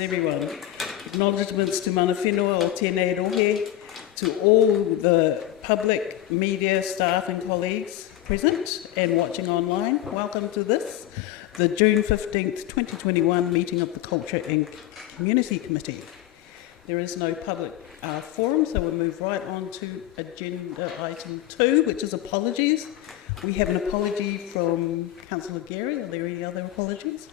Everyone. Acknowledgements to mana whenua o tēnei rohe, to all the public, media, staff and colleagues present and watching online. Welcome to this, the June 15th, 2021 meeting of the Culture and Community Committee. There is no public forum, so we'll move right on to agenda item 2, which is apologies. We have an apology from Councillor Gary. Are there any other apologies?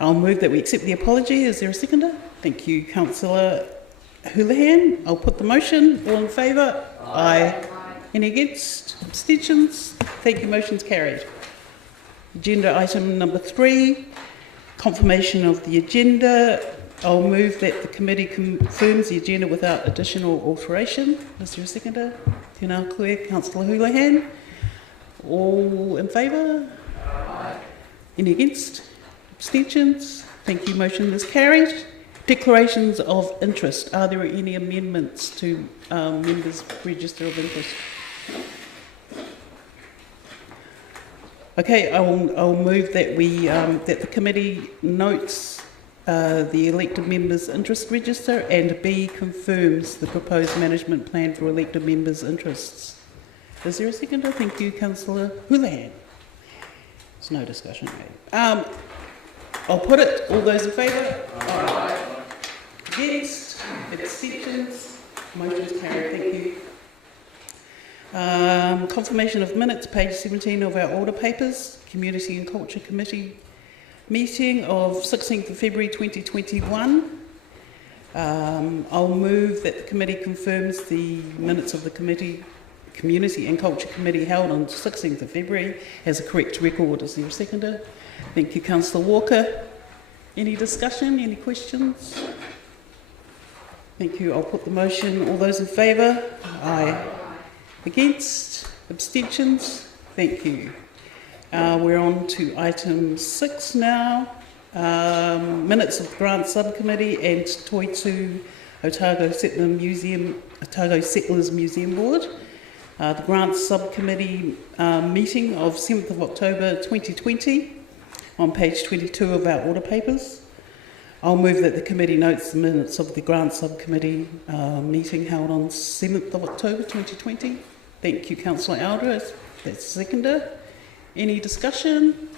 I'll move that we accept the apology. Is there a seconder? Thank you, Councillor Houlihan. I'll put the motion. All in favour? Aye. Any against? Abstentions? Thank you. Motion's carried. Agenda item number 3, confirmation of the agenda. I'll move that the committee confirms the agenda without additional alteration. Is there a seconder? Tēnā koe, Councillor Houlihan. All in favour? Aye. Any against? Abstentions? Thank you. Motion is carried. Declarations of interest. Are there any amendments to members' register of interest? Okay, I'll move that we that the committee notes the elected members' interest register, and B, confirms the proposed management plan for elected members' interests. Is there a seconder? Thank you, Councillor Houlihan. There's no discussion made. I'll put it. All those in favour? Aye. Against? Abstentions? Motion is carried. Thank you. Confirmation of minutes, page 17 of our order papers. Community and Culture Committee meeting of 16th of February 2021. I'll move that the committee confirms the minutes of the Community and Culture Committee held on 16th of February has a correct record. Is there a seconder? Thank you, Councillor Walker. Any discussion? Any questions? Thank you. I'll put the motion. All those in favour? Aye. Against? Abstentions? Thank you. We're on to item 6 now. Minutes of the Grant Subcommittee and Toitu Otago Settlers Museum Board. The Grant Subcommittee meeting of 7th of October 2020 on page 22 of our order papers. I'll move that the committee notes the minutes of the Grant Subcommittee meeting held on 7th of October 2020. Thank you, Councillor Elder. That's seconder. Any discussion?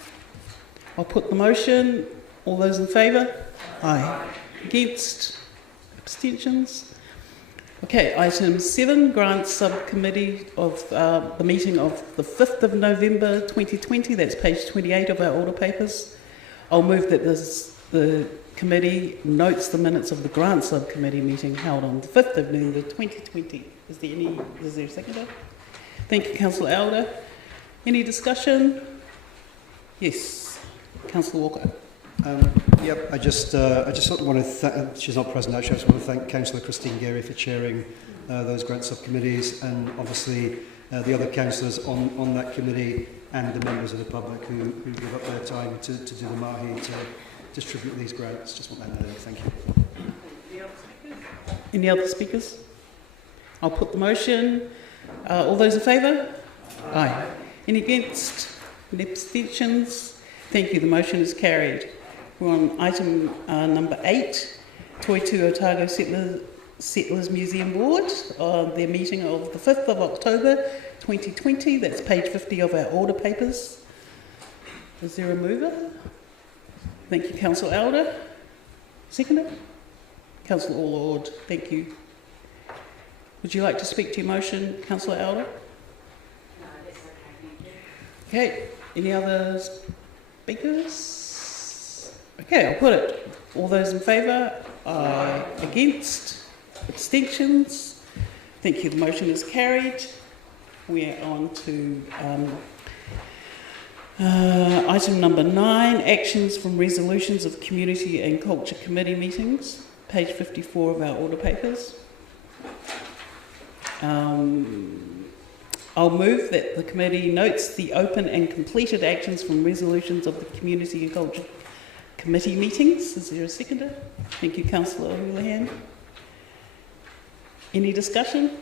I'll put the motion. All those in favour? Aye. Against? Abstentions? Okay, item 7, Grant Subcommittee of the meeting of the 5th of November 2020. That's page 28 of our order papers. I'll move that the committee notes the minutes of the Grant Subcommittee meeting held on the 5th of November 2020. Is there a seconder? Thank you, Councillor Elder. Any discussion? Yes, Councillor Walker. I just want to she's not present actually. I just want to thank Councillor Christine Gary for chairing those grant subcommittees, and obviously the other councillors on that committee and the members of the public who give up their time to do the mahi to distribute these grants. Just want that to know. Thank you. Any other speakers? I'll put the motion. All those in favour? Aye. Any against? Any abstentions? Thank you. The motion is carried. We're on item number 8, Toitu Otago Settlers Museum Board, their meeting of the 5th of October 2020. That's page 50 of our order papers. Is there a mover? Thank you, Councillor Elder. Seconder? Councillor Allord. Thank you. Would you like to speak to your motion, Councillor Elder? No, that's okay. Okay. Any other speakers? Okay, I'll put it. All those in favour? Aye. Against? Abstentions? Thank you. The motion is carried. We're on to item number 9, actions from resolutions of Community and Culture Committee meetings, page 54 of our order papers. I'll move that the committee notes the open and completed actions from resolutions of the Community and Culture committee meetings. Is there a seconder? Thank you, Councillor Houlihan. Any discussion?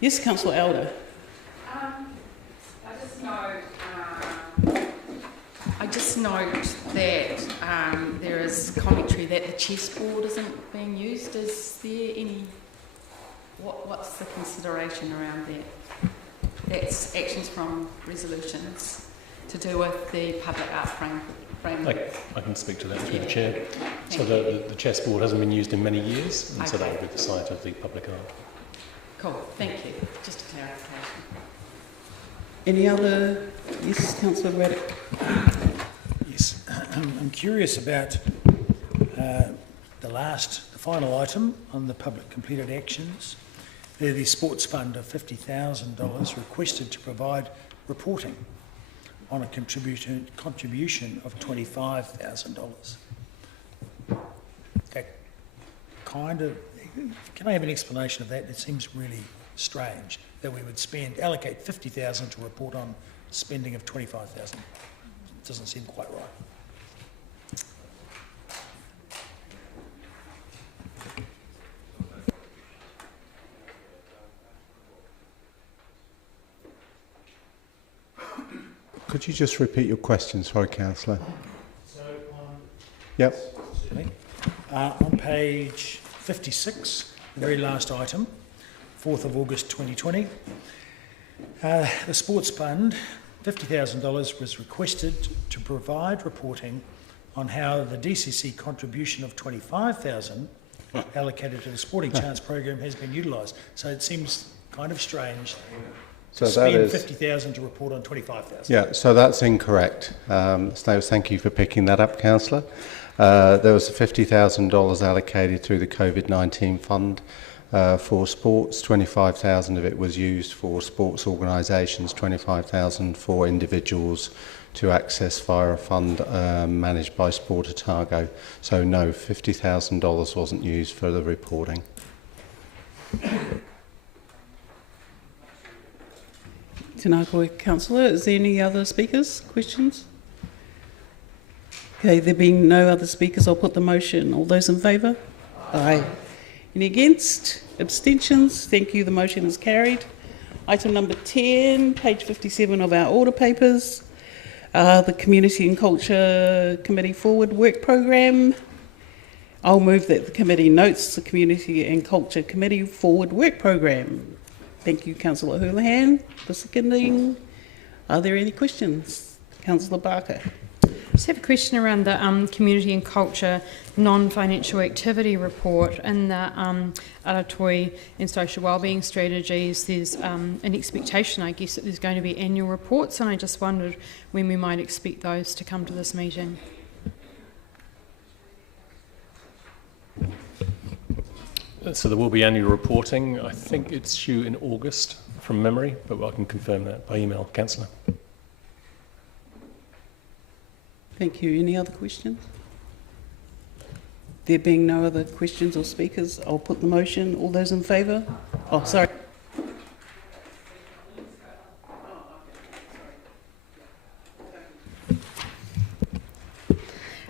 Yes, Councillor Elder. I just note that there is commentary that the chessboard isn't being used. Is there any? What's the consideration around that? That's actions from resolutions to do with the public art framework. I can speak to that through the chair. So the chessboard hasn't been used in many years, and so that will be the site of the public art. Cool, thank you. Just a clarification. Any other? Yes, Councillor Raddick. Yes, I'm curious about the final item on the public completed actions. There, the sports fund of $50,000 requested to provide reporting on a contribution of $25,000. That kind of, can I have an explanation of that? It seems really strange that we would allocate $50,000 to report on spending of $25,000. It doesn't seem quite right. Could you just repeat your question, sorry, Councillor? Yep. On page 56, the very last item, 4th of August 2020, the sports fund, $50,000 was requested to provide reporting on how the DCC contribution of $25,000 allocated to the Sporting Chance program has been utilised. So it seems kind of strange to spend $50,000 to report on $25,000. Yeah, so that's incorrect. So thank you for picking that up, Councillor. There was $50,000 allocated through the COVID-19 fund for sports. 25,000 of it was used for sports organisations, 25,000 for individuals to access via a fund managed by Sport Otago. So no, $50,000 wasn't used for the reporting. Tēnā koe, Councillor. Is there any other speakers? Questions? Okay, there being no other speakers, I'll put the motion. All those in favour? Aye. Any against? Abstentions? Thank you, the motion is carried. Item number 10, page 57 of our order papers. The Community and Culture Committee Forward Work Programme. I'll move that the committee notes the Community and Culture Committee Forward Work Programme. Thank you, Councillor Houlihan, for seconding. Are there any questions? Councillor Barker. I just have a question around the Community and Culture non-financial activity report and the Aratoi and social wellbeing strategies. There's an expectation, I guess, that there's going to be annual reports, and I just wondered when we might expect those to come to this meeting. So there will be annual reporting. I think it's due in August from memory, but I can confirm that by email, Councillor. Thank you. Any other questions? There being no other questions or speakers, I'll put the motion. All those in favour? Oh, sorry.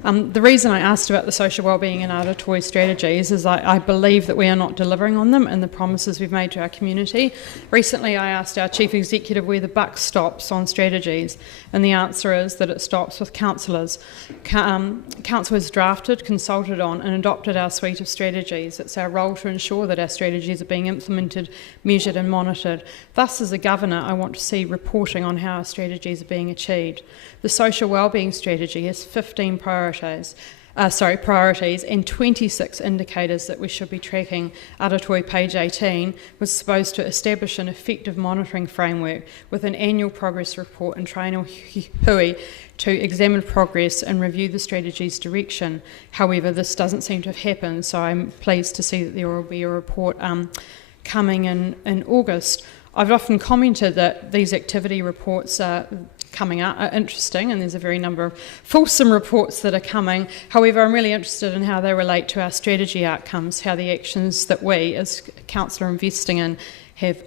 The reason I asked about the social wellbeing and Aratoi strategies is I believe that we are not delivering on them and the promises we've made to our community. Recently I asked our Chief Executive where the buck stops on strategies, and the answer is that it stops with councillors. Council has drafted, consulted on and adopted our suite of strategies. It's our role to ensure that our strategies are being implemented, measured and monitored. Thus, as a governor, I want to see reporting on how our strategies are being achieved. The social wellbeing strategy has 15 priorities and 26 indicators that we should be tracking. Aratoi, page 18, was supposed to establish an effective monitoring framework with an annual progress report and train hui to examine progress and review the strategy's direction. However, this doesn't seem to have happened, so I'm pleased to see that there will be a report coming in August. I've often commented that these activity reports are coming out are interesting, and there's a very number of fulsome reports that are coming. However, I'm really interested in how they relate to our strategy outcomes, how the actions that we as council are investing in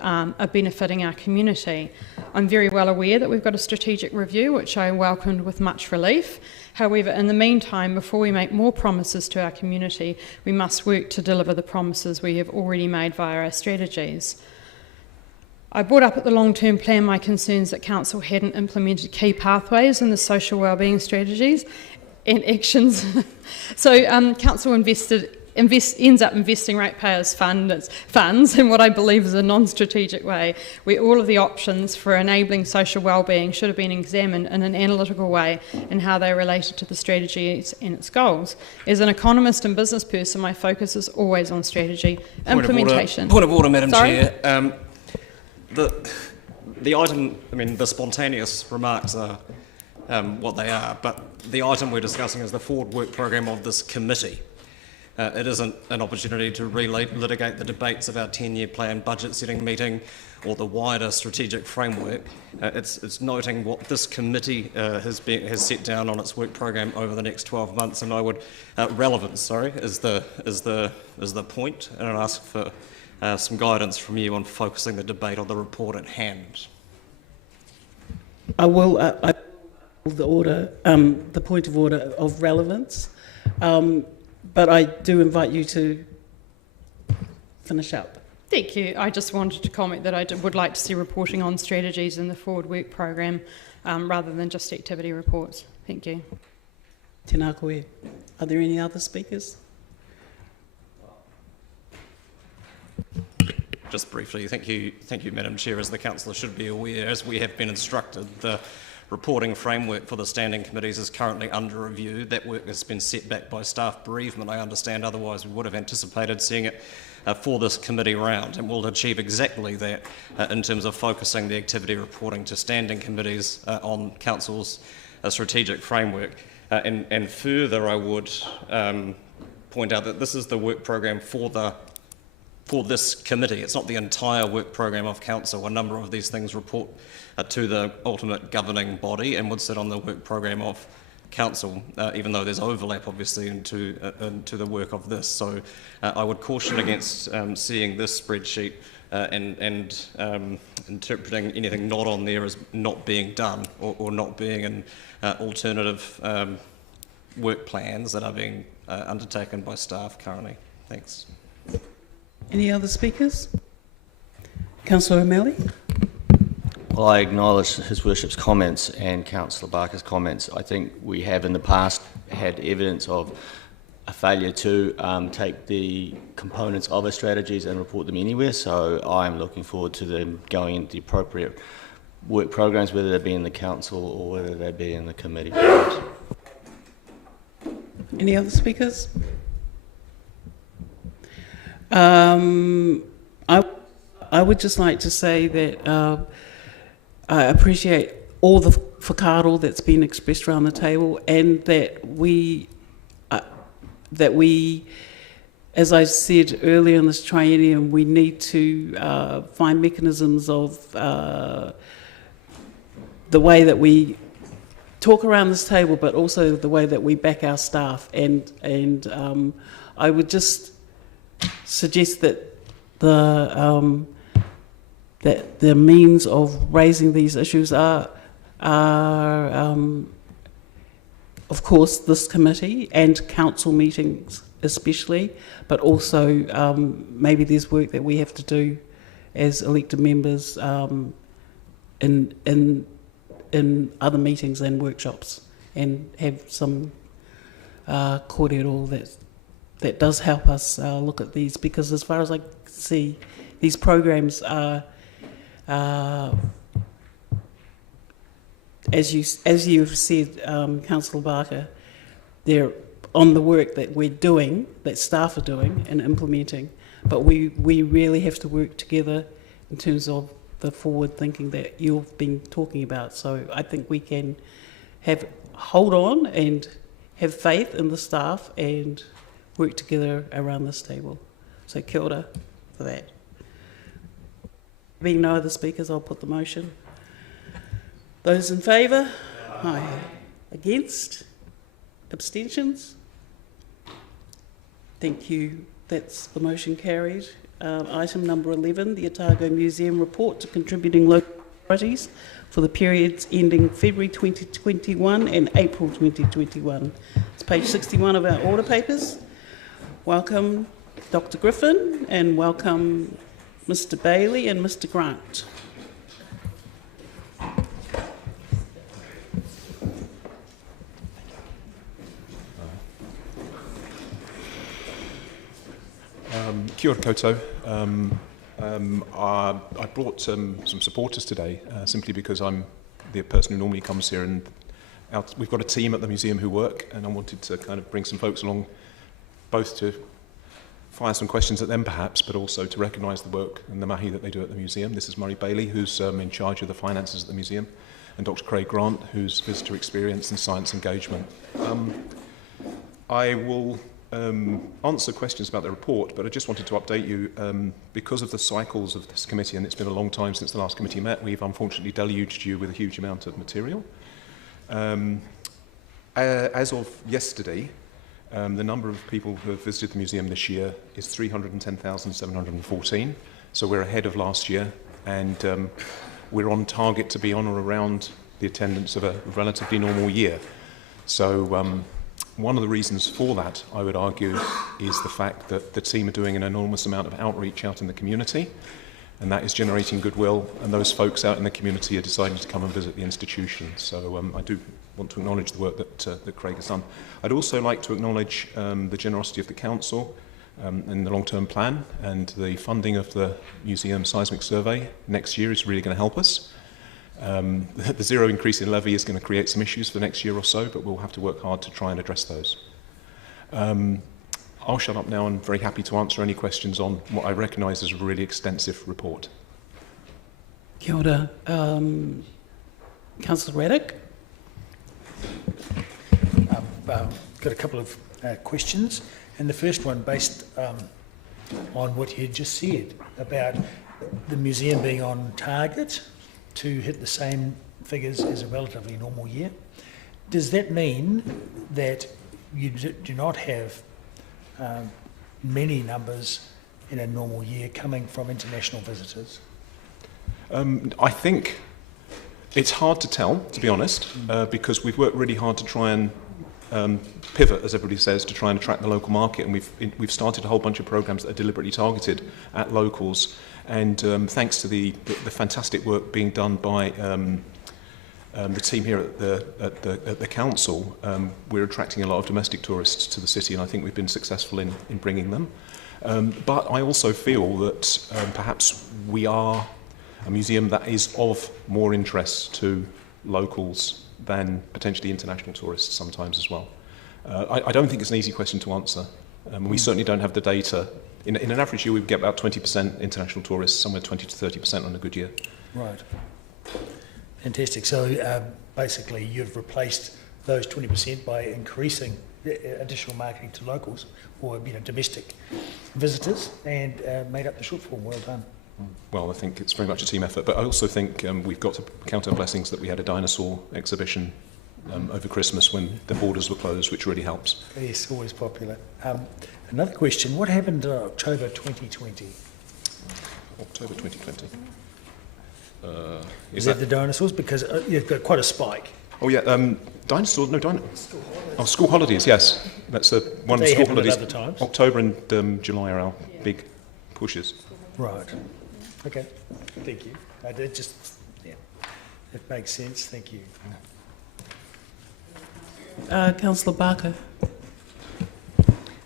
are benefiting our community. I'm very well aware that we've got a strategic review, which I welcomed with much relief. However, in the meantime, before we make more promises to our community, we must work to deliver the promises we have already made via our strategies. I brought up at the long-term plan my concerns that Council hadn't implemented key pathways in the social wellbeing strategies and actions. So Council ends up investing ratepayers' funds in what I believe is a non-strategic way, where all of the options for enabling social wellbeing should have been examined in an analytical way and how they related to the strategy and its goals. As an economist and business person, my focus is always on strategy implementation. Point of order, Madam Sorry? Chair. The item, I mean, the spontaneous remarks are what they are, but the item we're discussing is the forward work program of this committee. It isn't an opportunity to relitigate the debates of our 10-year plan budget setting meeting or the wider strategic framework. It's noting what this committee has set down on its work program over the next 12 months, and I would relevance, is the point, and I'd ask for some guidance from you on focusing the debate on the report at hand. I will the point of order of relevance, but I do invite you to finish up. Thank you. I just wanted to comment that I would like to see reporting on strategies in the forward work program rather than just activity reports. Thank you. Tēnā koe. Are there any other speakers? Just briefly, thank you, Madam Chair. As the councillor should be aware, as we have been instructed, the reporting framework for the standing committees is currently under review. That work has been set back by staff bereavement, I understand, otherwise we would have anticipated seeing it for this committee round, and we'll achieve exactly that in terms of focusing the activity reporting to standing committees on council's strategic framework. And further, I would point out that this is the work program for this committee. It's not the entire work program of council. A number of these things report to the ultimate governing body and would sit on the work program of council, even though there's overlap obviously into the work of this. So I would caution against seeing this spreadsheet and interpreting anything not on there as not being done or not being in alternative work plans that are being undertaken by staff currently. Thanks. Any other speakers? Councillor O'Malley? Well, I acknowledge His Worship's comments and Councillor Barker's comments. I think we have in the past had evidence of a failure to take the components of our strategies and report them anywhere, so I'm looking forward to them going into the appropriate work programs, whether they be in the council or whether they be in the committee. Any other speakers? I would just like to say that I appreciate all the whakaaro that's been expressed around the table, and that we, as I said earlier in this triennium, we need to find mechanisms of the way that we talk around this table, but also the way that we back our staff. And I would just suggest that the means of raising these issues are of course this committee and council meetings especially, but also maybe there's work that we have to do as elected members in other meetings and workshops, and have some kōrero that does help us look at these, because as far as I see, these programs are, as you've said, Councillor Barker, they're on the work that we're doing, that staff are doing and implementing, but we really have to work together in terms of the forward thinking that you've been talking about. So I think we can hold on and have faith in the staff and work together around this table. So kia ora for that. Being no other speakers, I'll put the motion. Those in favour? Aye. Against? Abstentions? Thank you. That's the motion carried. Item number 11, the Otago Museum report to contributing local authorities for the periods ending February 2021 and April 2021. It's page 61 of our order papers. Welcome Dr. Griffin and welcome Mr. Bailey and Mr. Grant. Kia ora koutou. I brought some supporters today simply because I'm the person who normally comes here, and we've got a team at the museum who work, and I wanted to kind of bring some folks along, both to fire some questions at them perhaps, but also to recognise the work and the mahi that they do at the museum. This is Murray Bailey, who's in charge of the finances at the museum, and Dr. Craig Grant, who's visitor experience and science engagement. I will answer questions about the report, but I just wanted to update you because of the cycles of this committee, and it's been a long time since the last committee met. We've unfortunately deluged you with a huge amount of material. As of yesterday, the number of people who have visited the museum this year is 310,714, so we're ahead of last year, and we're on target to be on or around the attendance of a relatively normal year. So one of the reasons for that, I would argue, is the fact that the team are doing an enormous amount of outreach out in the community, and that is generating goodwill, and those folks out in the community are deciding to come and visit the institution. So I do want to acknowledge the work that Craig has done. I'd also like to acknowledge the generosity of the council in the long-term plan, and the funding of the museum seismic survey next year is really going to help us. The zero increase in levy is going to create some issues for the next year or so, but we'll have to work hard to try and address those. I'll shut up now and very happy to answer any questions on what I recognise as a really extensive report. Kia ora. Councillor Raddick. I've got a couple of questions, and the first one based on what you just said about the museum being on target to hit the same figures as a relatively normal year. Does that mean that you do not have many numbers in a normal year coming from international visitors? I think it's hard to tell, to be honest, because we've worked really hard to try and pivot, as everybody says, to try and attract the local market, and we've started a whole bunch of programs that are deliberately targeted at locals. And thanks to the fantastic work being done by the team here at the council, we're attracting a lot of domestic tourists to the city, and I think we've been successful in bringing them. But I also feel that perhaps we are a museum that is of more interest to locals than potentially international tourists sometimes as well. I don't think it's an easy question to answer. We certainly don't have the data. In an average year, we get about 20% international tourists, somewhere 20 to 30% on a good year. Right. Fantastic. So basically, you've replaced those 20% by increasing additional marketing to locals or domestic visitors, and made up the shortfall. Well done. Well, I think it's very much a team effort, but I also think we've got to count our blessings that we had a dinosaur exhibition over Christmas when the borders were closed, which really helps. Yes, always popular. Another question, what happened in October 2020? October 2020. Is that the dinosaurs? Because you've got quite a spike. Oh yeah, dinosaurs, no, school holidays, yes. That's one of the school holidays. Other times. October and July are our big pushes. Right. Okay. Thank you. It makes sense. Thank you. Councillor Barker.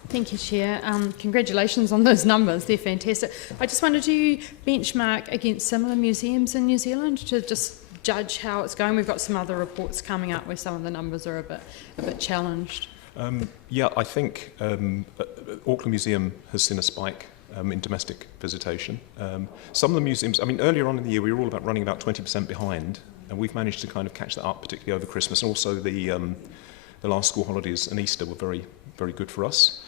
Thank you, Chair. Congratulations on those numbers. They're fantastic. I just wondered, do you benchmark against similar museums in New Zealand to just judge how it's going? We've got some other reports coming up where some of the numbers are a bit challenged. Yeah, I think Auckland Museum has seen a spike in domestic visitation. Some of the museums, I mean, earlier on in the year, we were all about running about 20% behind, and we've managed to kind of catch that up, particularly over Christmas. And also the last school holidays and Easter were very, very good for us.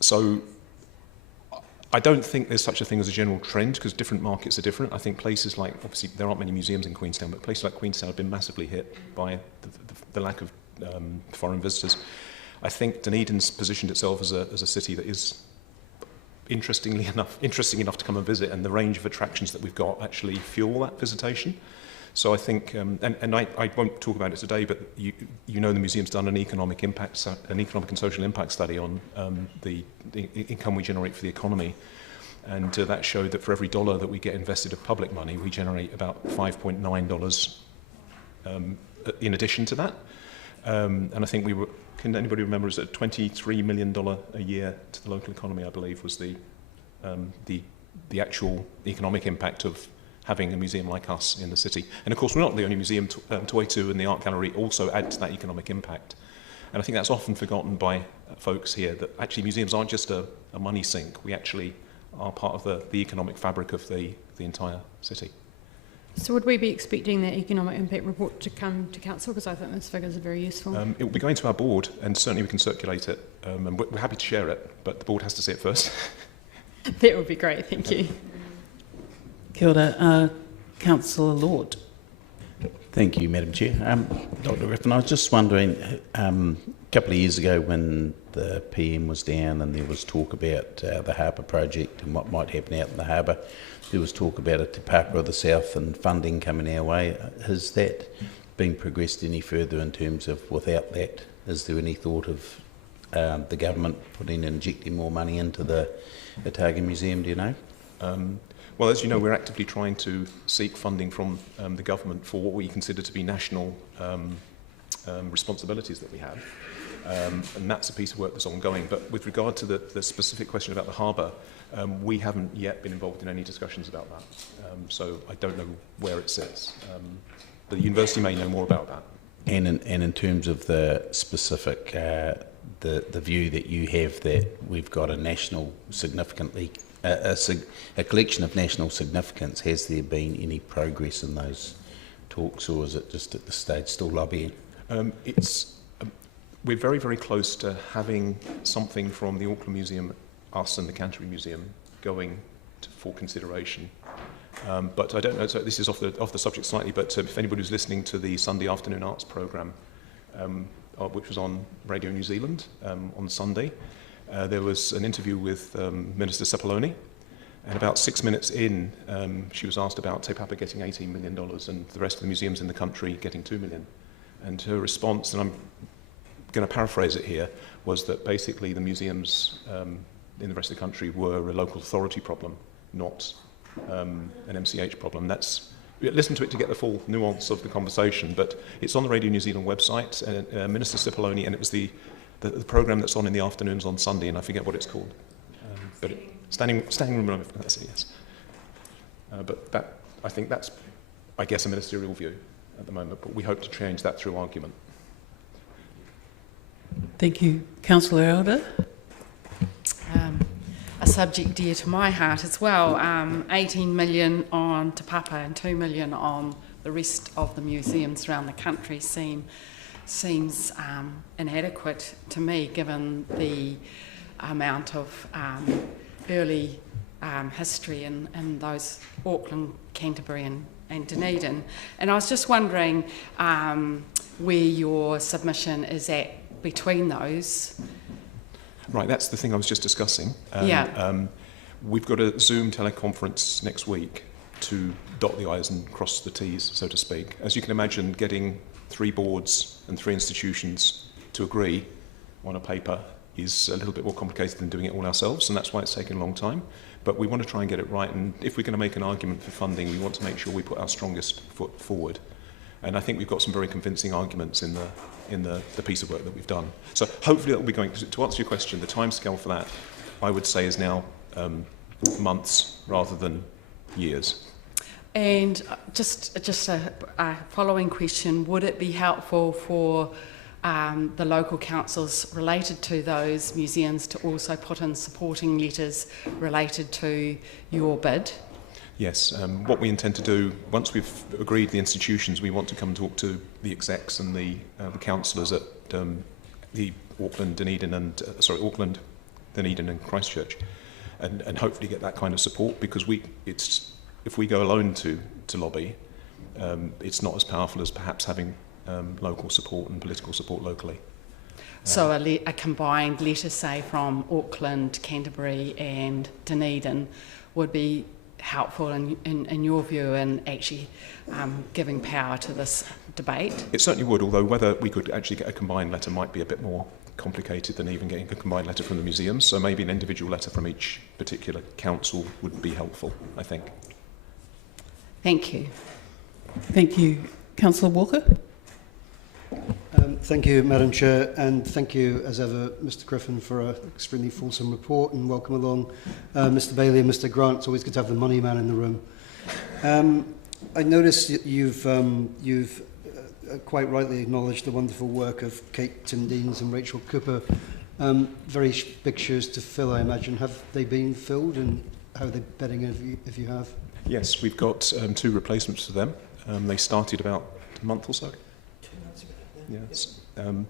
So I don't think there's such a thing as a general trend, because different markets are different. I think places like, obviously there aren't many museums in Queenstown, but places like Queenstown have been massively hit by the lack of foreign visitors. I think Dunedin's positioned itself as a city that is interesting enough to come and visit, and the range of attractions that we've got actually fuel that visitation. So I think, and I won't talk about it today, but you know the museum's done an economic and social impact study on the income we generate for the economy, and that showed that for every dollar that we get invested of public money, we generate about $5.9 in addition to that. And I think can anybody remember, is it $23 million a year to the local economy, I believe, was the actual economic impact of having a museum like us in the city. And of course, we're not the only museum. Toitu and the Art Gallery also add to that economic impact. And I think that's often forgotten by folks here, that actually museums aren't just a money sink. We actually are part of the economic fabric of the entire city. So would we be expecting that economic impact report to come to council? Because I think those figures are very useful. It will be going to our board, and certainly we can circulate it. And we're happy to share it, but the board has to see it first. That would be great, thank you. Kia ora, Councillor Lord. Thank you, Madam Chair. Dr. Griffin, I was just wondering, a couple of years ago when the PM was down and there was talk about the harbour project and what might happen out in the harbour, there was talk about a Te Pāpara of the South and funding coming our way. Has that been progressed any further in terms of, without that, is there any thought of the government injecting more money into the Otago Museum, do you know? Well, as you know, we're actively trying to seek funding from the government for what we consider to be national responsibilities that we have. And that's a piece of work that's ongoing. But with regard to the specific question about the harbour, we haven't yet been involved in any discussions about that. So I don't know where it sits. The university may know more about that. And in terms of the specific, the view that you have that we've got a national significantly, a collection of national significance, has there been any progress in those talks, or is it just at this stage still lobbying? We're very, very close to having something from the Auckland Museum, us and the Canterbury Museum going for consideration. But I don't know, so this is off the subject slightly, but if anybody who's listening to the Sunday afternoon arts programme, which was on Radio New Zealand on Sunday, there was an interview with Minister Cipollone, and about 6 minutes in, she was asked about Te Pāpara getting $18 million and the rest of the museums in the country getting $2 million. And her response, and I'm going to paraphrase it here, was that basically the museums in the rest of the country were a local authority problem, not an MCH problem. Listen to it to get the full nuance of the conversation, but it's on the Radio New Zealand website, Minister Cipollone, and it was the programme that's on in the afternoons on Sunday, and I forget what it's called. Standing room, that's it, yes. But I think that's, I guess, a ministerial view at the moment, but we hope to change that through argument. Thank you. Councillor Elder. A subject dear to my heart as well. 18 million on Te Pāpara and 2 million on the rest of the museums around the country seems inadequate to me, given the amount of early history in those Auckland, Canterbury and Dunedin. And I was just wondering where your submission is at between those. Right, that's the thing I was just discussing. We've got a Zoom teleconference next week to dot the I's and cross the T's, so to speak. As you can imagine, getting 3 boards and 3 institutions to agree on a paper is a little bit more complicated than doing it all ourselves, and that's why it's taken a long time. But we want to try and get it right, and if we're going to make an argument for funding, we want to make sure we put our strongest foot forward. And I think we've got some very convincing arguments in the piece of work that we've done. So hopefully that will be going, to answer your question, the timescale for that, I would say, is now months rather than years. And just a following question, would it be helpful for the local councils related to those museums to also put in supporting letters related to your bid? Yes, what we intend to do, once we've agreed the institutions, we want to come and talk to the execs and the councillors at the Auckland, Dunedin and Christchurch, and hopefully get that kind of support, because if we go alone to lobby, it's not as powerful as perhaps having local support and political support locally. So a combined letter, say, from Auckland, Canterbury and Dunedin would be helpful in your view in actually giving power to this debate? It certainly would, although whether we could actually get a combined letter might be a bit more complicated than even getting a combined letter from the museums. So maybe an individual letter from each particular council would be helpful, I think. Thank you. Thank you. Councillor Walker? Thank you, Madam Chair, and thank you, as ever, Mr Griffin, for an extremely fulsome report, and welcome along Mr Bailey and Mr Grant. It's always good to have the money man in the room. I notice you've quite rightly acknowledged the wonderful work of Kate Tim-Deans and Rachel Cooper. Very big shoes to fill, I imagine. Have they been filled, and how are they bedding if you have? Yes, we've got 2 replacements for them. They started about a month or so. 2 months ago. Yes. Do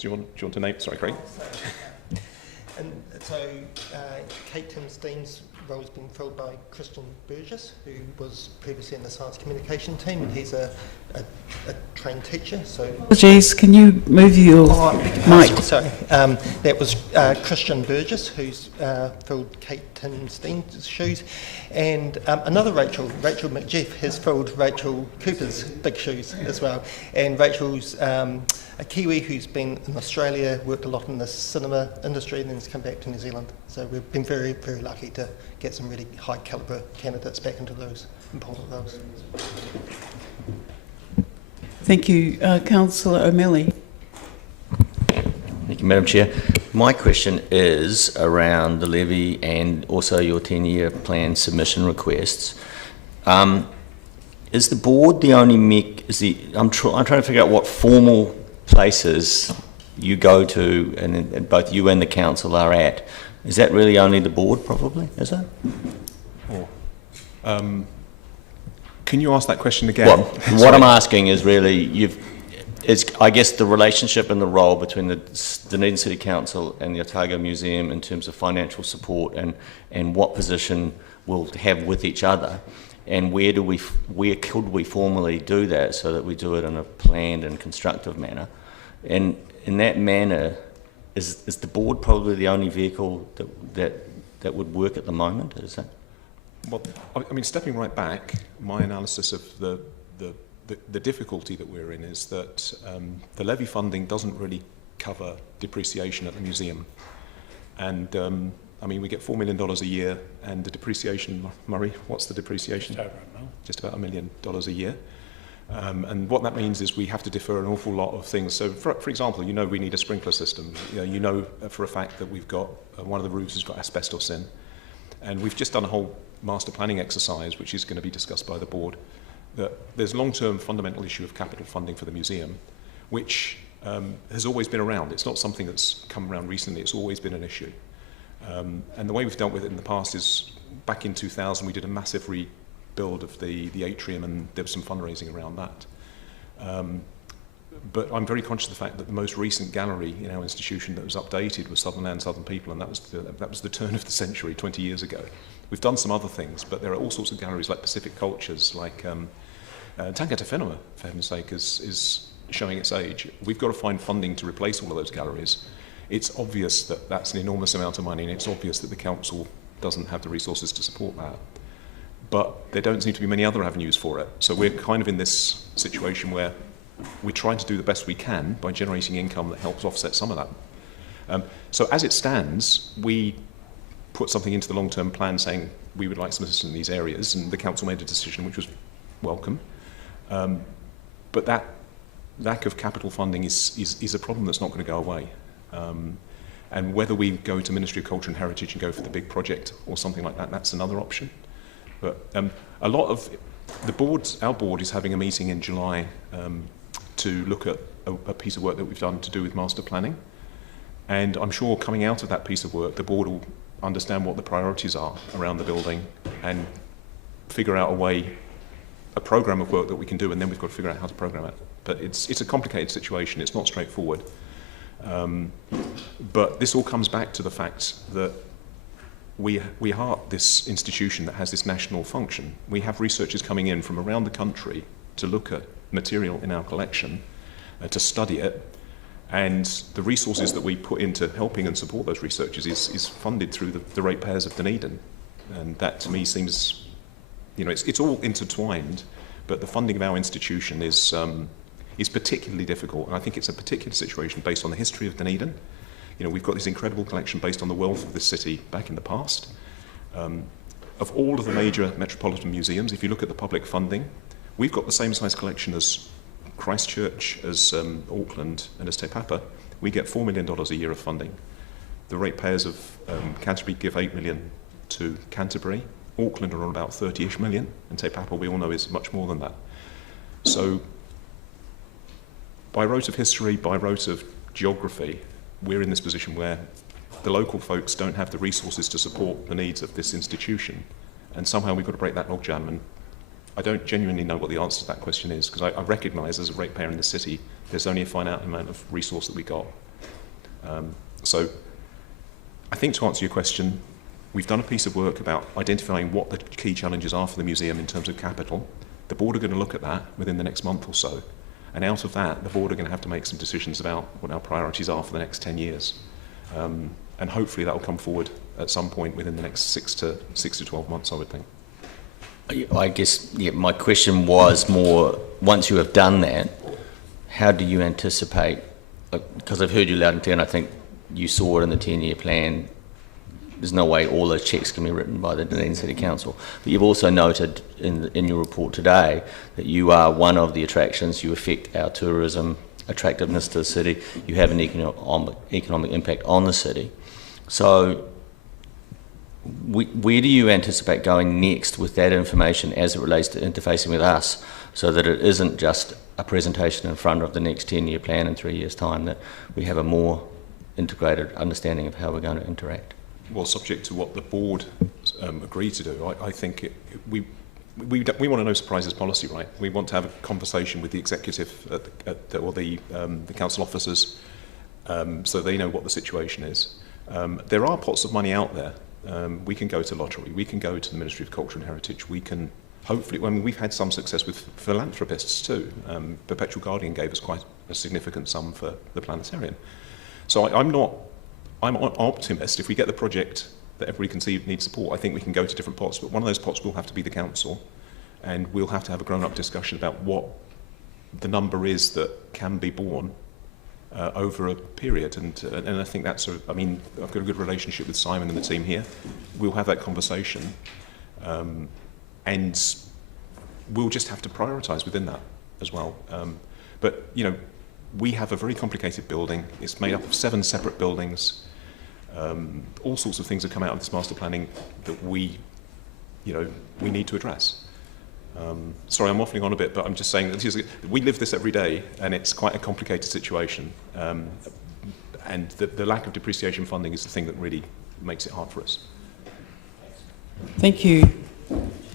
you want to name? Sorry, Craig. And so Kate Tim-Deans' role has been filled by Christian Burgess, who was previously in the science communication team, and he's a trained teacher. So, Apologies, can you move your mic? Sorry, that was Christian Burgess, who's filled Kate Tim-Deans' shoes, and another Rachel McJeff, has filled Rachel Cooper's big shoes as well. And Rachel's a Kiwi who's been in Australia, worked a lot in the cinema industry, and then has come back to New Zealand. So we've been very, very lucky to get some really high calibre candidates back into those important roles. Thank you. Councillor O'Malley. Thank you, Madam Chair. My question is around the levy and also your 10-year plan submission requests. Is the board the only I'm trying to figure out what formal places you go to, and both you and the council are at. Is that really only the board, probably? Is it? Can you ask that question again? Well, what I'm asking is really, I guess the relationship and the role between the Dunedin City Council and the Otago Museum in terms of financial support and what position we'll have with each other, and where could we formally do that so that we do it in a planned and constructive manner. And in that manner, is the board probably the only vehicle that would work at the moment? Is that? Well, I mean, stepping right back, my analysis of the difficulty that we're in is that the levy funding doesn't really cover depreciation at the museum. And I mean, we get $4 million a year, and the depreciation, Murray, what's the depreciation? Just about $1 million a year. And what that means is we have to defer an awful lot of things. So, for example, we need a sprinkler system. You know for a fact that we've got, one of the roofs has got asbestos in. And we've just done a whole master planning exercise, which is going to be discussed by the board, that there's a long-term fundamental issue of capital funding for the museum, which has always been around. It's not something that's come around recently. It's always been an issue. And the way we've dealt with it in the past is, back in 2000, we did a massive rebuild of the atrium, and there was some fundraising around that. But I'm very conscious of the fact that the most recent gallery in our institution that was updated was Southern Land, Southern People, and that was the turn of the century, 20 years ago. We've done some other things, but there are all sorts of galleries like Pacific Cultures, like Tangata Whenua, for heaven's sake, is showing its age. We've got to find funding to replace all of those galleries. It's obvious that that's an enormous amount of money, and it's obvious that the council doesn't have the resources to support that. But there don't seem to be many other avenues for it. So we're kind of in this situation where we're trying to do the best we can by generating income that helps offset some of that. So as it stands, we put something into the long-term plan saying we would like some assistance in these areas, and the council made a decision which was welcome. But that lack of capital funding is a problem that's not going to go away. And whether we go to Ministry of Culture and Heritage and go for the big project or something like that, that's another option. But a lot of our board is having a meeting in July to look at a piece of work that we've done to do with master planning. And I'm sure coming out of that piece of work, the board will understand what the priorities are around the building and figure out a program of work that we can do, and then we've got to figure out how to program it. But it's a complicated situation. It's not straightforward. But this all comes back to the fact that we are this institution that has this national function. We have researchers coming in from around the country to look at material in our collection, to study it, And the resources that we put into helping and support those researchers is funded through the ratepayers of Dunedin. And that to me seems, it's all intertwined, but the funding of our institution is particularly difficult. And I think it's a particular situation based on the history of Dunedin. We've got this incredible collection based on the wealth of this city back in the past. Of all of the major metropolitan museums, if you look at the public funding, we've got the same size collection as Christchurch, as Auckland and as Te Papa. We get $4 million a year of funding. The ratepayers of Canterbury give $8 million to Canterbury. Auckland are on about 30-ish million, and Te Papa, we all know, is much more than that. So by rote of history, by rote of geography, we're in this position where the local folks don't have the resources to support the needs of this institution, and somehow we've got to break that logjam. And I don't genuinely know what the answer to that question is, because I recognise as a ratepayer in the city, there's only a finite amount of resource that we got. So I think to answer your question, we've done a piece of work about identifying what the key challenges are for the museum in terms of capital. The board are going to look at that within the next month or so. And out of that, the board are going to have to make some decisions about what our priorities are for the next 10 years. And hopefully that will come forward at some point within the next 6 to 12 months, I would think. I guess, my question was more, once you have done that, how do you anticipate, because I've heard you loud and clear, and I think you saw it in the 10-year plan, there's no way all those cheques can be written by the Dunedin City Council. But you've also noted in your report today that you are one of the attractions, you affect our tourism attractiveness to the city, you have an economic impact on the city. So where do you anticipate going next with that information as it relates to interfacing with us, so that it isn't just a presentation in front of the next 10-year plan in 3 years' time, that we have a more integrated understanding of how we're going to interact? Well, subject to what the board agree to do, I think we want to know surprises policy, right? We want to have a conversation with the executive or the council officers, so they know what the situation is. There are pots of money out there. We can go to lottery, we can go to the Ministry of Culture and Heritage, we can hopefully, we've had some success with philanthropists too. Perpetual Guardian gave us quite a significant sum for the planetarium. So I'm an optimist. If we get the project that everybody can see needs support, I think we can go to different pots, but one of those pots will have to be the council, and we'll have to have a grown-up discussion about what the number is that can be borne over a period, and I think that's I've got a good relationship with Simon and the team here. We'll have that conversation, and we'll just have to prioritise within that as well. But we have a very complicated building. It's made up of 7 separate buildings. All sorts of things have come out of this master planning that we need to address. Sorry, I'm waffling on a bit, but I'm just saying that we live this every day, and it's quite a complicated situation. And the lack of depreciation funding is the thing that really makes it hard for us. Thank you.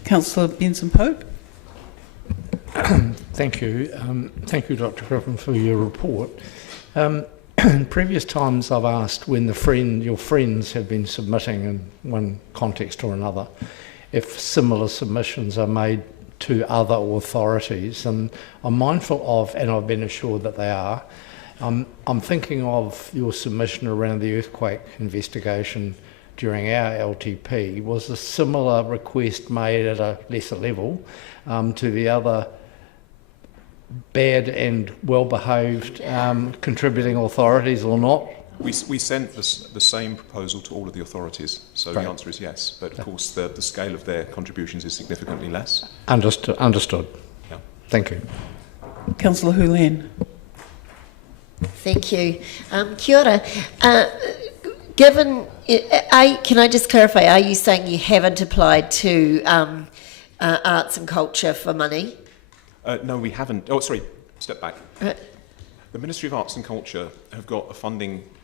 Councillor Benson-Pope. Thank you. Thank you, Dr. Griffin, for your report. In previous times I've asked when your friends have been submitting in one context or another, if similar submissions are made to other authorities, and I'm mindful of, and I've been assured that they are, I'm thinking of your submission around the earthquake investigation during our LTP. Was a similar request made at a lesser level to the other bad and well-behaved contributing authorities or not? We sent the same proposal to all of the authorities, so the answer is yes. But of course, the scale of their contributions is significantly less. Understood. Yeah. Thank you. Councillor Hulan. Thank you. Kia ora. Can I just clarify, are you saying you haven't applied to arts and culture for money? No, we haven't. Oh, sorry, step back. The Ministry of Arts and Culture have got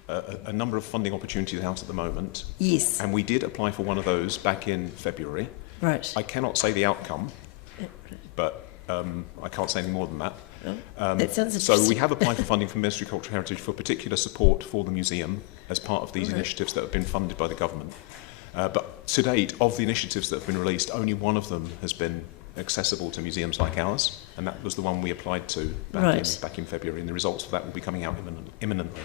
a number of funding opportunities out at the moment. Yes. And we did apply for one of those back in February. Right. I cannot say the outcome, but I can't say any more than that. That sounds interesting. So we have applied for funding from Ministry of Culture and Heritage for particular support for the museum as part of these initiatives that have been funded by the government. But to date, of the initiatives that have been released, only one of them has been accessible to museums like ours, and that was the one we applied to back in February, and the results of that will be coming out imminently.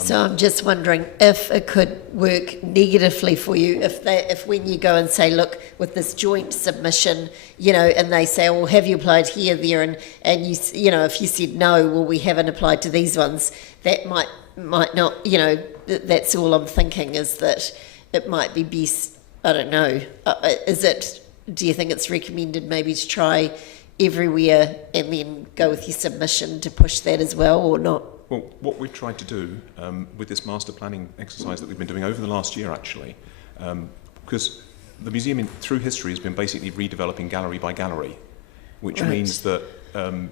So I'm just wondering if it could work negatively for you, if when you go and say, look, with this joint submission, you know, and they say, well, have you applied here, there, and you know, if you said no, well, we haven't applied to these ones, that might not, you know, that's all I'm thinking, is that it might be best, I don't know, do you think it's recommended maybe to try everywhere and then go with your submission to push that as well, or not? Well, what we've tried to do with this master planning exercise that we've been doing over the last year, actually, because the museum through history has been basically redeveloping gallery by gallery, which means that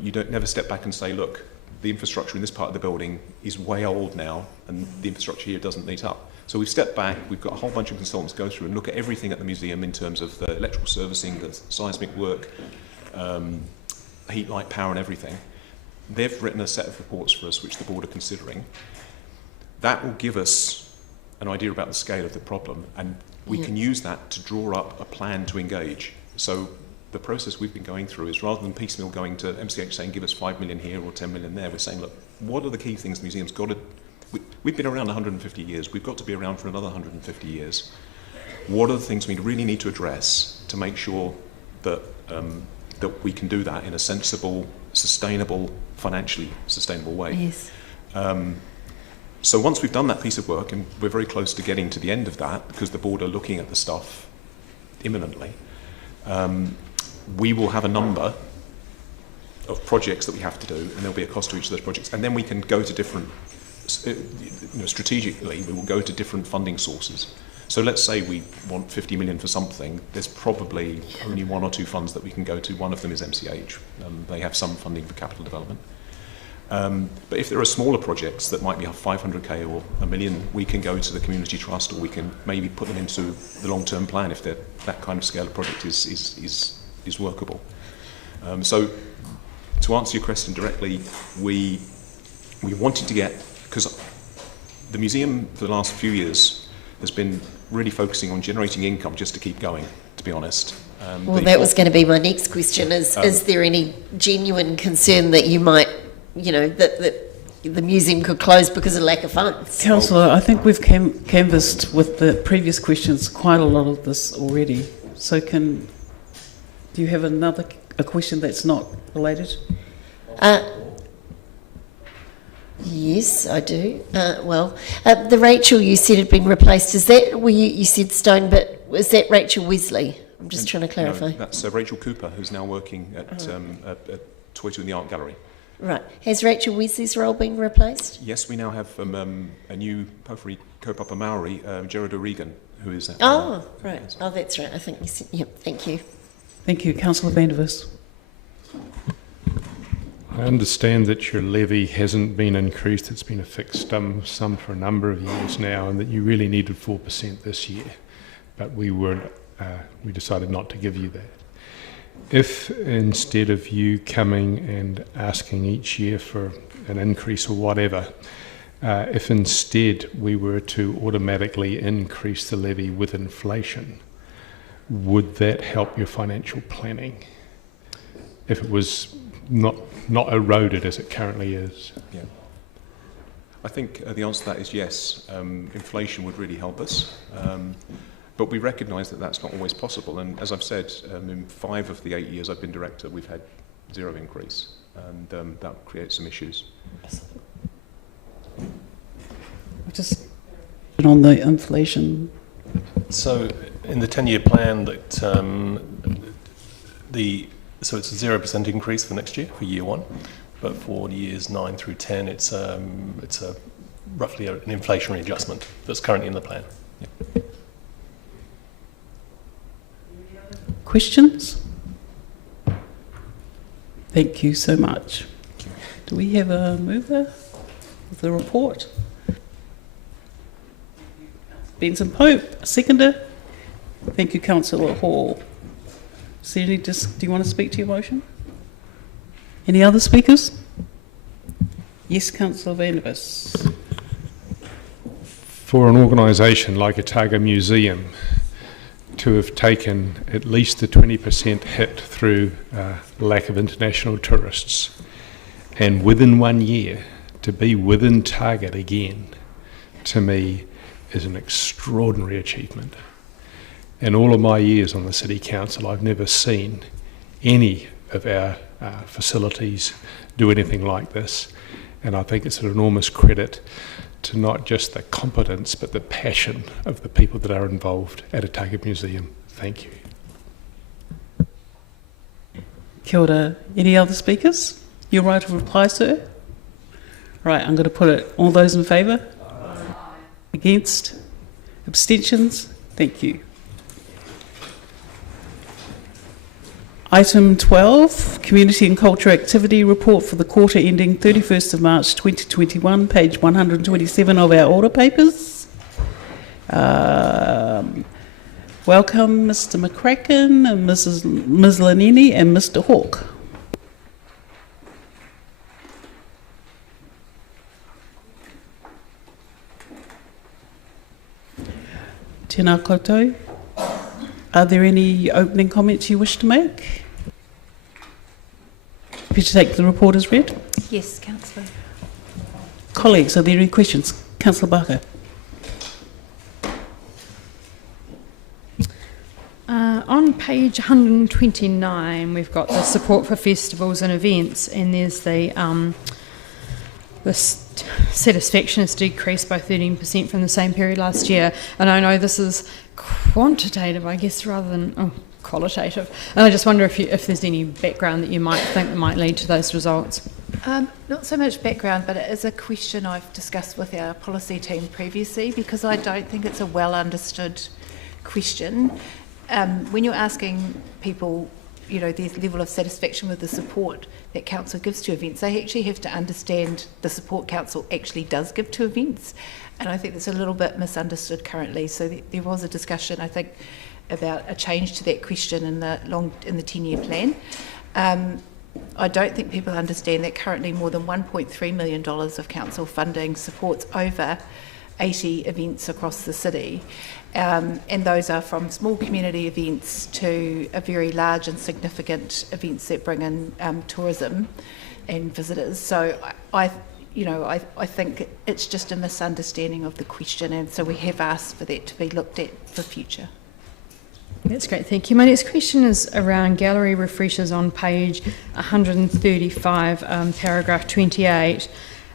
you don't never step back and say, look, the infrastructure in this part of the building is way old now, and the infrastructure here doesn't meet up. So we've stepped back, we've got a whole bunch of consultants go through and look at everything at the museum in terms of the electrical servicing, the seismic work, heat, light, power and everything. They've written a set of reports for us which the board are considering. That will give us an idea about the scale of the problem, and we can use that to draw up a plan to engage. So the process we've been going through is, rather than piecemeal going to MCH saying give us 5 million here or 10 million there, we're saying, look, what are the key things the museum's got to... We've been around 150 years, we've got to be around for another 150 years. What are the things we really need to address to make sure that that we can do that in a sensible, sustainable, financially sustainable way? Yes. So once we've done that piece of work, and we're very close to getting to the end of that, because the board are looking at the stuff imminently, we will have a number of projects that we have to do, and there'll be a cost to each of those projects, and then we can go to different, strategically, we will go to different funding sources. So let's say we want 50 million for something, there's probably only one or two funds that we can go to. One of them is MCH. They have some funding for capital development. But if there are smaller projects that might be 500k or $1 million, we can go to the community trust, or we can maybe put them into the long-term plan if that kind of scale of project is workable. So to answer your question directly, we wanted to get, because the museum for the last few years has been really focusing on generating income just to keep going, to be honest. Well, that was going to be my next question, is there any genuine concern that you might, you know, that the museum could close because of lack of funds? Councillor, I think we've canvassed with the previous questions quite a lot of this already. So do you have a question that's not related? Yes, I do. The Rachel you said had been replaced. Is that where you said Stone, but was that Rachel Wesley? I'm just trying to clarify. No, that's Rachel Cooper, who's now working at Toitu in the Art Gallery. Right. Has Rachel Wesley's role been replaced? Yes, we now have a new Pōwhiri kaupapa Maori, Gerard O'Regan, who is... right. Oh, that's right. I think you said... Yep, thank you. Thank you. Councillor Vandervis. I understand that your levy hasn't been increased. It's been a fixed sum for a number of years now, and that you really needed 4% this year. But we decided not to give you that. If instead of you coming and asking each year for an increase or whatever, if instead we were to automatically increase the levy with inflation, would that help your financial planning? If it was not eroded as it currently is? Yeah. I think the answer to that is yes. Inflation would really help us. But we recognise that that's not always possible. And as I've said, in 5 of the 8 years I've been director, we've had 0 increase. And that creates some issues. Just on the inflation. So in the 10-year plan, so it's a 0% increase for next year, for year 1. But for years 9 through 10, it's roughly an inflationary adjustment that's currently in the plan. Yeah. Questions? Thank you so much. Do we have a mover of the report? Benson Pope, a seconder. Thank you, Councillor Hall. Do you want to speak to your motion? Any other speakers? Yes, Councillor Vandervis. For an organisation like Otago Museum, to have taken at least the 20% hit through lack of international tourists, and within 1 year to be within target again, to me is an extraordinary achievement. In all of my years on the City Council, I've never seen any of our facilities do anything like this, and I think it's an enormous credit to not just the competence but the passion of the people that are involved at Otago Museum. Thank you. Kia ora. Any other speakers? Your right of reply, sir. Right, I'm going to put it. All those in favour? Against? Abstentions? Thank you. Item 12, Community and Culture Activity Report for the quarter ending 31st of March 2021, page 127 of our order papers. Welcome Mr McCracken and Ms Lanini and Mr Hawke. Tēnā koutou. Are there any opening comments you wish to make? Happy to take the report as read. Yes, Councillor. Colleagues, are there any questions? Councillor Barker. On page 129, we've got the support for festivals and events, and there's the satisfaction has decreased by 13% from the same period last year. And I know this is quantitative, I guess, rather than qualitative. And I just wonder if there's any background that you might think might lead to those results. Not so much background, but it is a question I've discussed with our policy team previously, because I don't think it's a well understood question. When you're asking people, you know, their level of satisfaction with the support that council gives to events, they actually have to understand the support council actually does give to events, and I think that's a little bit misunderstood currently. So there was a discussion, I think, about a change to that question in the 10-year plan. I don't think people understand that currently more than $1.3 million of council funding supports over 80 events across the city. And those are from small community events to a very large and significant events that bring in tourism and visitors. So I think it's just a misunderstanding of the question, and so we have asked for that to be looked at for future. That's great, thank you. My next question is around gallery refreshers on page 135, paragraph 28.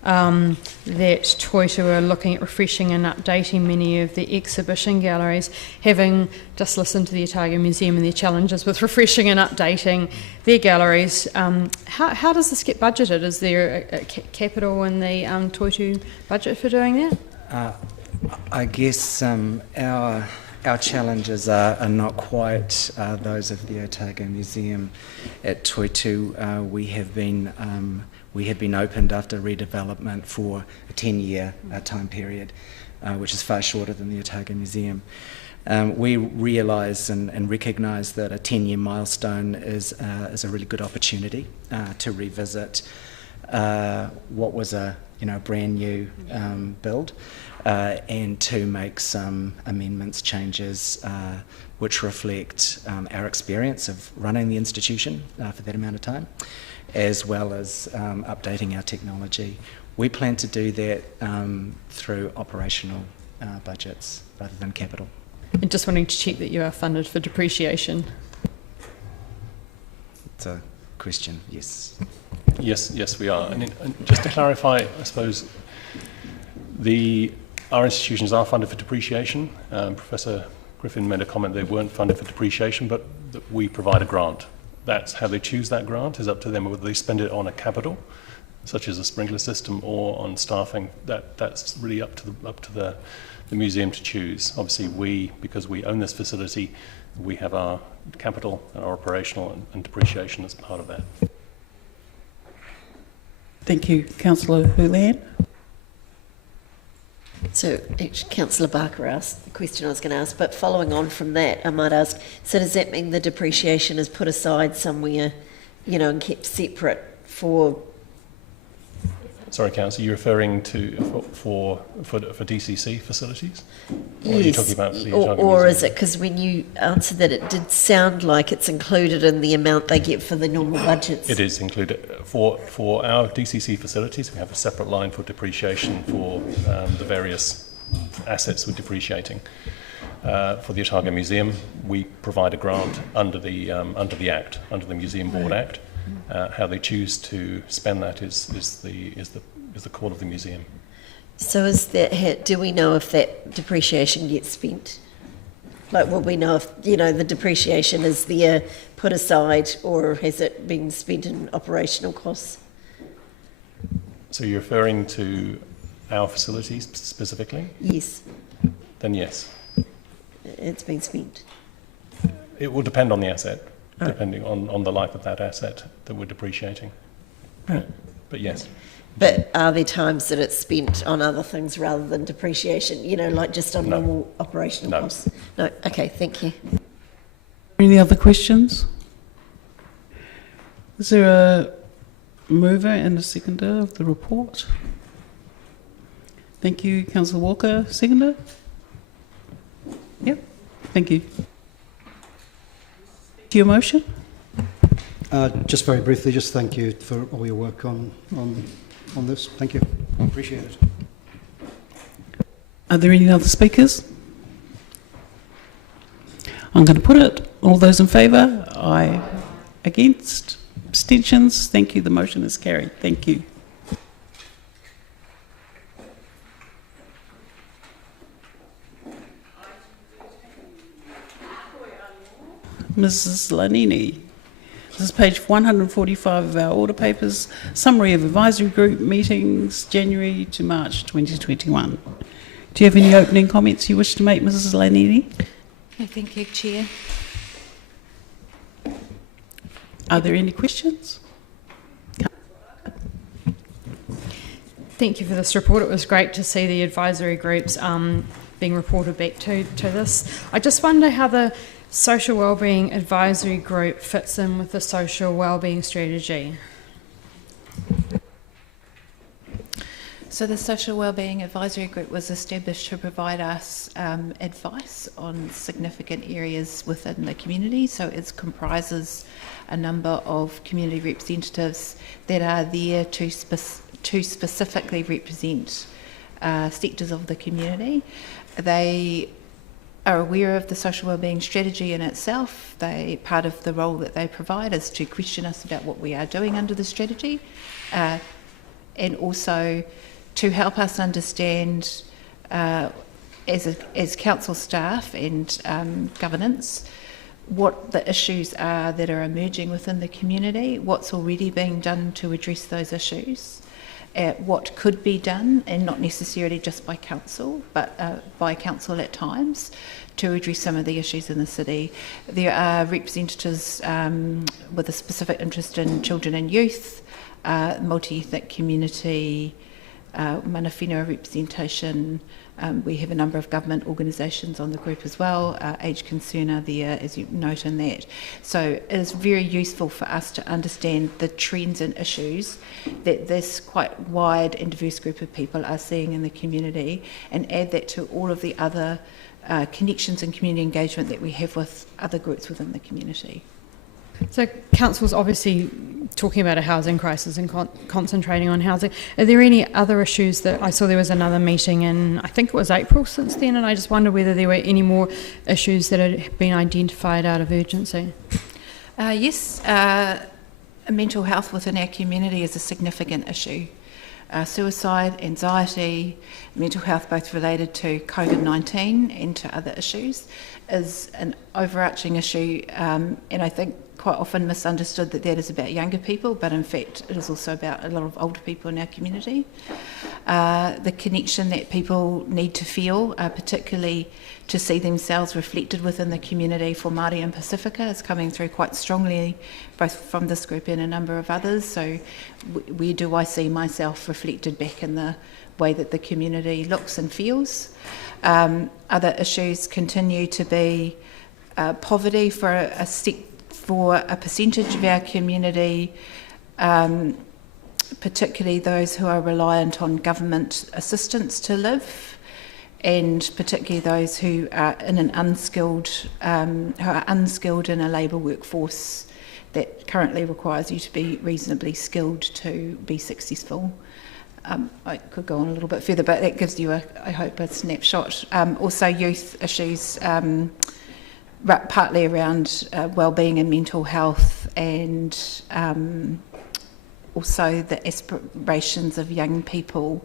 That Toitu are looking at refreshing and updating many of the exhibition galleries. Having just listened to the Otago Museum and their challenges with refreshing and updating their galleries, how does this get budgeted? Is there a capital in the Toitu budget for doing that? I guess our challenges are not quite those of the Otago Museum. At Toitu, we have been opened after redevelopment for a 10-year time period, which is far shorter than the Otago Museum. We realise and recognise that a 10-year milestone is a really good opportunity to revisit what was a brand new build, and to make some amendments, changes which reflect our experience of running the institution for that amount of time, as well as updating our technology. We plan to do that through operational budgets rather than capital. And just wanting to check that you are funded for depreciation. It's a question, yes. Yes, we are. And just to clarify, I suppose, our institutions are funded for depreciation. Professor Griffin made a comment they weren't funded for depreciation, but that we provide a grant. That's how they choose that grant, is up to them, whether they spend it on a capital, such as a sprinkler system, or on staffing. That's really up to the museum to choose. Obviously, because we own this facility, we have our capital and our operational and depreciation as part of that. Thank you, Councillor Houlihan. So, actually, Councillor Barker asked the question I was going to ask, but following on from that, I might ask, so does that mean the depreciation is put aside somewhere, and kept separate for Sorry, Councillor, you're referring to for DCC facilities? Or are you talking about the or is it because when you answered that, it did sound like it's included in the amount they get for the normal budgets? It is included. For our DCC facilities, we have a separate line for depreciation for the various assets we're depreciating. For the Otago Museum, we provide a grant under the Act, under the Museum Board Act. How they choose to spend that is the call of the museum. So is that, do we know if that depreciation gets spent? Like, will we know if, the depreciation is there put aside, or has it been spent in operational costs? So you're referring to our facilities specifically? Yes. Then yes. It's been spent. It will depend on the asset, depending on the life of that asset that we're depreciating. Right. But yes. But are there times that it's spent on other things rather than depreciation, like just on normal operational costs? No. Okay, thank you. Any other questions? Is there a mover and a seconder of the report? Thank you, Councillor Walker. Seconder? Yep. Thank you. To your motion? Just very briefly, just thank you for all your work on this. Thank you. Appreciate it. Are there any other speakers? I'm going to put it. All those in favour? Aye. Against? Abstentions? Thank you. The motion is carried. Thank you. Mrs. Lanini. This is page 145 of our order papers. Summary of advisory group meetings, January to March 2021. Do you have any opening comments you wish to make, Mrs. Lanini? Thank you, Chair. Are there any questions? Thank you for this report. It was great to see the advisory groups being reported back to this. I just wonder how the Social Wellbeing Advisory Group fits in with the Social Wellbeing Strategy. So the Social Wellbeing Advisory Group was established to provide us advice on significant areas within the community. So it comprises a number of community representatives that are there to specifically represent sectors of the community. They are aware of the social wellbeing strategy in itself. Part of the role that they provide is to question us about what we are doing under the strategy, and also to help us understand as council staff and governance what the issues are that are emerging within the community, what's already being done to address those issues, what could be done, and not necessarily just by council, but by council at times, to address some of the issues in the city. There are representatives with a specific interest in children and youth, multi-ethnic community, mana whenua representation. We have a number of government organisations on the group as well. Age Concern are there, as you note in that. So it is very useful for us to understand the trends and issues that this quite wide and diverse group of people are seeing in the community, and add that to all of the other connections and community engagement that we have with other groups within the community. So Council's obviously talking about a housing crisis and concentrating on housing. Are there any other issues that I saw? There was another meeting in, I think it was April since then, and I just wonder whether there were any more issues that had been identified out of urgency. Yes, mental health within our community is a significant issue. Suicide, anxiety, mental health, both related to COVID-19 and to other issues, is an overarching issue, and I think quite often misunderstood that is about younger people, but in fact it is also about a lot of older people in our community. The connection that people need to feel, particularly to see themselves reflected within the community for Māori and Pacifica, is coming through quite strongly, both from this group and a number of others. So where do I see myself reflected back in the way that the community looks and feels? Other issues continue to be poverty for a percentage of our community, particularly those who are reliant on government assistance to live, and particularly those who are in an unskilled in a labour workforce that currently requires you to be reasonably skilled to be successful. I could go on a little bit further, but that gives you, I hope, a snapshot. Also, youth issues, partly around wellbeing and mental health, and also the aspirations of young people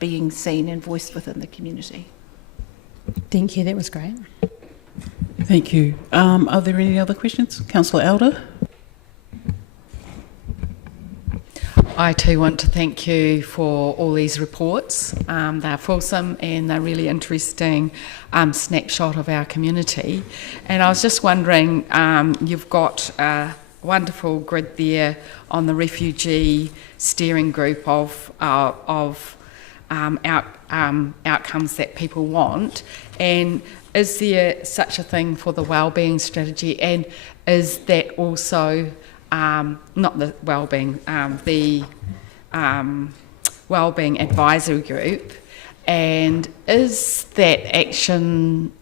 being seen and voiced within the community. Thank you, that was great. Thank you. Are there any other questions? Councillor Elder? I too want to thank you for all these reports. They're fulsome and they're really interesting snapshot of our community. And I was just wondering, you've got a wonderful grid there on the refugee steering group of outcomes that people want. And is there such a thing for the wellbeing strategy? And is that also not the wellbeing, the wellbeing advisory group, and is that action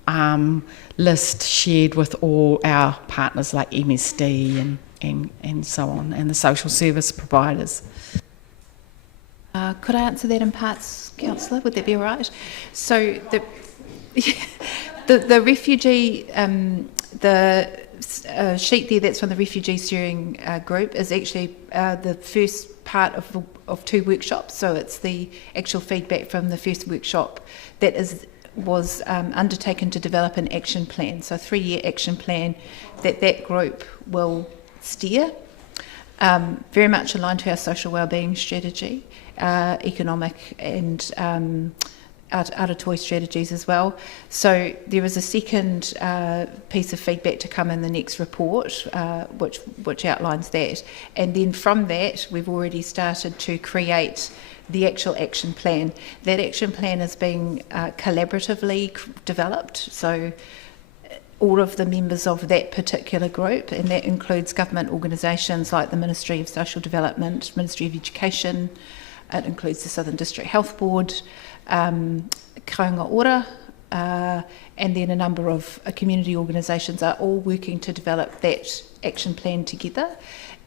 list shared with all our partners like MSD and so on, and the social service providers? Could I answer that in parts, Councillor? Would that be all right? So the refugee, sheet there that's from the refugee steering group is actually the first part of two workshops. So it's the actual feedback from the first workshop that was undertaken to develop an action plan. So a 3-year action plan that group will steer, very much aligned to our social wellbeing strategy, economic and out-of-toy strategies as well. So there is a second piece of feedback to come in the next report, which outlines that. And then from that, we've already started to create the actual action plan. That action plan is being collaboratively developed. So all of the members of that particular group, and that includes government organisations like the Ministry of Social Development, Ministry of Education, it includes the Southern District Health Board, Kaunga Ora, and then a number of community organisations are all working to develop that action plan together.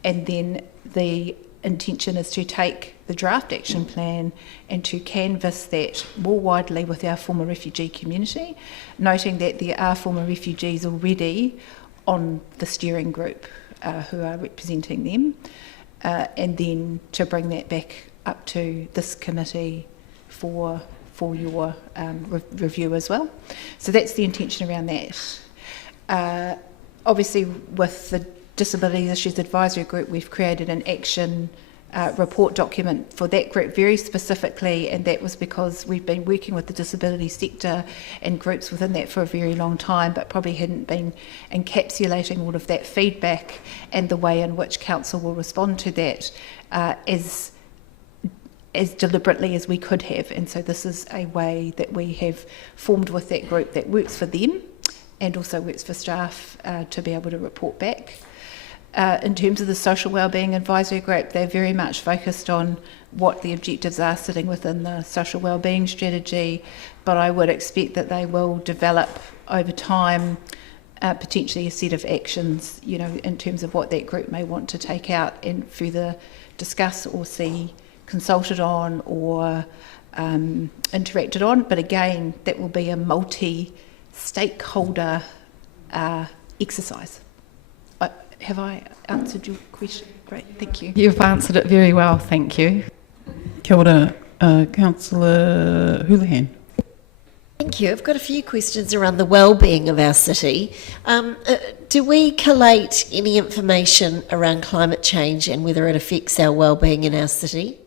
And then the intention is to take the draft action plan and to canvass that more widely with our former refugee community, noting that there are former refugees already on the steering group who are representing them, and then to bring that back up to this committee for your review as well. So that's the intention around that. Obviously, with the Disabilities Issues Advisory Group, we've created an action report document for that group very specifically, and that was because we've been working with the disability sector and groups within that for a very long time, but probably hadn't been encapsulating all of that feedback and the way in which council will respond to that as deliberately as we could have. And so this is a way that we have formed with that group that works for them and also works for staff to be able to report back. In terms of the Social Wellbeing Advisory Group, they're very much focused on what the objectives are sitting within the social wellbeing strategy, but I would expect that they will develop over time potentially a set of actions, you know, in terms of what that group may want to take out and further discuss or see consulted on or interacted on. But again, that will be a multi-stakeholder exercise. Have I answered your question? Great, thank you. You've answered it very well, thank you. Kia ora, Councillor Houlihan. Thank you. I've got a few questions around the wellbeing of our city. Do we collate any information around climate change and whether it affects our wellbeing in our city?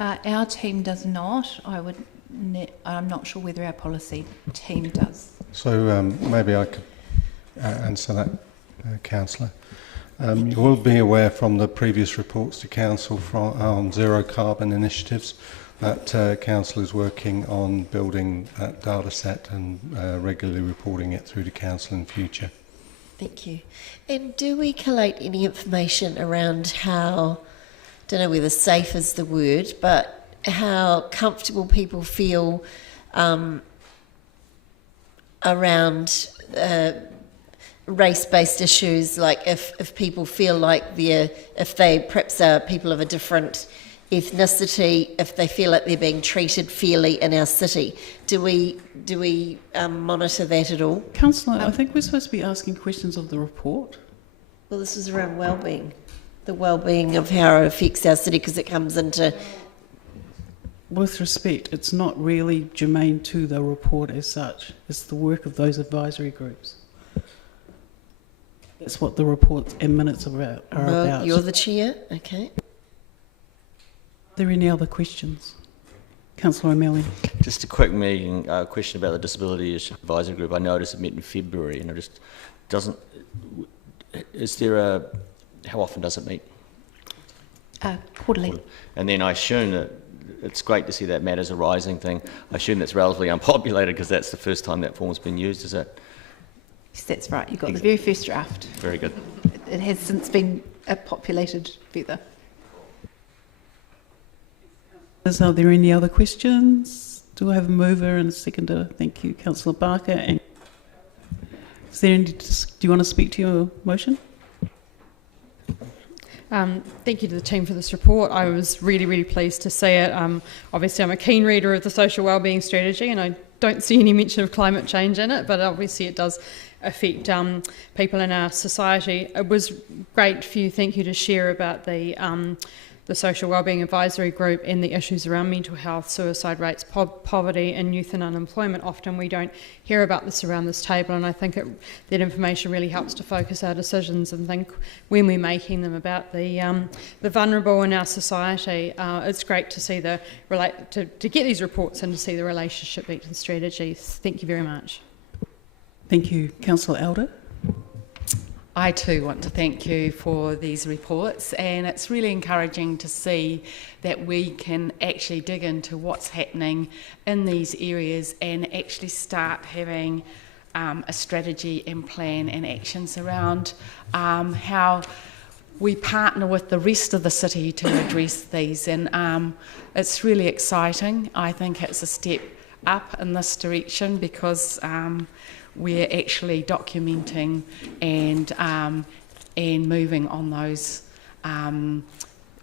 Our team does not. I'm not sure whether our policy team does. So maybe I could answer that, Councillor. You will be aware from the previous reports to Council on zero carbon initiatives that Council is working on building that data set and regularly reporting it through to Council in future. Thank you. And do we collate any information around how don't know whether safe is the word, but how comfortable people feel around race-based issues, like if people feel like if they perhaps are people of a different ethnicity, if they feel like they're being treated fairly in our city. Do we monitor that at all? Councillor, I think we're supposed to be asking questions of the report. Well, this is around well-being, the well-being of how it affects our city, because it comes into... With respect, it's not really germane to the report as such. It's the work of those advisory groups. That's what the reports and minutes are about. You're the chair, okay. Are there any other questions? Councillor O'Malley. Just a quick meeting question about the Disabilities Advisory Group. I noticed it met in February, and it just doesn't. Is there a? How often does it meet? Quarterly. And then I assume that it's great to see that matters arising thing. I assume that's relatively unpopulated because that's the first time that form's been used. Is it? Yes, that's right. You got the very first draft. Very good. It has since been populated further. Are there any other questions? Do I have a mover and a seconder? Thank you, Councillor Barker. And is there any? Do you want to speak to your motion? Thank you to the team for this report. I was really, really pleased to see it. Obviously, I'm a keen reader of the social wellbeing strategy, and I don't see any mention of climate change in it, but obviously it does affect people in our society. It was great for you, thank you, to share about the Social Wellbeing Advisory Group and the issues around mental health, suicide rates, poverty and youth and unemployment. Often we don't hear about this around this table, and I think that information really helps to focus our decisions and think when we're making them about the vulnerable in our society. It's great to see to get these reports and to see the relationship between strategies. Thank you very much. Thank you. Councillor Elder. I too want to thank you for these reports, and it's really encouraging to see that we can actually dig into what's happening in these areas and actually start having a strategy and plan and actions around how we partner with the rest of the city to address these. And it's really exciting. I think it's a step up in this direction because we're actually documenting and moving on those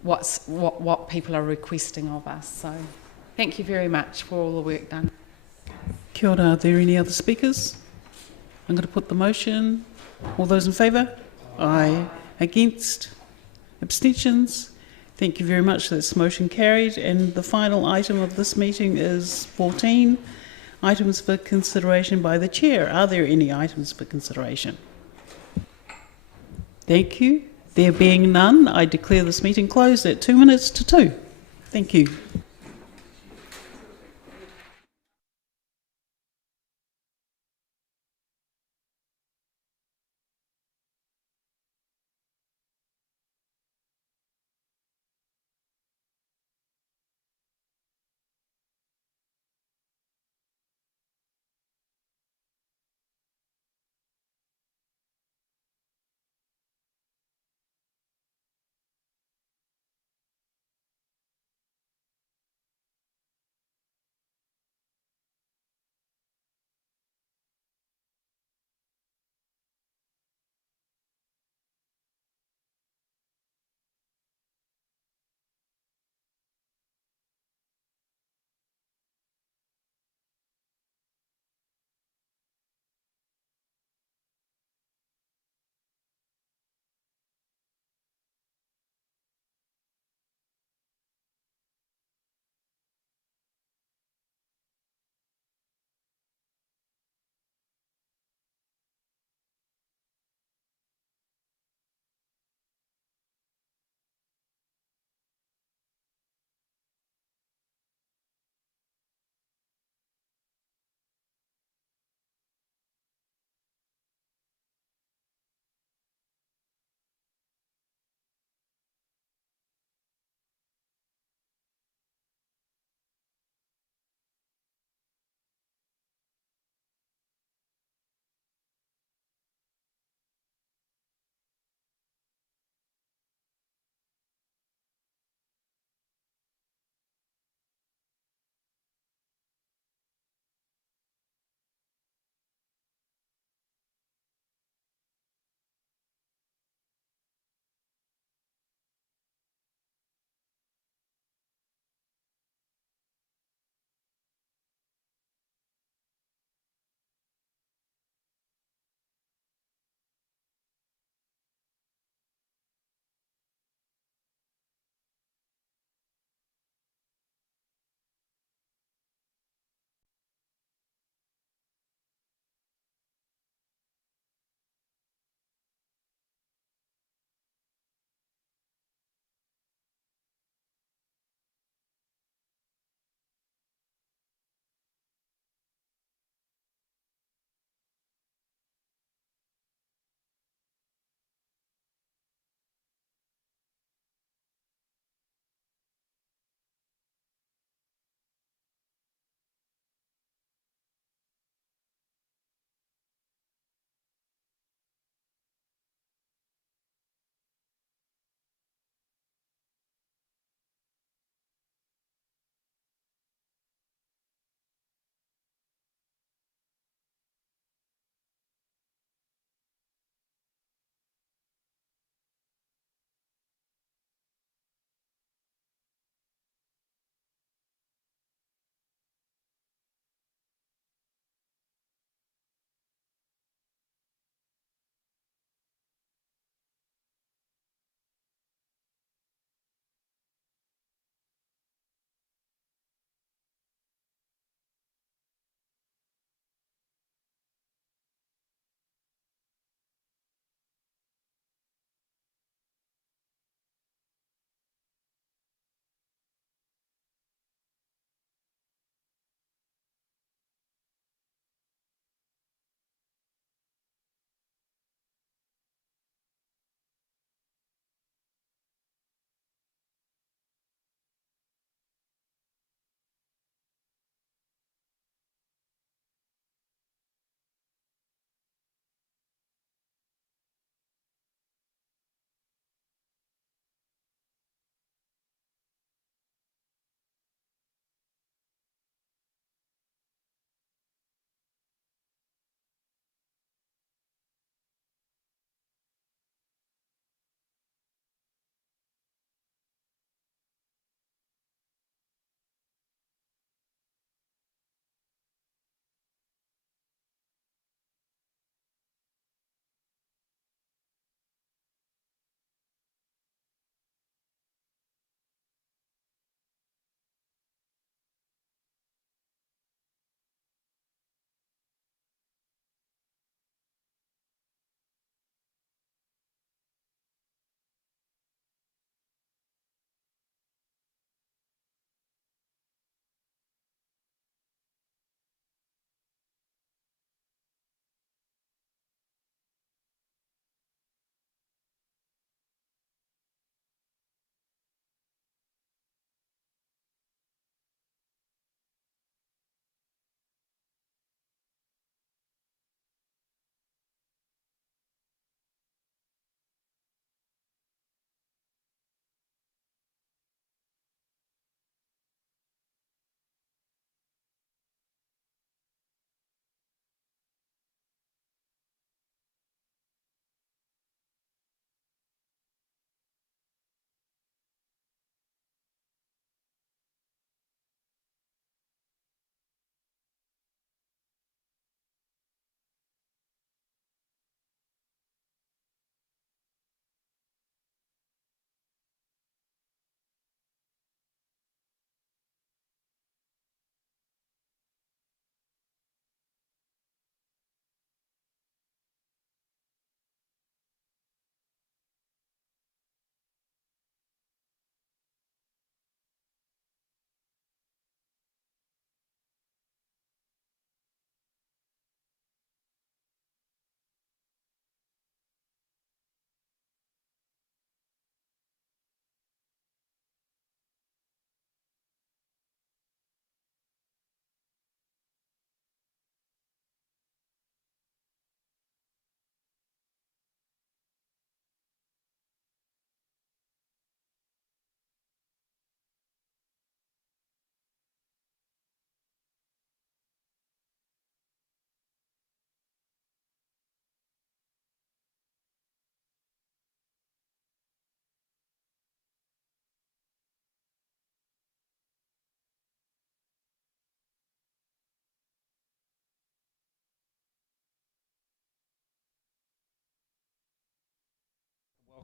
what people are requesting of us. So thank you very much for all the work done. Kia ora. Are there any other speakers? I'm going to put the motion. All those in favour? Aye. Against? Abstentions? Thank you very much. That's motion carried. And the final item of this meeting is 14. Items for consideration by the chair. Are there any items for consideration? Thank you. There being none, I declare this meeting closed at 2 minutes to 2. Thank you.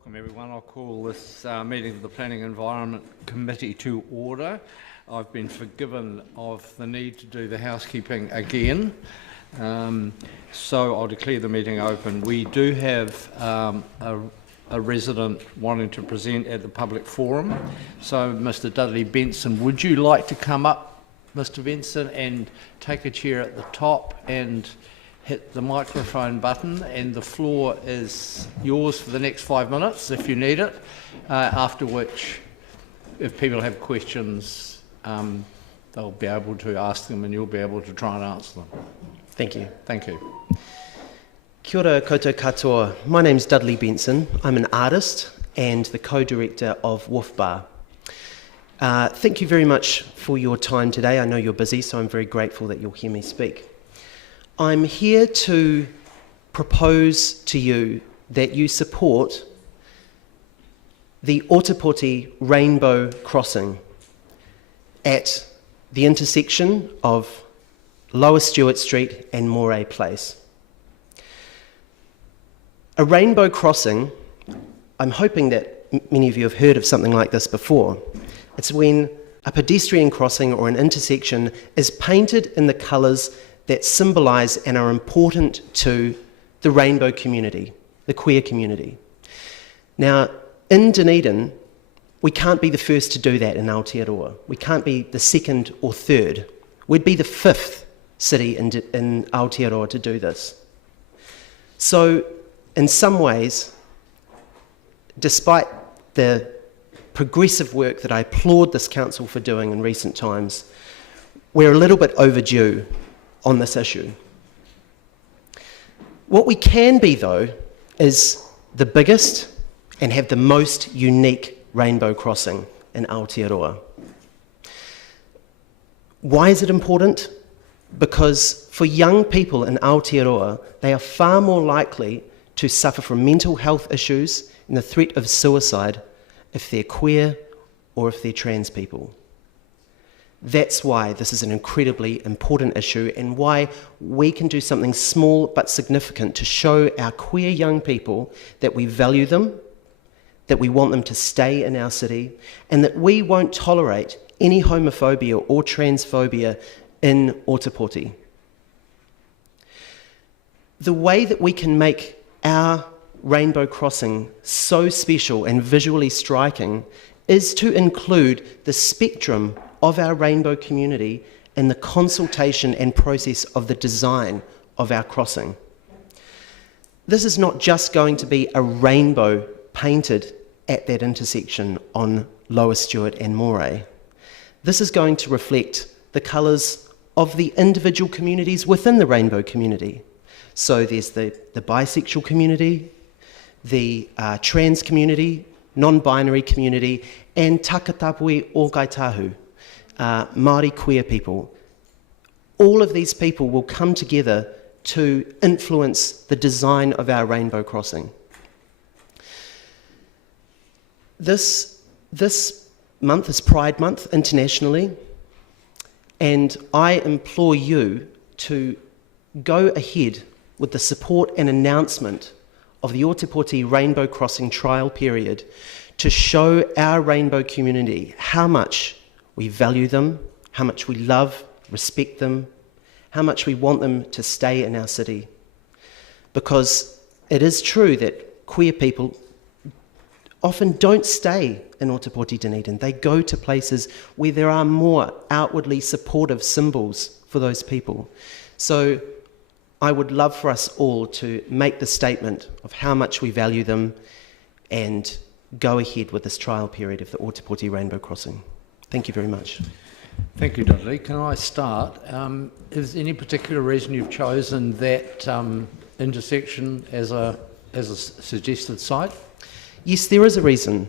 Welcome everyone. I'll call this meeting of the Planning and Environment Committee to order. I've been forgiven of the need to do the housekeeping again. So I'll declare the meeting open. We do have a resident wanting to present at the public forum. So Mr. Dudley Benson, would you like to come up, Mr. Benson, and take a chair at the top and hit the microphone button, and the floor is yours for the next 5 minutes if you need it, after which, if people have questions, they'll be able to ask them and you'll be able to try and answer them. Thank you. Thank you. Kia ora koutou katoa. My name's Dudley Benson. I'm an artist and the co-director of Wolf Bar. Thank you very much for your time today. I know you're busy, so I'm very grateful that you'll hear me speak. I'm here to propose to you that you support the Otapoti Rainbow Crossing at the intersection of Lower Stewart Street and Moray Place. A rainbow crossing, I'm hoping that many of you have heard of something like this before. It's when a pedestrian crossing or an intersection is painted in the colours that symbolise and are important to the rainbow community, the queer community. Now, in Dunedin, we can't be the first to do that in Aotearoa. We can't be the second or third. We'd be the fifth city in Aotearoa to do this. So, in some ways, despite the progressive work that I applaud this council for doing in recent times, we're a little bit overdue on this issue. What we can be, though, is the biggest and have the most unique rainbow crossing in Aotearoa. Why is it important? Because for young people in Aotearoa, they are far more likely to suffer from mental health issues and the threat of suicide if they're queer or if they're trans people. That's why this is an incredibly important issue and why we can do something small but significant to show our queer young people that we value them, that we want them to stay in our city, and that we won't tolerate any homophobia or transphobia in Otapoti. The way that we can make our rainbow crossing so special and visually striking is to include the spectrum of our rainbow community in the consultation and process of the design of our crossing. This is not just going to be a rainbow painted at that intersection on Lower Stewart and Moray. This is going to reflect the colours of the individual communities within the rainbow community. So there's the bisexual community, the trans community, non-binary community, and Takatapui o Gaitahu, Māori queer people. All of these people will come together to influence the design of our rainbow crossing. This month is Pride Month internationally, and I implore you to go ahead with the support and announcement of the Otapoti Rainbow Crossing trial period to show our rainbow community how much we value them, how much we love, respect them, how much we want them to stay in our city. Because it is true that queer people often don't stay in Otapoti Dunedin. They go to places where there are more outwardly supportive symbols for those people. So I would love for us all to make the statement of how much we value them and go ahead with this trial period of the Otapoti Rainbow Crossing. Thank you very much. Thank you, Dudley. Can I start? Is there any particular reason you've chosen that intersection as a suggested site? Yes, there is a reason.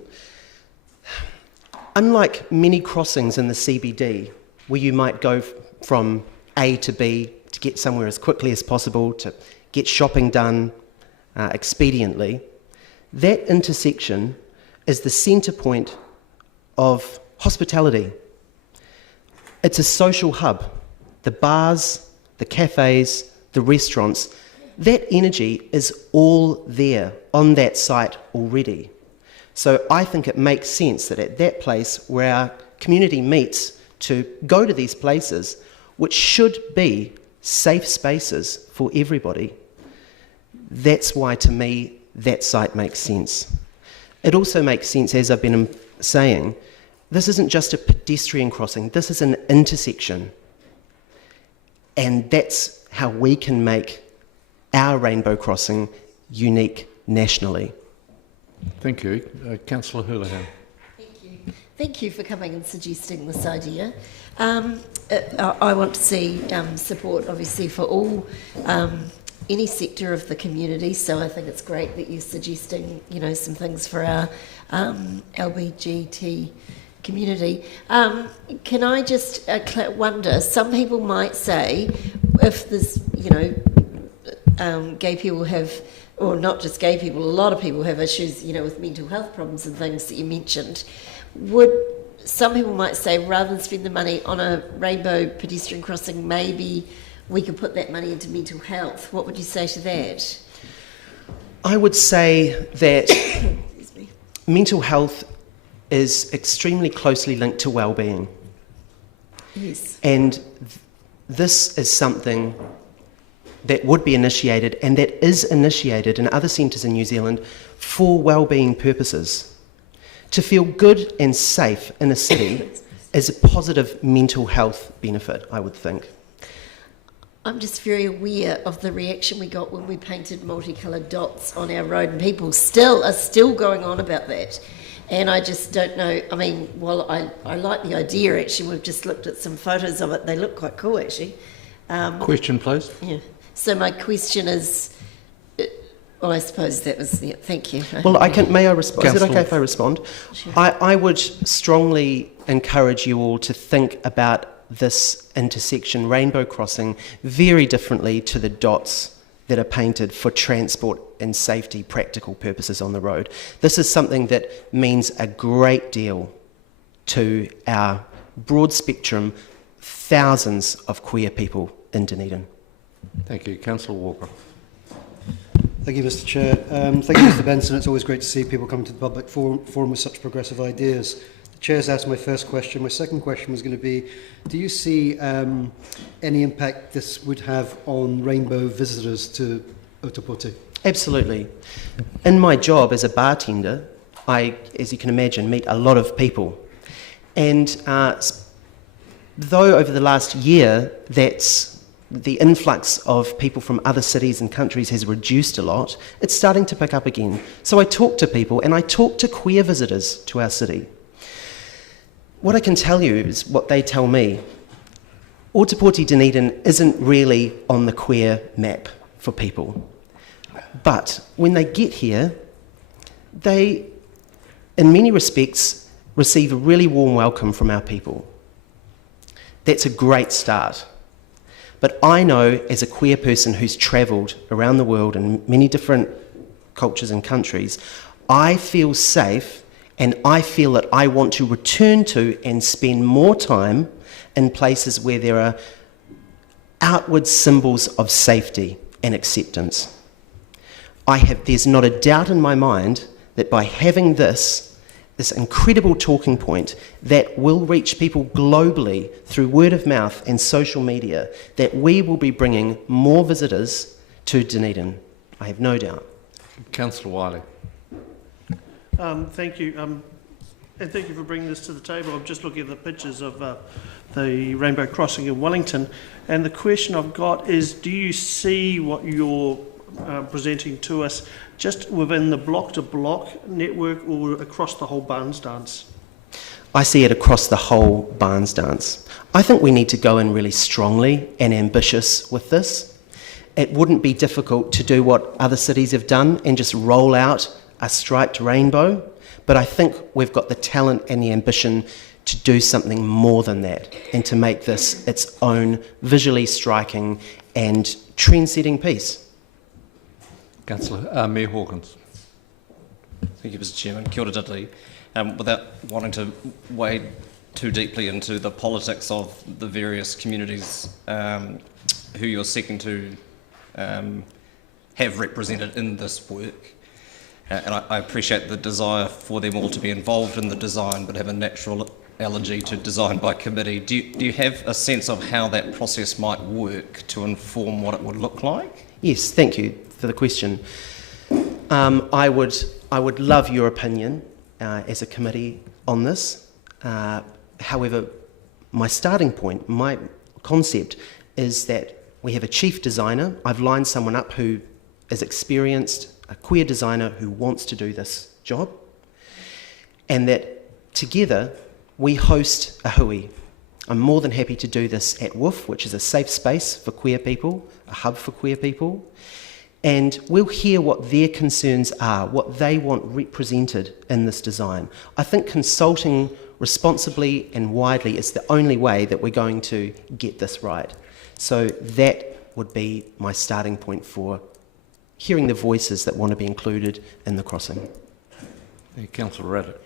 Unlike many crossings in the CBD, where you might go from A to B to get somewhere as quickly as possible, to get shopping done expediently, that intersection is the centre point of hospitality. It's a social hub. The bars, the cafes, the restaurants, that energy is all there on that site already. So I think it makes sense that at that place where our community meets to go to these places, which should be safe spaces for everybody, that's why, to me, that site makes sense. It also makes sense, as I've been saying, this isn't just a pedestrian crossing, this is an intersection. And that's how we can make our rainbow crossing unique nationally. Thank you. Councillor Houlihan. Thank you for coming and suggesting this idea. I want to see support, obviously, for all any sector of the community. So I think it's great that you're suggesting, you know, some things for our LBGT community. Can I just wonder? Some people might say, if there's, you know, gay people have, or not just gay people, a lot of people have issues, you know, with mental health problems and things that you mentioned. Some people might say, rather than spend the money on a rainbow pedestrian crossing, maybe we could put that money into mental health. What would you say to that? I would say that mental health is extremely closely linked to well-being. Yes. And this is something that would be initiated, and that is initiated in other centres in New Zealand for well-being purposes. To feel good and safe in a city is a positive mental health benefit, I would think. I'm just very aware of the reaction we got when we painted multicoloured dots on our road, and people are still going on about that. And I just don't know, I mean, while I like the idea, actually, we've just looked at some photos of it, they look quite cool, actually. Question, please. Yeah. So my question is, well, I suppose that was, yeah, thank you. Well, may I respond? Is it okay if I respond? Sure. I would strongly encourage you all to think about this intersection rainbow crossing very differently to the dots that are painted for transport and safety practical purposes on the road. This is something that means a great deal to our broad spectrum, thousands of queer people in Dunedin. Thank you. Councillor Walker. Thank you, Mr. Chair. Thank you, Mr. Benson. It's always great to see people come to the public forum with such progressive ideas. The Chair's asked my first question. My second question was going to be, do you see any impact this would have on rainbow visitors to Ōtepoti? Absolutely. In my job as a bartender, I, as you can imagine, meet a lot of people. And though over the last year the influx of people from other cities and countries has reduced a lot, it's starting to pick up again. So I talk to people, and I talk to queer visitors to our city. What I can tell you is what they tell me. Ōtepoti Dunedin isn't really on the queer map for people. But when they get here, they, in many respects, receive a really warm welcome from our people. That's a great start. But I know, as a queer person who's travelled around the world in many different cultures and countries, I feel safe, and I feel that I want to return to and spend more time in places where there are outward symbols of safety and acceptance. There's not a doubt in my mind that by having this incredible talking point that will reach people globally through word of mouth and social media, that we will be bringing more visitors to Dunedin. I have no doubt. Councillor Wiley. Thank you. And thank you for bringing this to the table. I'm just looking at the pictures of the Rainbow Crossing in Wellington. And the question I've got is, do you see what you're presenting to us just within the block-to-block network or across the whole Barnes dance? I see it across the whole Barnes dance. I think we need to go in really strongly and ambitious with this. It wouldn't be difficult to do what other cities have done and just roll out a striped rainbow, but I think we've got the talent and the ambition to do something more than that and to make this its own visually striking and trend-setting piece. Councillor Mayor Hawkins. Thank you, Mr. Chairman. Kia ora Dudley. Without wanting to wade too deeply into the politics of the various communities who you're seeking to have represented in this work, And I appreciate the desire for them all to be involved in the design but have a natural allergy to design by committee. Do you have a sense of how that process might work to inform what it would look like? Yes, thank you for the question. I would love your opinion as a committee on this. However, my starting point, my concept is that we have a chief designer. I've lined someone up who is experienced, a queer designer who wants to do this job, and that together we host a hui. I'm more than happy to do this at WOOF, which is a safe space for queer people, a hub for queer people, and we'll hear what their concerns are, what they want represented in this design. I think consulting responsibly and widely is the only way that we're going to get this right. So that would be my starting point for hearing the voices that want to be included in the crossing. Councillor Radic.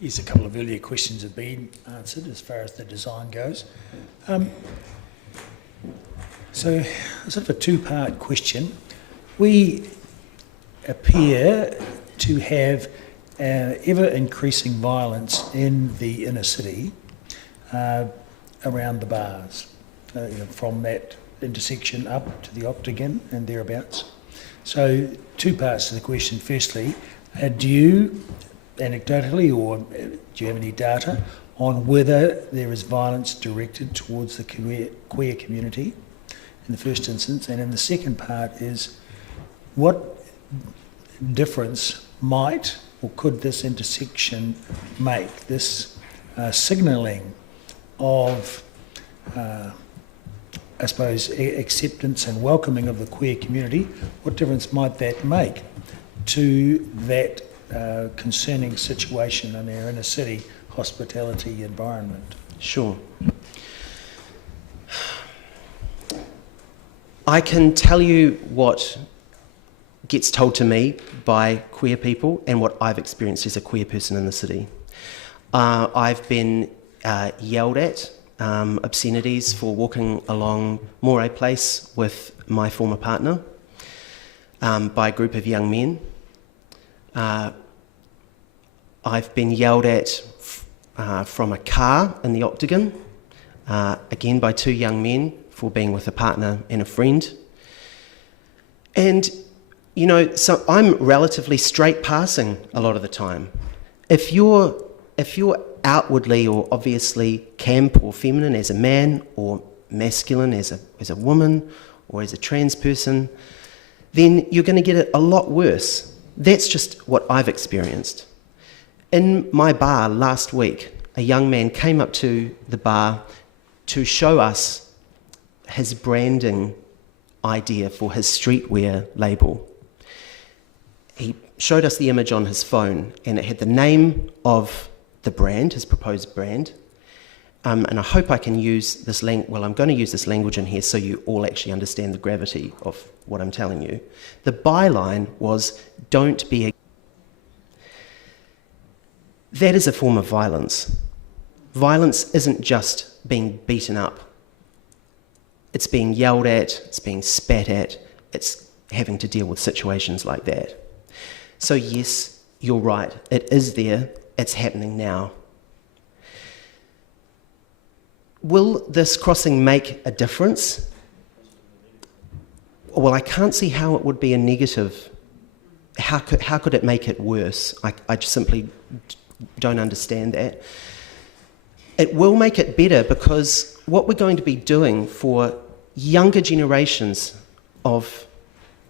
Yes, a couple of earlier questions have been answered as far as the design goes. So, sort of a two-part question. We appear to have ever-increasing violence in the inner city around the bars, from that intersection up to the Octagon and thereabouts. So, two parts to the question. Firstly, do you, anecdotally, or do you have any data on whether there is violence directed towards the queer community in the first instance? And in the second part is, what difference might or could this intersection make, this signalling of I suppose, acceptance and welcoming of the queer community, what difference might that make to that concerning situation in our inner city hospitality environment? Sure. I can tell you what gets told to me by queer people and what I've experienced as a queer person in the city. I've been yelled at, obscenities for walking along Moray Place with my former partner by a group of young men. I've been yelled at from a car in the Octagon, again by two young men for being with a partner and a friend. And, you know, so I'm relatively straight passing a lot of the time. If you're outwardly or obviously camp or feminine as a man, or masculine as a woman, or as a trans person, then you're going to get it a lot worse. That's just what I've experienced. In my bar last week, a young man came up to the bar to show us his branding idea for his streetwear label. He showed us the image on his phone, and it had the name of the brand, his proposed brand, and I hope I can use this I'm going to use this language in here so you all actually understand the gravity of what I'm telling you. The byline was, "Don't be a..." That is a form of violence. Violence isn't just being beaten up. It's being yelled at, it's being spat at, it's having to deal with situations like that. So yes, you're right, it is there. It's happening now. Will this crossing make a difference? Well, I can't see how it would be a negative. How could it make it worse? I just simply don't understand that. It will make it better because what we're going to be doing for younger generations of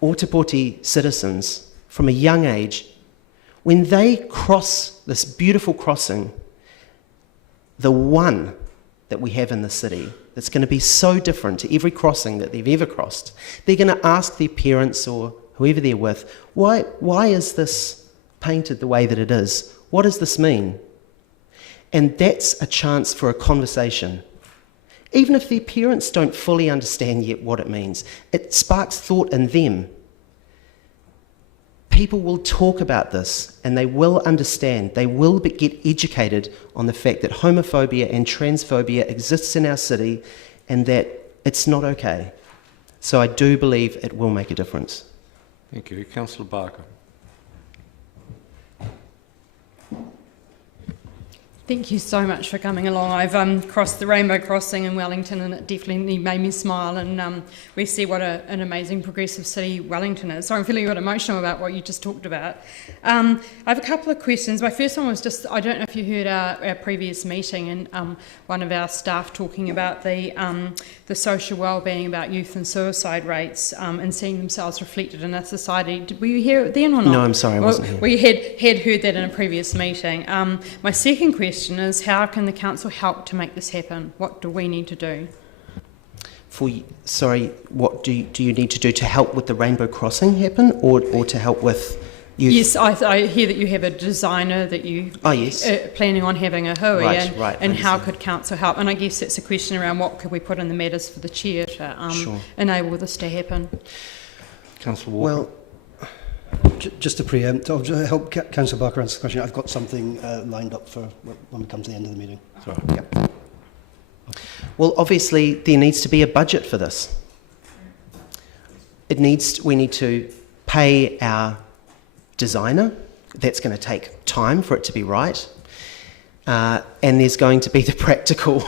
Ōtepoti citizens from a young age, when they cross this beautiful crossing, the one that we have in the city, that's going to be so different to every crossing that they've ever crossed, they're going to ask their parents or whoever they're with, why is this painted the way that it is? What does this mean? And that's a chance for a conversation. Even if their parents don't fully understand yet what it means, it sparks thought in them. People will talk about this and they will understand, they will get educated on the fact that homophobia and transphobia exists in our city and that it's not okay. So I do believe it will make a difference. Thank you. Councillor Barker. Thank you so much for coming along. I've crossed the Rainbow Crossing in Wellington, and it definitely made me smile, and we see what an amazing progressive city Wellington is. So I'm feeling a bit emotional about what you just talked about. I have a couple of questions. My first one was just, I don't know if you heard our previous meeting, and one of our staff talking about the social wellbeing, about youth and suicide rates, and seeing themselves reflected in our society. Were you here then or not? No, I'm sorry, I wasn't here. Well, you had heard that in a previous meeting. My second question is, how can the council help to make this happen? What do we need to do? What do you need to do to help with the Rainbow Crossing happen, or to help with youth? Yes, I hear that you have a designer that you planning on having a hui, and how could council help? And I guess that's a question around what could we put in the matters for the chair to enable this to happen. Councillor Walker. Well, just to preempt, I'll just help Councillor Barker answer the question. I've got something lined up for when we come to the end of the meeting. Sorry. Yep. Well, obviously, there needs to be a budget for this. We need to pay our designer. That's going to take time for it to be right. And there's going to be the practical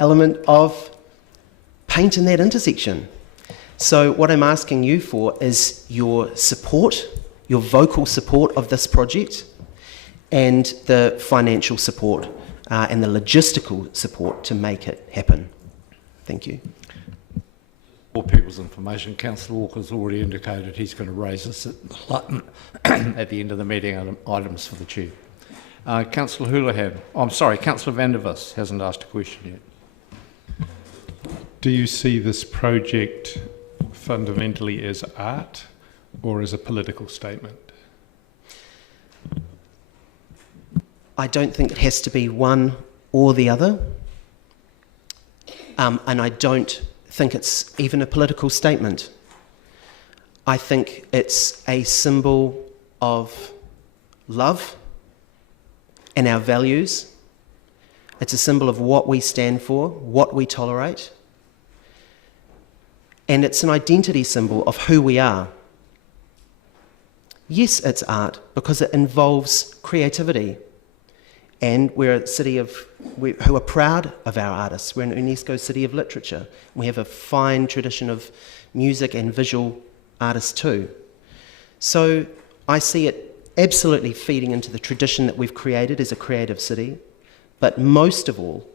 element of paint in that intersection. So what I'm asking you for is your support, your vocal support of this project, and the financial support and the logistical support to make it happen. Thank you. For people's information, Councillor Walker's already indicated he's going to raise this at the end of the meeting items for the chair. Councillor Houlihan, Councillor Van der Vis hasn't asked a question yet. Do you see this project fundamentally as art or as a political statement? I don't think it has to be one or the other. And I don't think it's even a political statement. I think it's a symbol of love and our values. It's a symbol of what we stand for, what we tolerate. And it's an identity symbol of who we are. Yes, it's art because it involves creativity. And we're a city who are proud of our artists. We're an UNESCO City of Literature. We have a fine tradition of music and visual artists too. So I see it absolutely feeding into the tradition that we've created as a creative city. But most of all,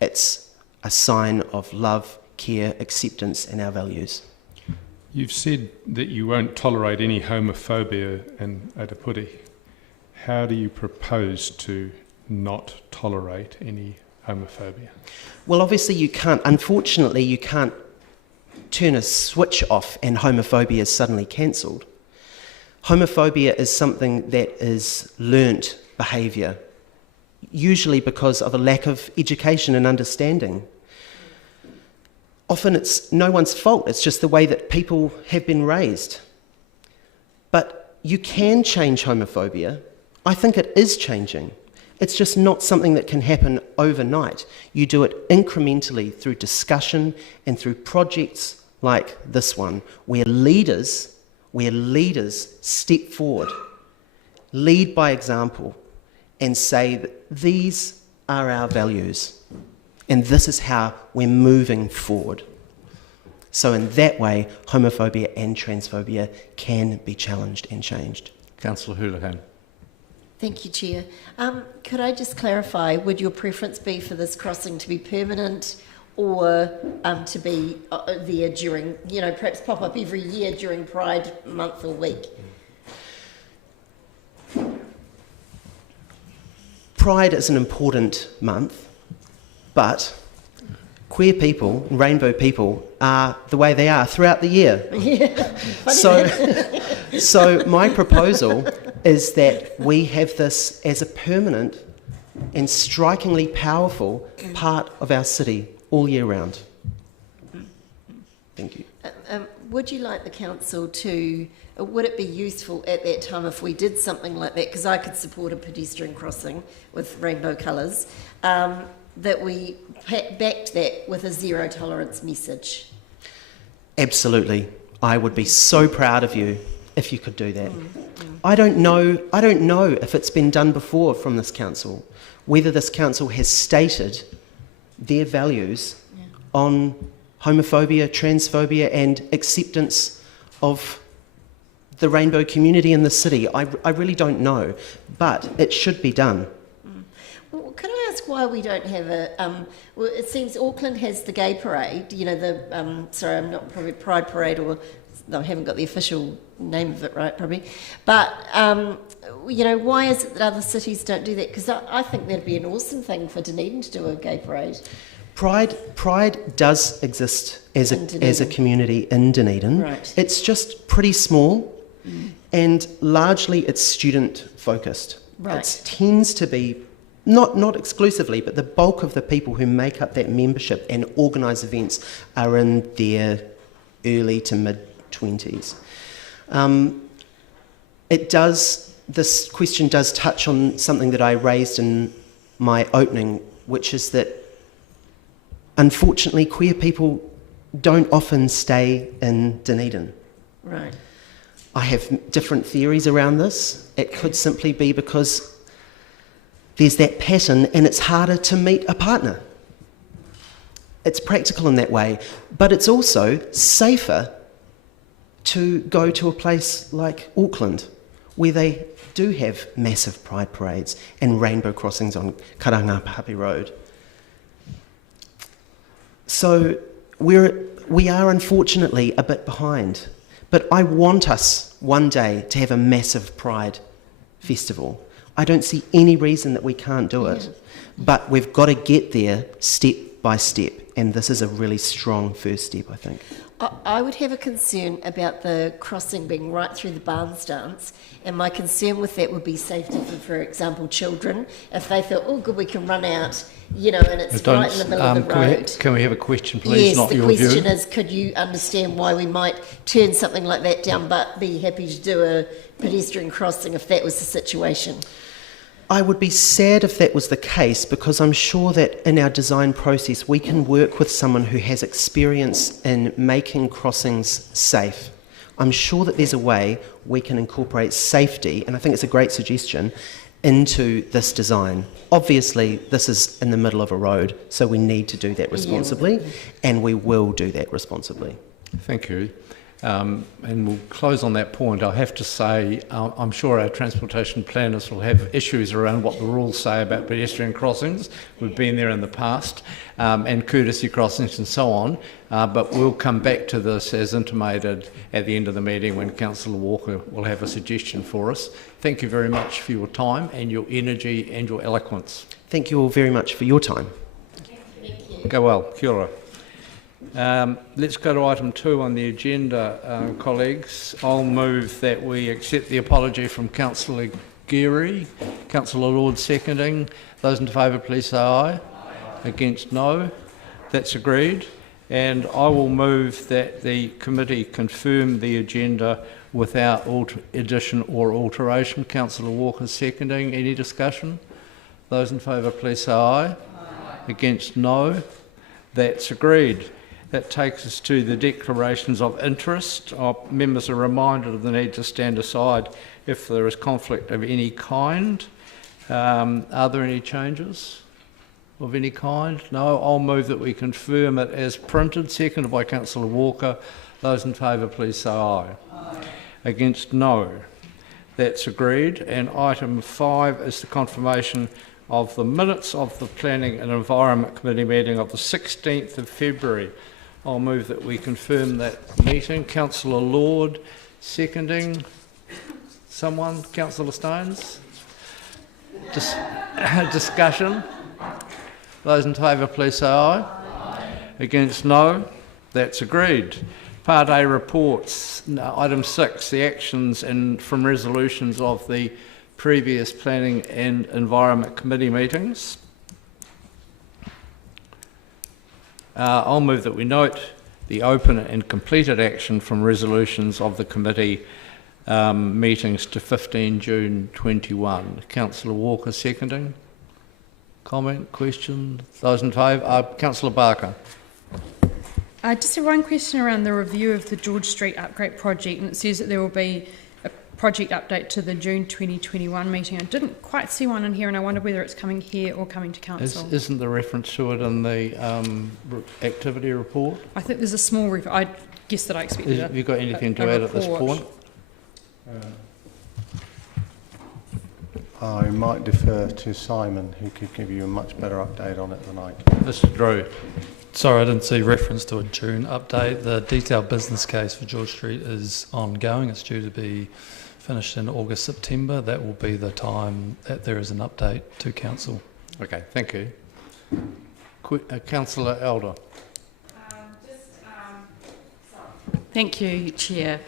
it's a sign of love, care, acceptance, and our values. You've said that you won't tolerate any homophobia in Atapuri. How do you propose to not tolerate any homophobia? Well, obviously you can't. Unfortunately, you can't turn a switch off and homophobia is suddenly cancelled. Homophobia is something that is learnt behaviour, usually because of a lack of education and understanding. Often it's no one's fault, it's just the way that people have been raised. But you can change homophobia. I think it is changing. It's just not something that can happen overnight. You do it incrementally through discussion and through projects like this one, where leaders step forward, lead by example, and say that these are our values. And this is how we're moving forward. So in that way, homophobia and transphobia can be challenged and changed. Councillor Houlihan. Thank you, Chair. Could I just clarify, would your preference be for this crossing to be permanent or to be there during, perhaps pop up every year during Pride Month or week? Pride is an important month, but queer people, rainbow people, are the way they are throughout the year. Yeah. So my proposal is that we have this as a permanent and strikingly powerful part of our city all year round. Thank you. Would you like the council to, would it be useful at that time if we did something like that, because I could support a pedestrian crossing with rainbow colours, that we backed that with a zero tolerance message? Absolutely. I would be so proud of you if you could do that. I don't know if it's been done before from this council, whether this council has stated their values on homophobia, transphobia and acceptance of the rainbow community in the city. I really don't know, but it should be done. Well, can I ask why we don't have a... well, it seems Auckland has the gay parade, you know, the... sorry, I'm not probably Pride Parade, or no, I haven't got the official name of it right, probably. But, you know, why is it that other cities don't do that? Because I think that'd be an awesome thing for Dunedin to do a gay parade. Pride does exist as a community in Dunedin. Right. It's just pretty small, and largely it's student focused. Right. It tends to be, not exclusively, but the bulk of the people who make up that membership and organise events are in their early to mid-20s. This question does touch on something that I raised in my opening, which is that unfortunately queer people don't often stay in Dunedin. Right. I have different theories around this. It could simply be because there's that pattern and it's harder to meet a partner. It's practical in that way, but it's also safer to go to a place like Auckland, where they do have massive pride parades and rainbow crossings on Karangapapi Road. So we are unfortunately a bit behind, but I want us one day to have a massive pride festival. I don't see any reason that we can't do it, but we've got to get there step by step, and this is a really strong first step, I think. I would have a concern about the crossing being right through the barns dance, and my concern with that would be safety for example, children. If they feel, oh, good, we can run out, you know, and it's right in the middle of the road. Can we have a question, please? Yes, not the your question view. is, could you understand why we might turn something like that down, but be happy to do a pedestrian crossing if that was the situation? I would be sad if that was the case, because I'm sure that in our design process we can work with someone who has experience in making crossings safe. I'm sure that there's a way we can incorporate safety, and I think it's a great suggestion, into this design. Obviously, this is in the middle of a road, so we need to do that responsibly, and we will do that responsibly. Thank you. And we'll close on that point. I have to say, I'm sure our transportation planners will have issues around what the rules say about pedestrian crossings. We've been there in the past, and courtesy crossings and so on. But we'll come back to this as intimated at the end of the meeting when Councillor Walker will have a suggestion for us. Thank you very much for your time and your energy and your eloquence. Thank you all very much for your time. Thank you. Go well. Kia ora. Let's go to item 2 on the agenda, colleagues. I'll move that we accept the apology from Councillor Geary. Councillor Lord seconding. Those in favour, please say aye. Aye. Against, no. That's agreed. And I will move that the committee confirm the agenda without addition or alteration. Councillor Walker seconding. Any discussion? Those in favour, please say aye. Aye. Against, no. That's agreed. That takes us to the declarations of interest. Our members are reminded of the need to stand aside if there is conflict of any kind. Are there any changes of any kind? No. I'll move that we confirm it as printed, seconded by Councillor Walker. Those in favour, please say aye. Aye. Against, no. That's agreed. And item 5 is the confirmation of the minutes of the Planning and Environment Committee meeting of the 16th of February. I'll move that we confirm that meeting. Councillor Lord seconding. Someone? Councillor Stones? Discussion? Those in favour, please say aye. Aye. Against, no. That's agreed. Part A reports. Item 6, the actions from resolutions of the previous Planning and Environment Committee meetings. I'll move that we note the open and completed action from resolutions of the committee meetings to 15 June 21. Councillor Walker seconding. Comment, question? Those in favour? Councillor Barker. Just one question around the review of the George Street upgrade project, and it says that there will be project update to the June 2021 meeting. I didn't quite see one in here, and I wondered whether it's coming here or coming to council. Isn't the reference to it in the activity report? I think there's a small I guess that I expected. Have you got anything to add at this point? I might defer to Simon, who could give you a much better update on it than I can. Mr. Drew. Sorry, I didn't see reference to a June update. The detailed business case for George Street is ongoing. It's due to be finished in August, September. That will be the time that there is an update to council. Okay, thank you. Councillor Elder. Thank you, Chair.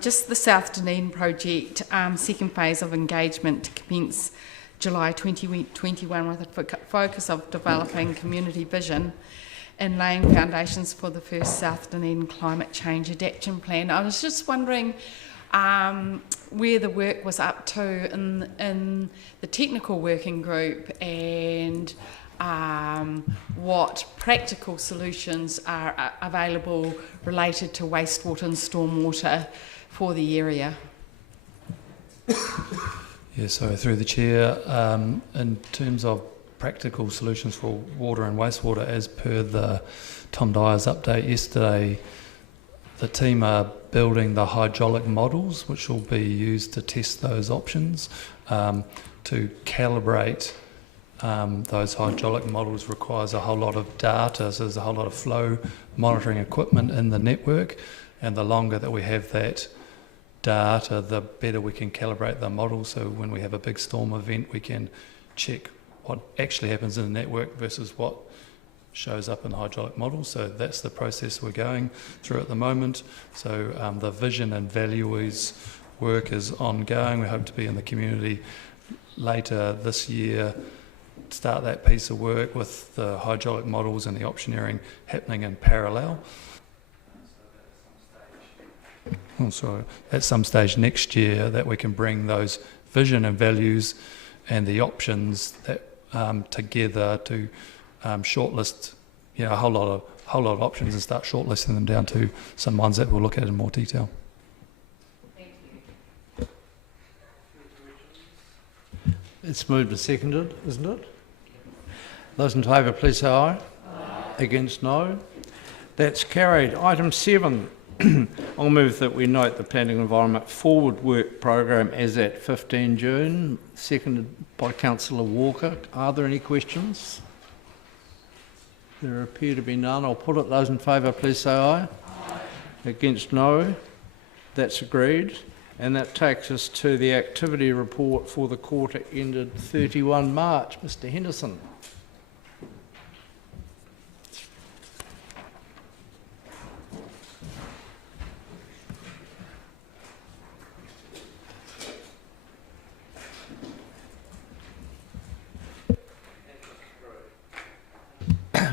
Just the South Dunedin project, second phase of engagement to commence July 2021 with a focus of developing community vision and laying foundations for the first South Dunedin Climate Change Adaptation Plan. I was just wondering where the work was up to in the technical working group and what practical solutions are available related to wastewater and stormwater for the area. Yeah, so through the Chair, in terms of practical solutions for water and wastewater, as per the Tom Dyer's update yesterday, the team are building the hydraulic models, which will be used to test those options. To calibrate those hydraulic models requires a whole lot of data, so there's a whole lot of flow monitoring equipment in the network, and the longer that we have that data, the better we can calibrate the model. So when we have a big storm event, we can check what actually happens in the network versus what shows up in the hydraulic model. So that's the process we're going through at the moment. So the vision and values work is ongoing. We hope to be in the community later this year, start that piece of work with the hydraulic models and the optioneering happening in parallel. At some stage next year, that we can bring those vision and values and the options that together to shortlist, a whole lot of options and start shortlisting them down to some ones that we'll look at in more detail. Thank you. It's moved and seconded, isn't it? Those in favour, please say aye. Aye. Against, no. That's carried. Item 7. I'll move that we note the Planning Environment Forward Work Programme as at 15 June, seconded by Councillor Walker. Are there any questions? There appear to be none. I'll put it. Those in favour, please say aye. Aye. Against, no. That's agreed. And that takes us to the activity report for the quarter ended 31 March. Mr. Henderson.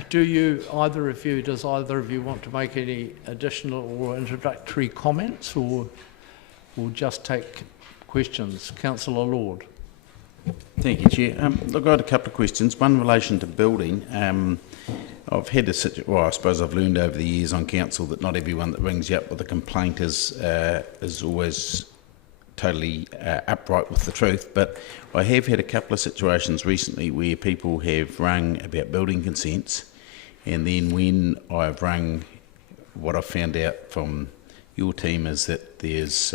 Does either of you want to make any additional or introductory comments, or we'll just take questions? Councillor Lord. Thank you, Chair. Look, I had a couple of questions. One in relation to building. I've had I suppose I've learned over the years on council that not everyone that rings you up with a complaint is always totally upright with the truth, but I have had a couple of situations recently where people have rung about building consents, and then when I've rung, what I've found out from your team is that there's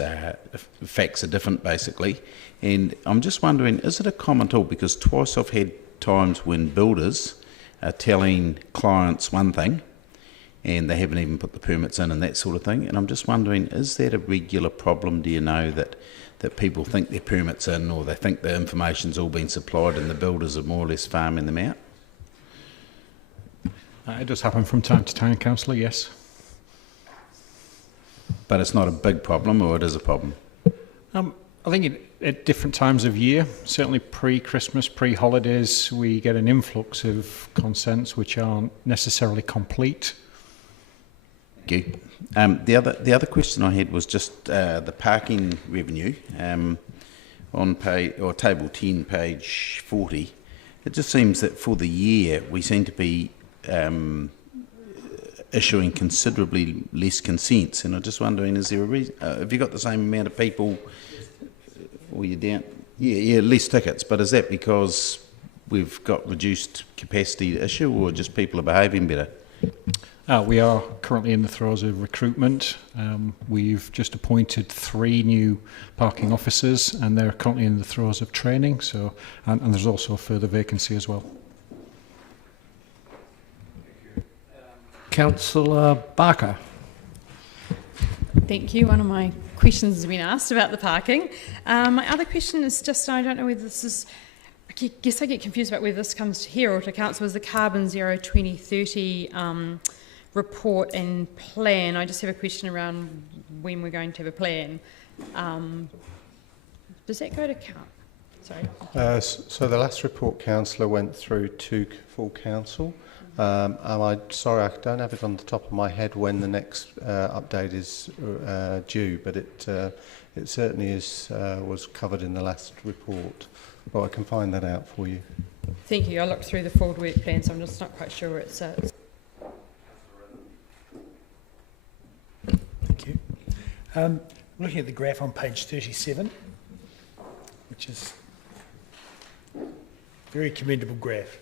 facts are different basically, and I'm just wondering, is it a common tool? Because twice I've had times when builders are telling clients one thing and they haven't even put the permits in and that sort of thing, and I'm just wondering, is that a regular problem? Do you know that people think their permits in, or they think the information's all been supplied and the builders are more or less farming them out? It does happen from time to time, Councillor, yes. But it's not a big problem, or it is a problem? I think at different times of year, certainly pre-Christmas, pre-holidays, we get an influx of consents which aren't necessarily complete. Thank you. The other question I had was just the parking revenue on table 10, page 40. It just seems that for the year we seem to be issuing considerably less consents, and I'm just wondering, is there a reason? Have you got the same amount of people or you're down? Yeah, less tickets. But is that because we've got reduced capacity to issue, or just people are behaving better? We are currently in the throes of recruitment. We've just appointed 3 new parking officers, and they're currently in the throes of training. So, and there's also a further vacancy as well. Councillor Barker. Thank you. One of my questions has been asked about the parking. My other question is just, I don't know whether this is, I guess I get confused about whether this comes to here or to council, is the Carbon Zero 2030 report and plan. I just have a question around when we're going to have a plan. Does that go to Sorry. So the last report, councillor, went through to full council. I'm sorry, I don't have it on the top of my head when the next update is due, but it certainly is was covered in the last report. Well, I can find that out for you. Thank you. I looked through the forward work plan, so I'm just not quite sure where it sits. Thank you. Looking at the graph on page 37, which is a very commendable graph,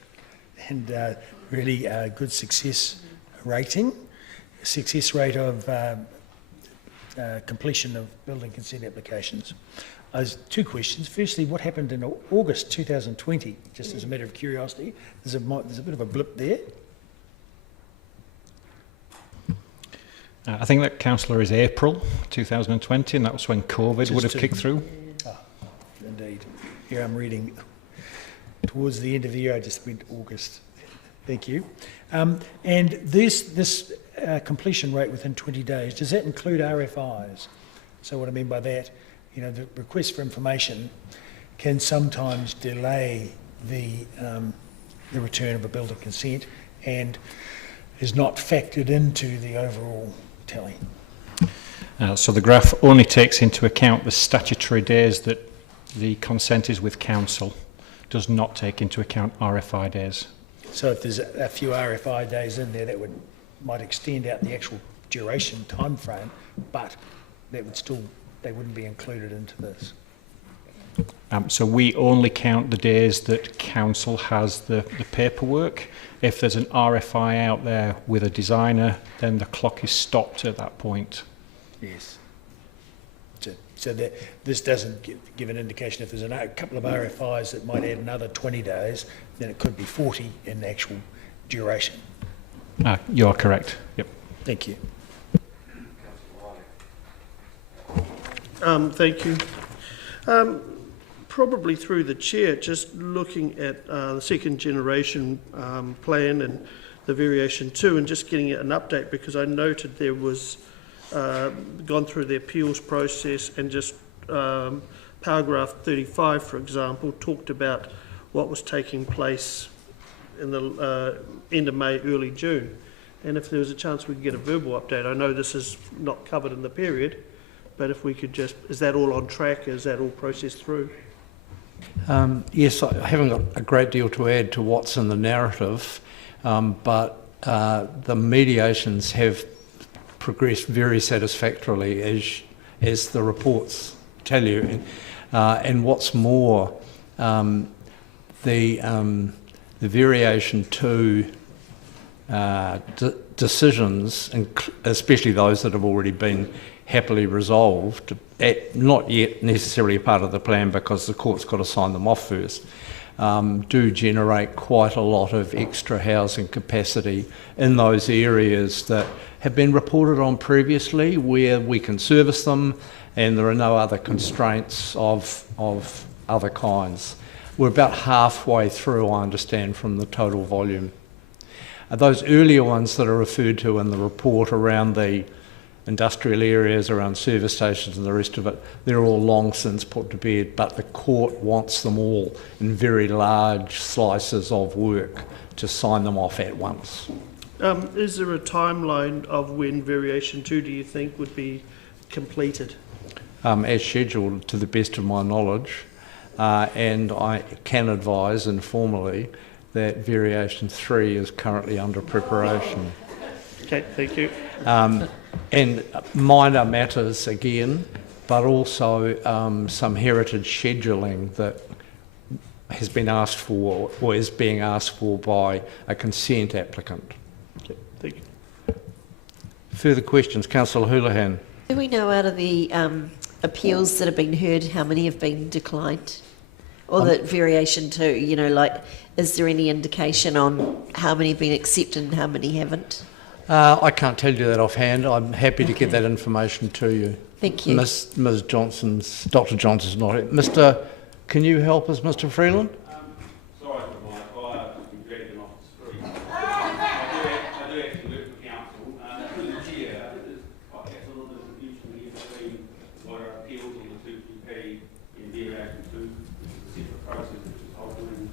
and really good success rating, success rate of completion of building consent applications. There's 2 questions. Firstly, what happened in August 2020? Just as a matter of curiosity, there's a bit of a blip there. I think that, councillor, is April 2020, and that was when COVID would have kicked through. Indeed. Here I'm reading towards the end of the year. I just went August. Thank you. And this completion rate within 20 days, does that include RFIs? So what I mean by that, the request for information can sometimes delay the return of a building consent and is not factored into the overall tally. So the graph only takes into account the statutory days that the consent is with council, does not take into account RFI days. So if there's a few RFI days in there, that might extend out the actual duration time frame, but that would they wouldn't be included into this. So we only count the days that council has the paperwork. If there's an RFI out there with a designer, then the clock is stopped at that point. Yes. So that this doesn't give an indication. If there's a couple of RFIs that might add another 20 days, then it could be 40 in actual duration. You are correct. Yep. Thank you. Thank you. Probably through the chair, just looking at the second generation plan and the variation 2, and just getting an update, because I noted there was gone through the appeals process, and just paragraph 35, for example, talked about what was taking place in the end of May, early June. And if there was a chance we could get a verbal update. I know this is not covered in the period, but if we could just, is that all on track? Is that all processed through? Yes, I haven't got a great deal to add to what's in the narrative, but the mediations have progressed very satisfactorily, as the reports tell you. And what's more, the variation 2 decisions, especially those that have already been happily resolved, not yet necessarily a part of the plan because the court's got to sign them off first, do generate quite a lot of extra housing capacity in those areas that have been reported on previously, where we can service them and there are no other constraints of other kinds. We're about halfway through, I understand, from the total volume. Those earlier ones that are referred to in the report around the industrial areas, around service stations and the rest of it, they're all long since put to bed, but the court wants them all in very large slices of work to sign them off at once. Is there a timeline of when variation 2, do you think, would be completed? As scheduled, to the best of my knowledge, and I can advise informally that variation 3 is currently under preparation. Okay, thank you. And minor matters again, but also some heritage scheduling that has been asked for or is being asked for by a consent applicant. Thank you. Further questions? Councillor Houlihan. Do we know out of the appeals that have been heard how many have been declined? Or the variation too, you know, like, is there any indication on how many have been accepted and how many haven't? I can't tell you that offhand. I'm happy to get that information to you. Thank you. Ms. Johnson's, Dr. Johnson's not here. Mr. Can you help us, Mr. Freeland? Sorry for my fire, I've been dragged off the street. I do actually work for council. Through the chair, there's quite a little bit of confusion here between what are appeals on the 2GP and variation to the separate process which is altering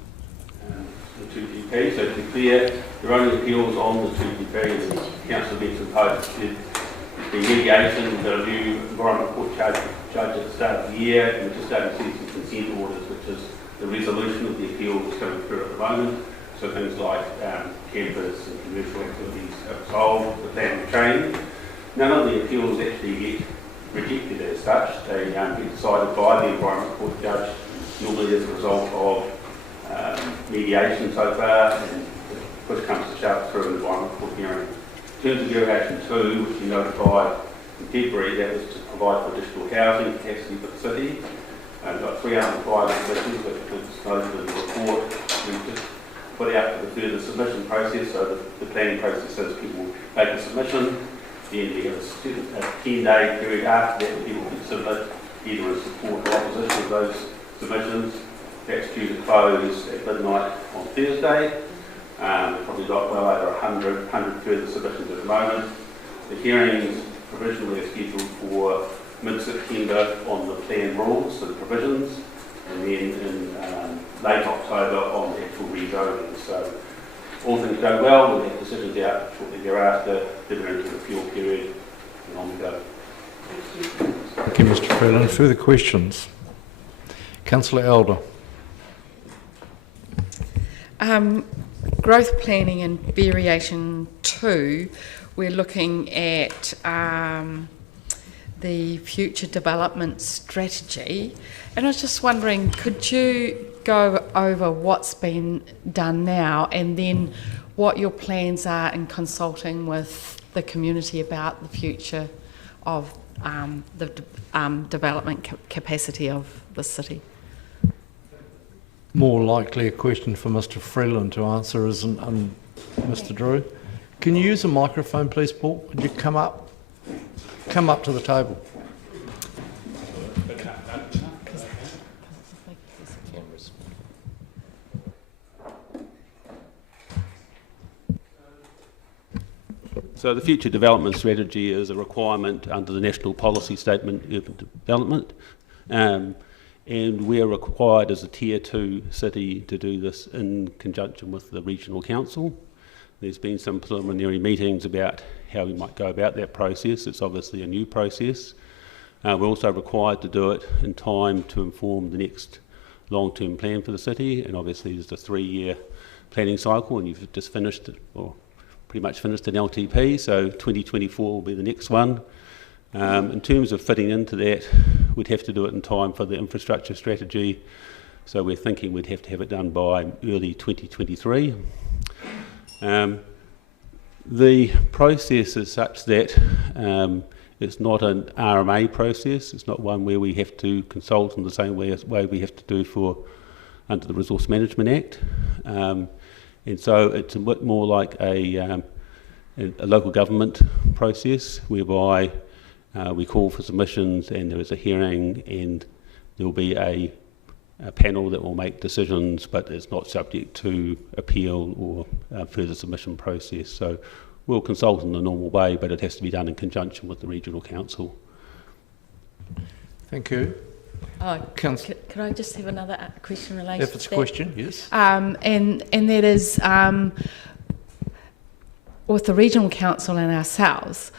the 2GP. So to be clear, there are only appeals on the 2GP, and the council mentioned post the mediation, the new environment court judge at the start of the year, and we're just starting to see some consent orders, which is the resolution of the appeal that's coming through at the moment. So things like campus and commercial activities are solved, the plan of training. None of the appeals actually get rejected as such. They get decided by the environment court judge, normally as a result of mediation so far, and push comes to shove through an environment court hearing. In terms of variation 2, which we notified in February, that was to provide for additional housing capacity for the city. We've got 305 submissions, which was disclosed in the report. We've just put out for the further submission process, so the planning process says people make a submission, then we have a 10-day period after that where people can submit either in support or opposition of those submissions. That's due to close at midnight on Thursday. We've probably got well over 100 further submissions at the moment. The hearings provisionally are scheduled for mid-September on the plan rules, so the provisions, and then in late October on the actual rezoning. So all things go well, we'll have decisions out shortly thereafter, then we're into the appeal period, and on we go. Thank you, Mr. Freeland. Further questions? Councillor Elder. Growth planning and variation 2, we're looking at the future development strategy, and I was just wondering, could you go over what's been done now and then what your plans are in consulting with the community about the future of the development capacity of the city? More likely a question for Mr. Freeland to answer, isn't Mr. Drew? Can you use a microphone, please, Paul? Could you come up to the table? So the future development strategy is a requirement under the National Policy Statement Urban Development. And we're required as a Tier 2 city to do this in conjunction with the Regional Council. There's been some preliminary meetings about how we might go about that process. It's obviously a new process. We're also required to do it in time to inform the next long-term plan for the city, and obviously there's a 3-year planning cycle, and you've just finished it, or pretty much finished an LTP, so 2024 will be the next one. In terms of fitting into that, we'd have to do it in time for the infrastructure strategy, so we're thinking we'd have to have it done by early 2023. The process is such that it's not an RMA process. It's not one where we have to consult in the same way we have to do for under the Resource Management Act, and so it's a bit more like a local government process whereby we call for submissions and there is a hearing and there will be a panel that will make decisions, but it's not subject to appeal or further submission process. So we'll consult in the normal way, but it has to be done in conjunction with the Regional Council. Thank you. Could I just have another question related if it's to that? A question, yes. And that is, with the Regional Council and ourselves,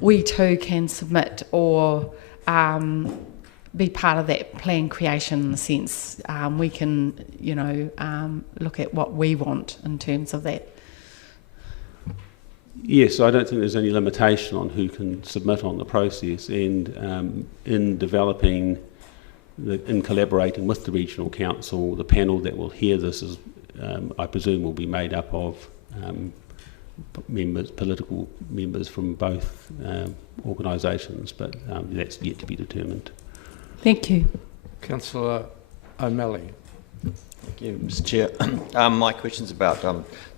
we too can submit or be part of that plan creation in the sense we can, look at what we want in terms of that. Yes, I don't think there's any limitation on who can submit on the process, and in developing, in collaborating with the Regional Council, the panel that will hear this is, I presume, will be made up of members, political members from both organisations, but that's yet to be determined. Thank you. Councillor O'Malley. Thank you, Mr Chair. My question's about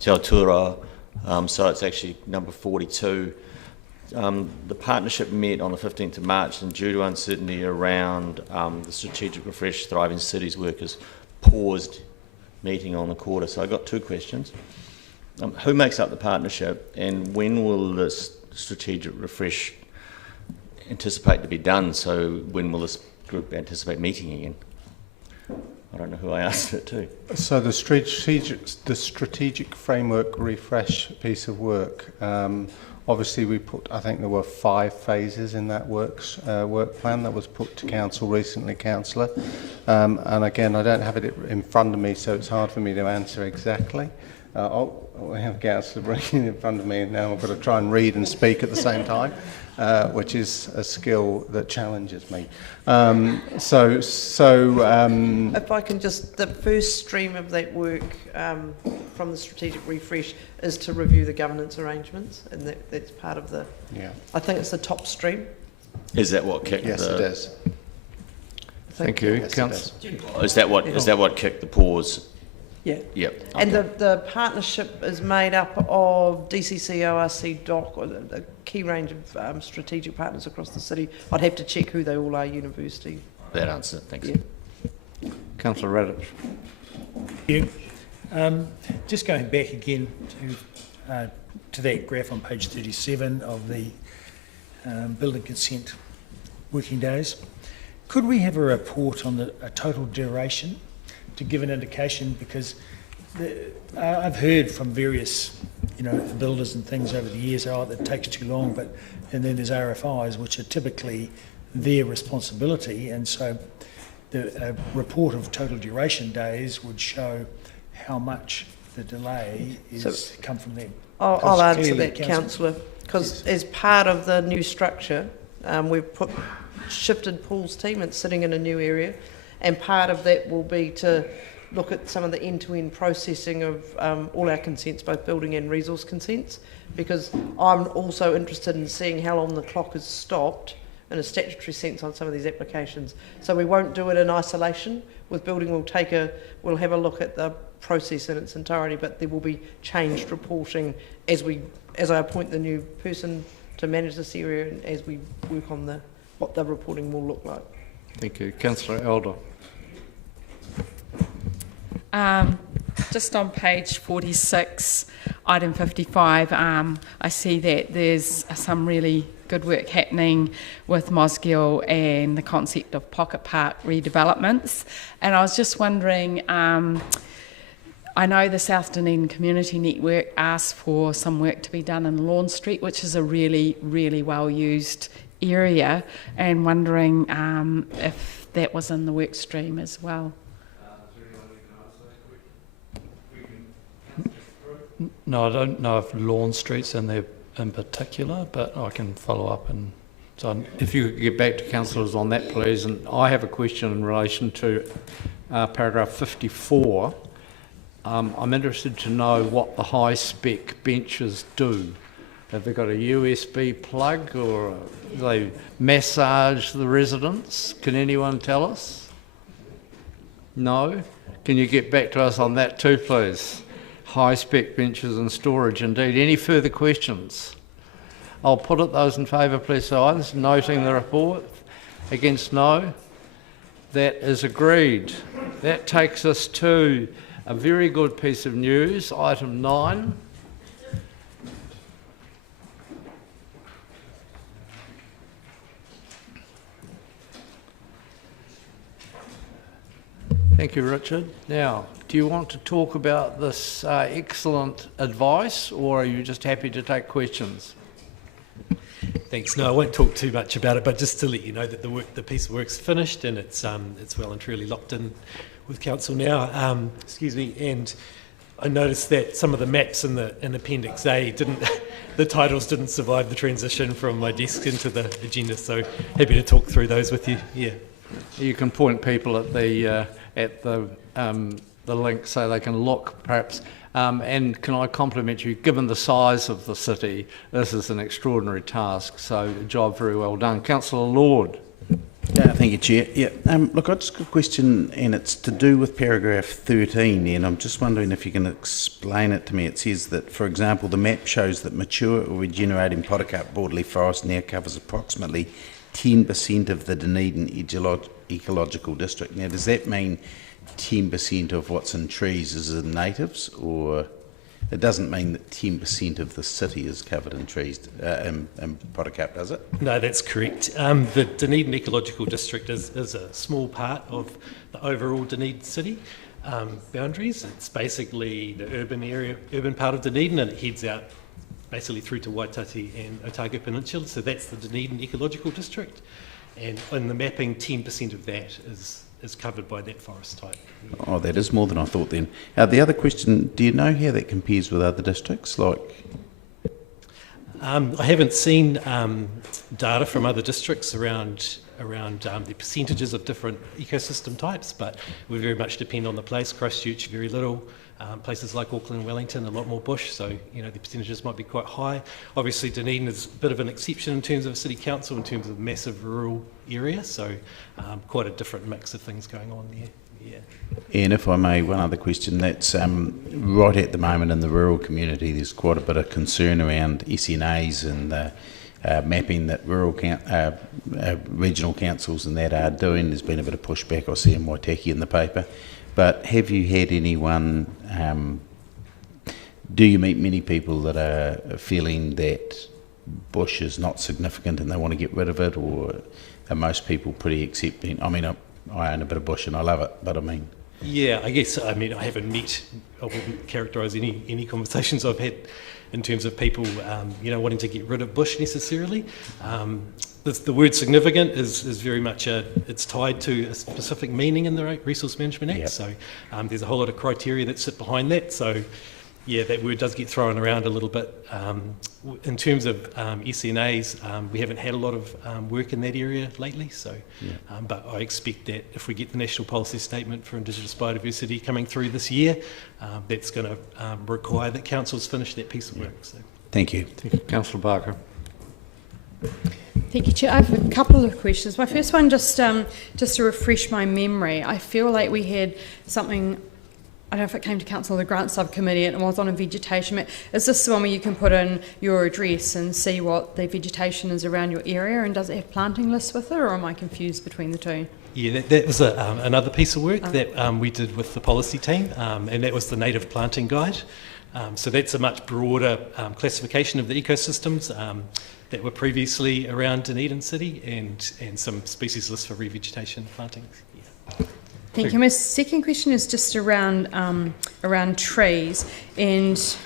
Te Aotearoa, so it's actually number 42. The partnership met on the 15th of March, and due to uncertainty around the strategic refresh Thriving Cities workers paused meeting on the quarter. So I've got two questions. Who makes up the partnership, and when will this strategic refresh anticipate to be done? So when will this group anticipate meeting again? I don't know who I asked it to. So the strategic framework refresh piece of work, obviously we put, I think there were 5 phases in that work plan that was put to council recently, councillor. And again, I don't have it in front of me, so it's hard for me to answer exactly. I have councillor bringing it in front of me, and now I've got to try and read and speak at the same time, which is a skill that challenges me. If I can just, the first stream of that work from the strategic refresh is to review the governance arrangements, and that's part of the, I think it's the top stream. Is that what kicked Yes, it is. Thank you. Yes, Is that what kicked the pause? Yeah. Yep. And the partnership is made up of DCC, ORC, DOC, or the key range of strategic partners across the city. I'd have to check who they all are, university. That answer, thanks. Yeah. Councillor Radich. Thank you. Just going back again to that graph on page 37 of the building consent working days. Could we have a report on a total duration to give an indication? Because I've heard from various, builders and things over the years, that takes too long, and then there's RFIs, which are typically their responsibility, and so a report of total duration days would show how much the delay is come from them. I'll answer that, councillor, because as part of the new structure, we've shifted Paul's team. It's sitting in a new area, and part of that will be to look at some of the end-to-end processing of all our consents, both building and resource consents, because I'm also interested in seeing how long the clock has stopped in a statutory sense on some of these applications. So we won't do it in isolation. With building, we'll have a look at the process in its entirety, but there will be changed reporting as I appoint the new person to manage this area, and as we work on what the reporting will look like. Thank you. Councillor Elder. Just on page 46, item 55, I see that there's some really good work happening with Mosgiel and the concept of pocket park redevelopments. And I was just wondering, I know the South Dunedin Community Network asked for some work to be done in Lawn Street, which is a really, really well-used area, and wondering if that was in the work stream as well. No, I don't know if Lawn Street's in there in particular, but I can follow up. And so if you could get back to councillors on that, please. And I have a question in relation to paragraph 54. I'm interested to know what the high-spec benches do. Have they got a USB plug, or do they massage the residents? Can anyone tell us? No? Can you get back to us on that too, please? High-spec benches and storage, indeed. Any further questions? I'll put it. Those in favour, please say aye. This is noting the report. Against, no. That is agreed. That takes us to a very good piece of news, item 9. Thank you, Richard. Now, do you want to talk about this excellent advice, or are you just happy to take questions? Thanks. No, I won't talk too much about it, but just to let you know that the piece of work's finished, and it's well and truly locked in with council now. And I noticed that some of the maps in Appendix A the titles didn't survive the transition from my desk into the agenda, so happy to talk through those with you. Yeah. You can point people at the link so they can look, perhaps. And can I compliment you, given the size of the city, this is an extraordinary task, so job very well done. Councillor Lord. Thank you, Chair. Yeah, look, I've just got a question, and it's to do with paragraph 13, and I'm just wondering if you can explain it to me. It says that, for example, the map shows that mature or regenerating podocarp broadleaf forest now covers approximately 10% of the Dunedin ecological district. Now, does that mean 10% of what's in trees is in natives, or it doesn't mean that 10% of the city is covered in trees, in podocarp, does it? No, that's correct. The Dunedin Ecological District is a small part of the overall Dunedin City boundaries. It's basically the urban part of Dunedin, and it heads out basically through to Waitati and Otago Peninsula, so that's the Dunedin Ecological District. And in the mapping, 10% of that is covered by that forest type. Oh, that is more than I thought then. The other question, do you know how that compares with other districts? I haven't seen data from other districts around the percentages of different ecosystem types, but we very much depend on the place. Christchurch, very little. Places like Auckland and Wellington, a lot more bush, so the percentages might be quite high. Obviously, Dunedin is a bit of an exception in terms of city council, in terms of massive rural area, so quite a different mix of things going on there. Yeah. And if I may, one other question. That's right at the moment in the rural community, there's quite a bit of concern around SNAs and the mapping that regional councils and that are doing. There's been a bit of pushback. I see in Waitaki in the paper. But have you had anyone, do you meet many people that are feeling that bush is not significant and they want to get rid of it, or are most people pretty accepting? I mean, I own a bit of bush and I love it, but I mean... Yeah, I guess, I haven't met, I wouldn't characterise any conversations I've had in terms of people, wanting to get rid of bush necessarily. The word significant is very much it's tied to a specific meaning in the Resource Management Act. Yep. So there's a whole lot of criteria that sit behind that. So yeah, that word does get thrown around a little bit. In terms of SNAs, we haven't had a lot of work in that area lately. So, but I expect that if we get the National Policy Statement for Indigenous Biodiversity coming through this year, that's going to require that councils finish that piece of work. So. Thank you. Councillor Barker. Thank you, Chair. I have a couple of questions. My first one, just to refresh my memory, I feel like we had something, I don't know if it came to Council or the Grant Subcommittee, and it was on a vegetation map. Is this the one where you can put in your address and see what the vegetation is around your area, and does it have planting lists with it, or am I confused between the two? Yeah, that was another piece of work that we did with the policy team, and that was the Native Planting Guide. So that's a much broader classification of the ecosystems that were previously around Dunedin City, and some species lists for revegetation plantings. Yeah. Thank you. My second question is just around trees, and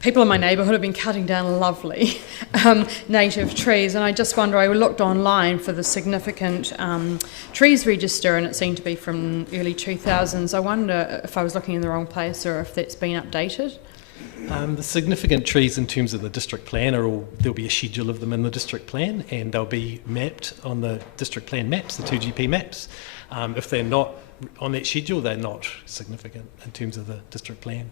people in my neighbourhood have been cutting down lovely native trees, and I just wonder, I looked online for the significant trees register, and it seemed to be from early 2000s. I wonder if I was looking in the wrong place or if that's been updated. The significant trees in terms of the district plan there'll be a schedule of them in the district plan, and they'll be mapped on the district plan maps, the 2GP maps. If they're not on that schedule, they're not significant in terms of the district plan.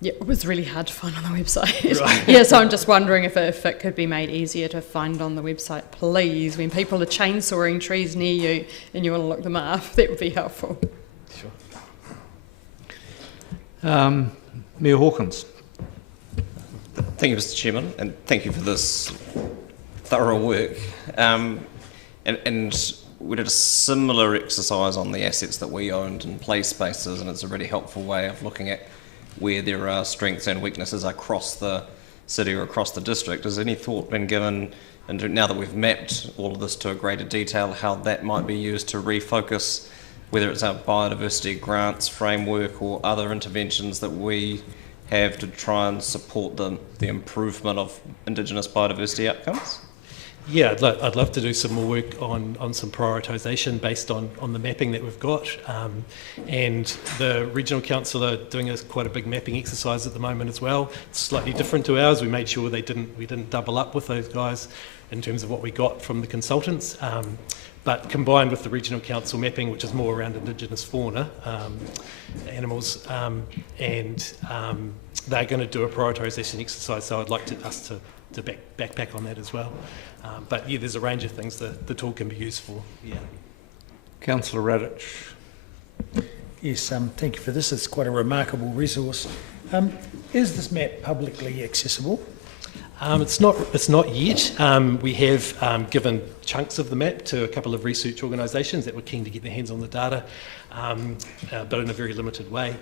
Yeah, it was really hard to find on the website. Right. Yeah, so I'm just wondering if it could be made easier to find on the website, please. When people are chainsawing trees near you and you want to look them up, that would be helpful. Sure. Mayor Hawkins. Thank you, Mr. Chairman, and thank you for this thorough work. And we did a similar exercise on the assets that we owned and play spaces, and it's a really helpful way of looking at where there are strengths and weaknesses across the city or across the district. Has any thought been given, and now that we've mapped all of this to a greater detail, how that might be used to refocus, whether it's our biodiversity grants framework or other interventions that we have to try and support the improvement of Indigenous biodiversity outcomes? Yeah, I'd love to do some more work on some prioritisation based on the mapping that we've got. And the Regional Council are doing quite a big mapping exercise at the moment as well. It's slightly different to ours. We made sure we didn't double up with those guys in terms of what we got from the consultants. But combined with the Regional Council mapping, which is more around Indigenous fauna, animals, and they're going to do a prioritisation exercise, so I'd like us to backpack on that as well. But yeah, there's a range of things that the tool can be used for. Yeah. Councillor Radich. Yes, thank you for this. It's quite a remarkable resource. Is this map publicly accessible? It's not yet. We have given chunks of the map to a couple of research organisations that were keen to get their hands on the data, but in a very limited way.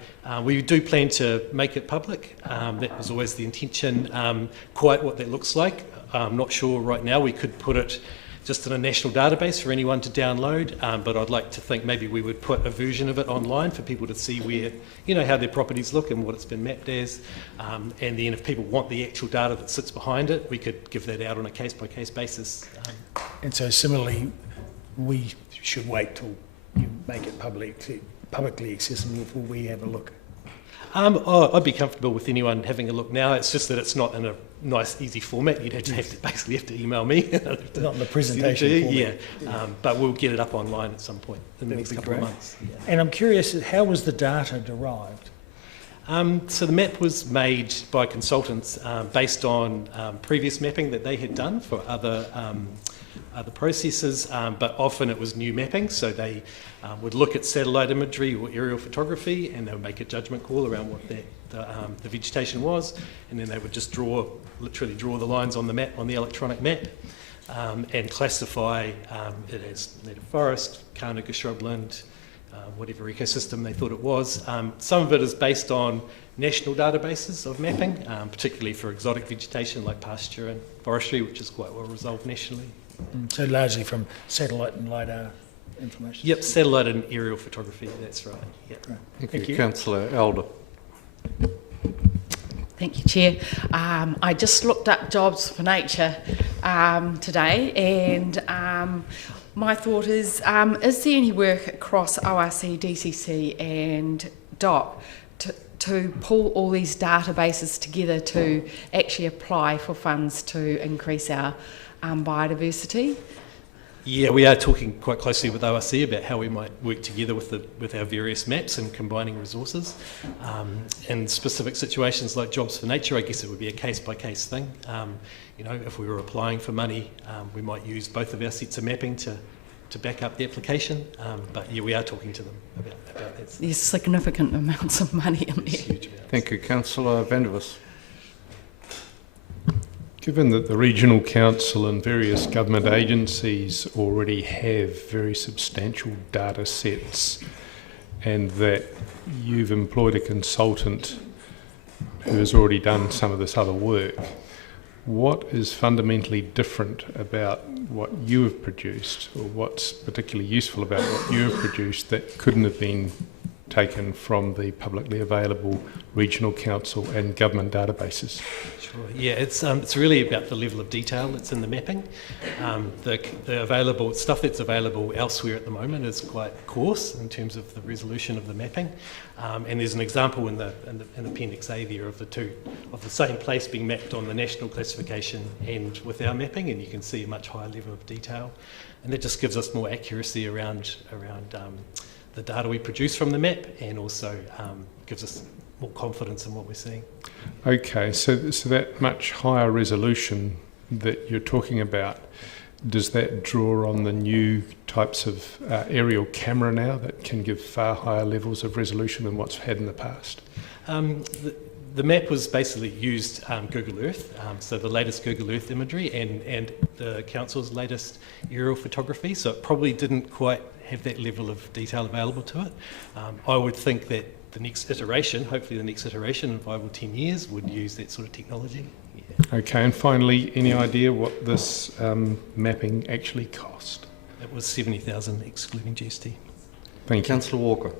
We do plan to make it public. That was always the intention. Quite what that looks like, I'm not sure right now. We could put it just in a national database for anyone to download, but I'd like to think maybe we would put a version of it online for people to see where, how their properties look and what it's been mapped as. And then if people want the actual data that sits behind it, we could give that out on a case-by-case basis. And so similarly, we should wait till you make it publicly accessible before we have a look. I'd be comfortable with anyone having a look now. It's just that it's not in a nice, easy format. You'd basically have to email me. Not in the presentation format. Yeah, but we'll get it up online at some point in the next couple of months. Yeah. And I'm curious, how was the data derived? So the map was made by consultants based on previous mapping that they had done for other processes, but often it was new mapping, so they would look at satellite imagery or aerial photography, and they would make a judgment call around what the vegetation was, and then they would just literally draw the lines on the map, on the electronic map, and classify it as native forest, Kānuka shrubland, whatever ecosystem they thought it was. Some of it is based on national databases of mapping, particularly for exotic vegetation like pasture and forestry, which is quite well resolved nationally. So largely from satellite and LiDAR information? Yep, satellite and aerial photography, that's right. Yep. Right. Thank you. Councillor Elder. Thank you, Chair. I just looked up Jobs for Nature today, and my thought is there any work across ORC, DCC and DOC to pull all these databases together to actually apply for funds to increase our biodiversity? Yeah, we are talking quite closely with ORC about how we might work together with our various maps and combining resources. In specific situations like Jobs for Nature, I guess it would be a case-by-case thing. If we were applying for money, we might use both of our sets of mapping to back up the application. But yeah, we are talking to them about that. There's significant amounts of money in there. Huge amounts. Thank you. Councillor Vandervis. Given that the Regional Council and various government agencies already have very substantial data sets, and that you've employed a consultant who has already done some of this other work, what is fundamentally different about what you have produced, or what's particularly useful about what you have produced that couldn't have been taken from the publicly available Regional Council and government databases? Sure. Yeah, it's really about the level of detail that's in the mapping. The available stuff that's available elsewhere at the moment is quite coarse in terms of the resolution of the mapping. And there's an example in Appendix A there of the same place being mapped on the national classification and with our mapping, and you can see a much higher level of detail. And that just gives us more accuracy around the data we produce from the map, and also gives us more confidence in what we're seeing. Okay, so that much higher resolution that you're talking about, does that draw on the new types of aerial camera now that can give far higher levels of resolution than what's had in the past? The map was basically used Google Earth, so the latest Google Earth imagery and the council's latest aerial photography, so it probably didn't quite have that level of detail available to it. I would think that the next iteration, hopefully the next iteration in 5 or 10 years, would use that sort of technology. Yeah. Okay, and finally, any idea what this mapping actually cost? It was $70,000 excluding GST. Thank you. Councillor Walker.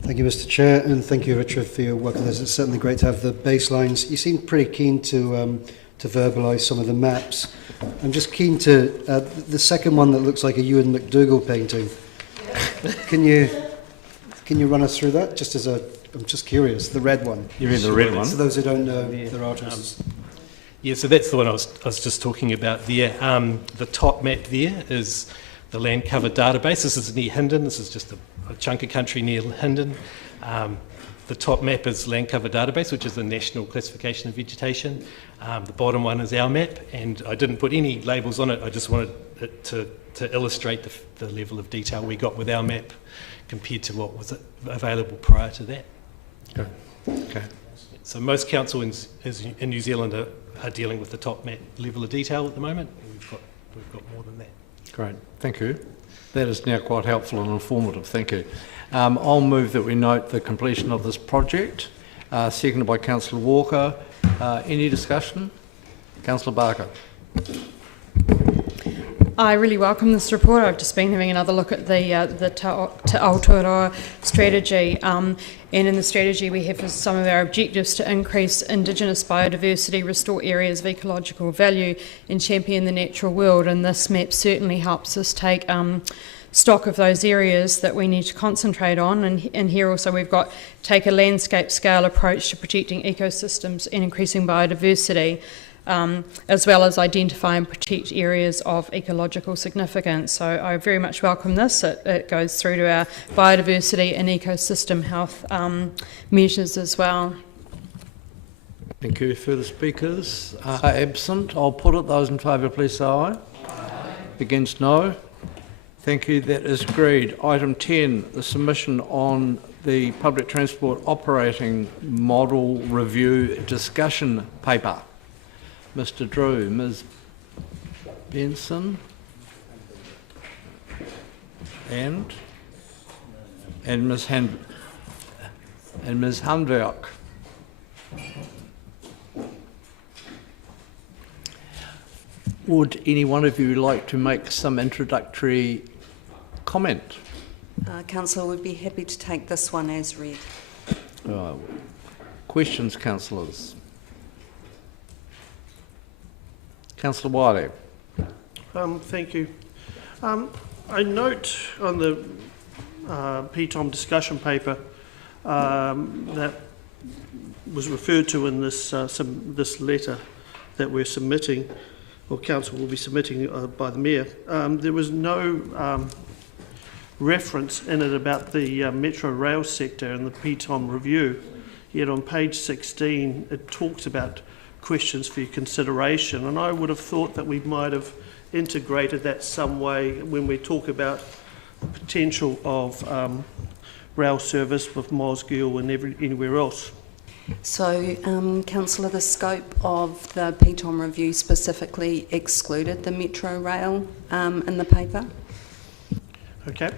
Thank you, Mr. Chair, and thank you, Richard, for your work on this. It's certainly great to have the baselines. You seem pretty keen to verbalise some of the maps. I'm just keen to, the second one that looks like a Ewan McDougall painting. Can you run us through that? Just as I'm just curious, the red one. You mean the red one? For those who don't know, they're artists. Yeah, so that's the one I was just talking about there. The top map there is the land cover database. This is near Hindon. This is just a chunk of country near Hindon. The top map is land cover database, which is the national classification of vegetation. The bottom one is our map, and I didn't put any labels on it. I just wanted it to illustrate the level of detail we got with our map compared to what was available prior to that. Okay. So most councils in New Zealand are dealing with the top map level of detail at the moment. We've got more than that. Great, thank you. That is now quite helpful and informative, thank you. I'll move that we note the completion of this project, seconded by Councillor Walker. Any discussion? Councillor Barker. I really welcome this report. I've just been having another look at the Te Aotearoa strategy, and in the strategy we have some of our objectives to increase Indigenous biodiversity, restore areas of ecological value and champion the natural world, and this map certainly helps us take stock of those areas that we need to concentrate on, and here also we've got take a landscape scale approach to protecting ecosystems and increasing biodiversity, as well as identify and protect areas of ecological significance. So I very much welcome this. It goes through to our biodiversity and ecosystem health measures as well. Thank you. Further speakers are absent. I'll put it. Those in favour, please say aye. Against, no. Thank you. That is agreed. Item 10, the submission on the public transport operating model review discussion paper. Mr. Drew, Ms. Benson, and Ms. Handwerk. Would any one of you like to make some introductory comment? Councillor, we'd be happy to take this one as read. Questions, councillors? Councillor Wiley. Thank you. I note on the Ptom discussion paper that was referred to in this letter that we're submitting, or council will be submitting by the mayor. There was no reference in it about the metro rail sector and the Ptom review, yet on page 16 it talks about questions for your consideration, and I would have thought that we might have integrated that some way when we talk about the potential of rail service with Mosgiel and anywhere else. So, Councillor, the scope of the Ptom review specifically excluded the metro rail in the paper. Okay.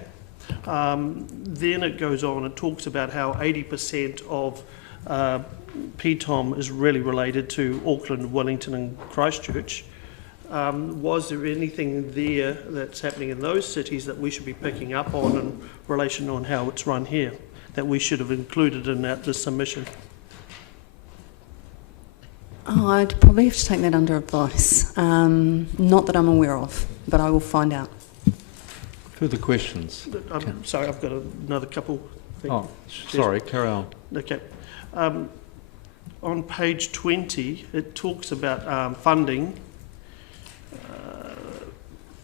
Then it goes on and talks about how 80% of Ptom is really related to Auckland, Wellington and Christchurch. Was there anything there that's happening in those cities that we should be picking up on in relation on how it's run here, that we should have included in the submission? Oh, I'd probably have to take that under advice. Not that I'm aware of, but I will find out. Further questions? Sorry, I've got another couple. Oh, sorry, carry on. Okay. On page 20, it talks about funding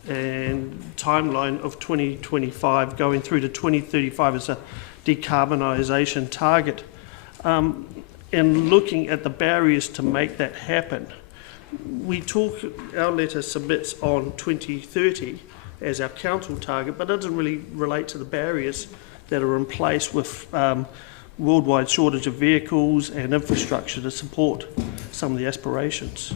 and timeline of 2025 going through to 2035 as a decarbonisation target. And looking at the barriers to make that happen, our letter submits on 2030 as our council target, but it doesn't really relate to the barriers that are in place with worldwide shortage of vehicles and infrastructure to support some of the aspirations.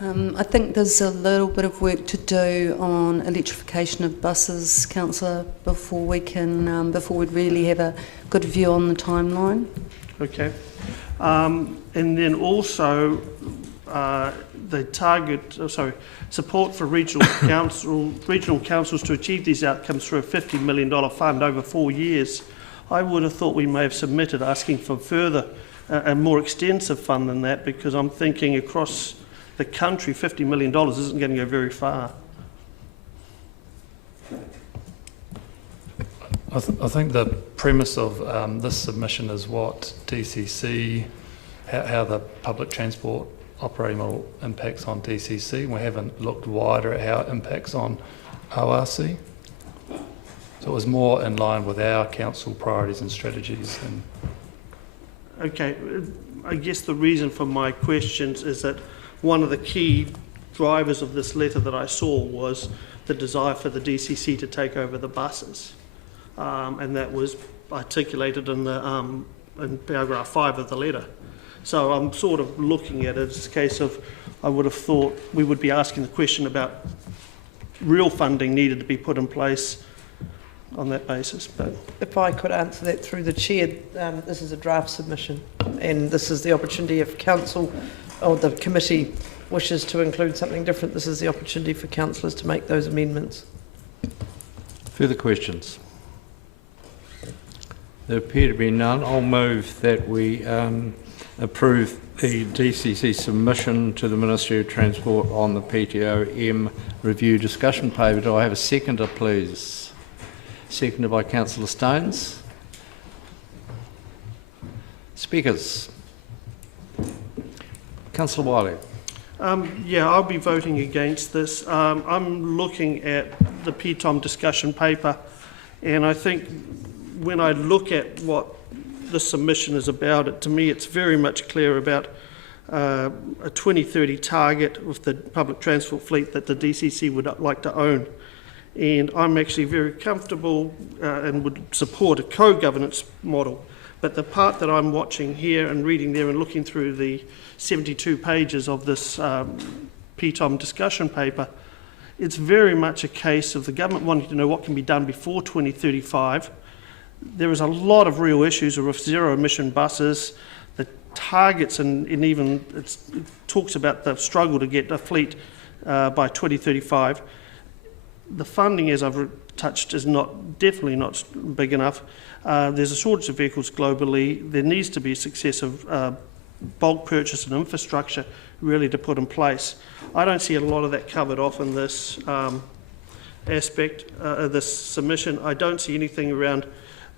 I think there's a little bit of work to do on electrification of buses, Councillor, before we'd really have a good view on the timeline. Okay. And then also the support for regional councils to achieve these outcomes through a $50 million fund over 4 years. I would have thought we may have submitted asking for further a more extensive fund than that, because I'm thinking across the country, $50 million isn't going to go very far. I think the premise of this submission is what DCC, how the public transport operating model impacts on DCC. We haven't looked wider at how it impacts on ORC. So it was more in line with our council priorities and strategies. Okay, I guess the reason for my questions is that one of the key drivers of this letter that I saw was the desire for the DCC to take over the buses. And that was articulated in paragraph 5 of the letter. So I'm sort of looking at it as a case of, I would have thought we would be asking the question about real funding needed to be put in place on that basis. But if I could answer that through the chair, this is a draft submission, and this is the opportunity if council or the committee wishes to include something different, this is the opportunity for councillors to make those amendments. Further questions? There appear to be none. I'll move that we approve the DCC submission to the Ministry of Transport on the PTOM review discussion paper. Do I have a seconder, please? Seconded by Councillor Stones. Speakers. Councillor Wiley. Yeah, I'll be voting against this. I'm looking at the Ptom discussion paper, and I think when I look at what the submission is about, to me it's very much clear about a 2030 target with the public transport fleet that the DCC would like to own. And I'm actually very comfortable and would support a co-governance model. But the part that I'm watching here and reading there and looking through the 72 pages of this Ptom discussion paper, it's very much a case of the government wanting to know what can be done before 2035. There is a lot of real issues with zero-emission buses, the targets, and even it talks about the struggle to get a fleet by 2035. The funding, as I've touched, is definitely not big enough. There's a shortage of vehicles globally. There needs to be a success of bulk purchase and infrastructure really to put in place. I don't see a lot of that covered off in this aspect of this submission. I don't see anything around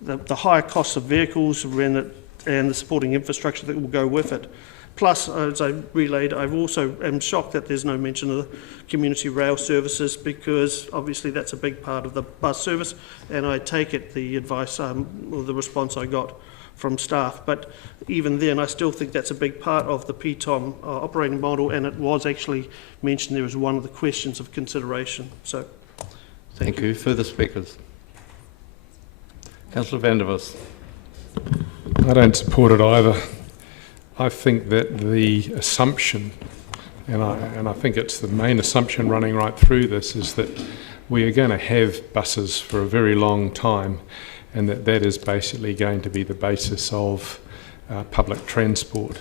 the higher costs of vehicles and the supporting infrastructure that will go with it. Plus, as I relayed, I also am shocked that there's no mention of the community rail services, because obviously that's a big part of the bus service, and I take it the advice or the response I got from staff. But even then, I still think that's a big part of the Ptom operating model, and it was actually mentioned there as one of the questions of consideration. So, thank you. Further speakers? Councillor van der Vos. I don't support it either. I think that the assumption, and I think it's the main assumption running right through this, is that we are going to have buses for a very long time, and that is basically going to be the basis of public transport.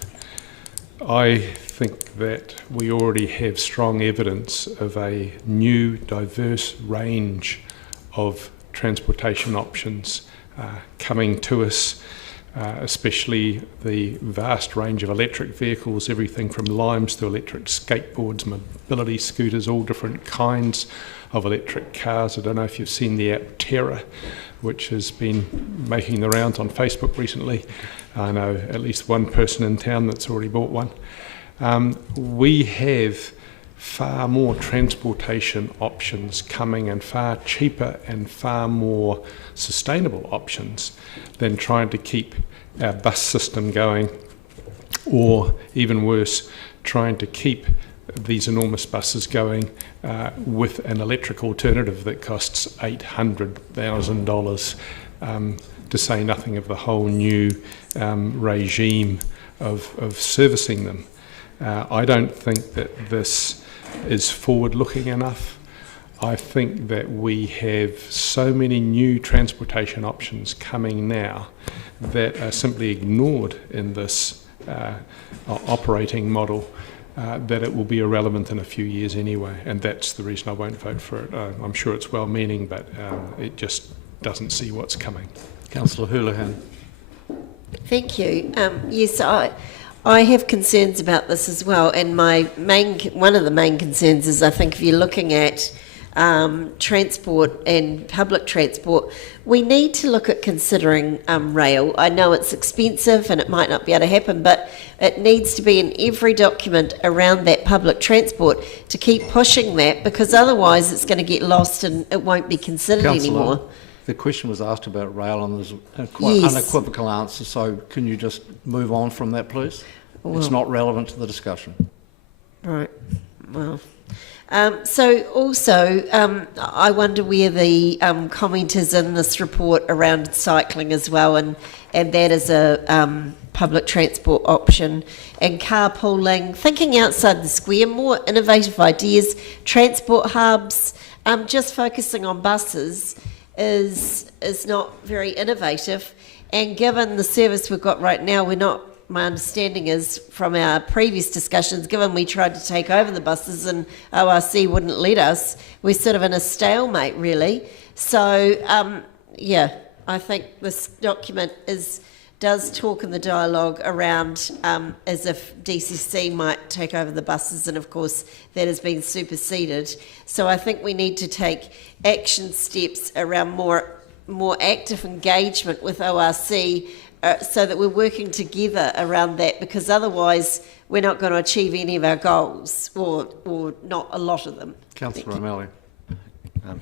I think that we already have strong evidence of a new, diverse range of transportation options coming to us, especially the vast range of electric vehicles, everything from limes to electric skateboards, mobility scooters, all different kinds of electric cars. I don't know if you've seen the app Terra, which has been making the rounds on Facebook recently. I know at least one person in town that's already bought one. We have far more transportation options coming, and far cheaper and far more sustainable options than trying to keep our bus system going, or even worse, trying to keep these enormous buses going with an electric alternative that costs $800,000, to say nothing of the whole new regime of servicing them. I don't think that this is forward-looking enough. I think that we have so many new transportation options coming now that are simply ignored in this operating model, that it will be irrelevant in a few years anyway, and that's the reason I won't vote for it. I'm sure it's well-meaning, but it just doesn't see what's coming. Councillor Houlihan. Thank you. Yes, I have concerns about this as well, and one of the main concerns is I think if you're looking at transport and public transport, we need to look at considering rail. I know it's expensive and it might not be able to happen, but it needs to be in every document around that public transport to keep pushing that, because otherwise it's going to get lost and it won't be considered Councillor, anymore. the question was asked about rail and there's a quite unequivocal answer, so can you just move on from that, please? Well, it's not relevant to the discussion. Right. Well. So also, I wonder where the comment is in this report around cycling as well, and that is a public transport option, and carpooling, thinking outside the square, more innovative ideas, transport hubs. Just focusing on buses is not very innovative, and given the service we've got right now, we're not. My understanding is from our previous discussions, given we tried to take over the buses and ORC wouldn't let us, we're sort of in a stalemate really. So yeah, I think this document does talk in the dialogue around as if DCC might take over the buses, and of course that has been superseded. So I think we need to take action steps around more active engagement with ORC, so that we're working together around that, because otherwise we're not going to achieve any of our goals, or not a lot of them. Councillor O'Malley.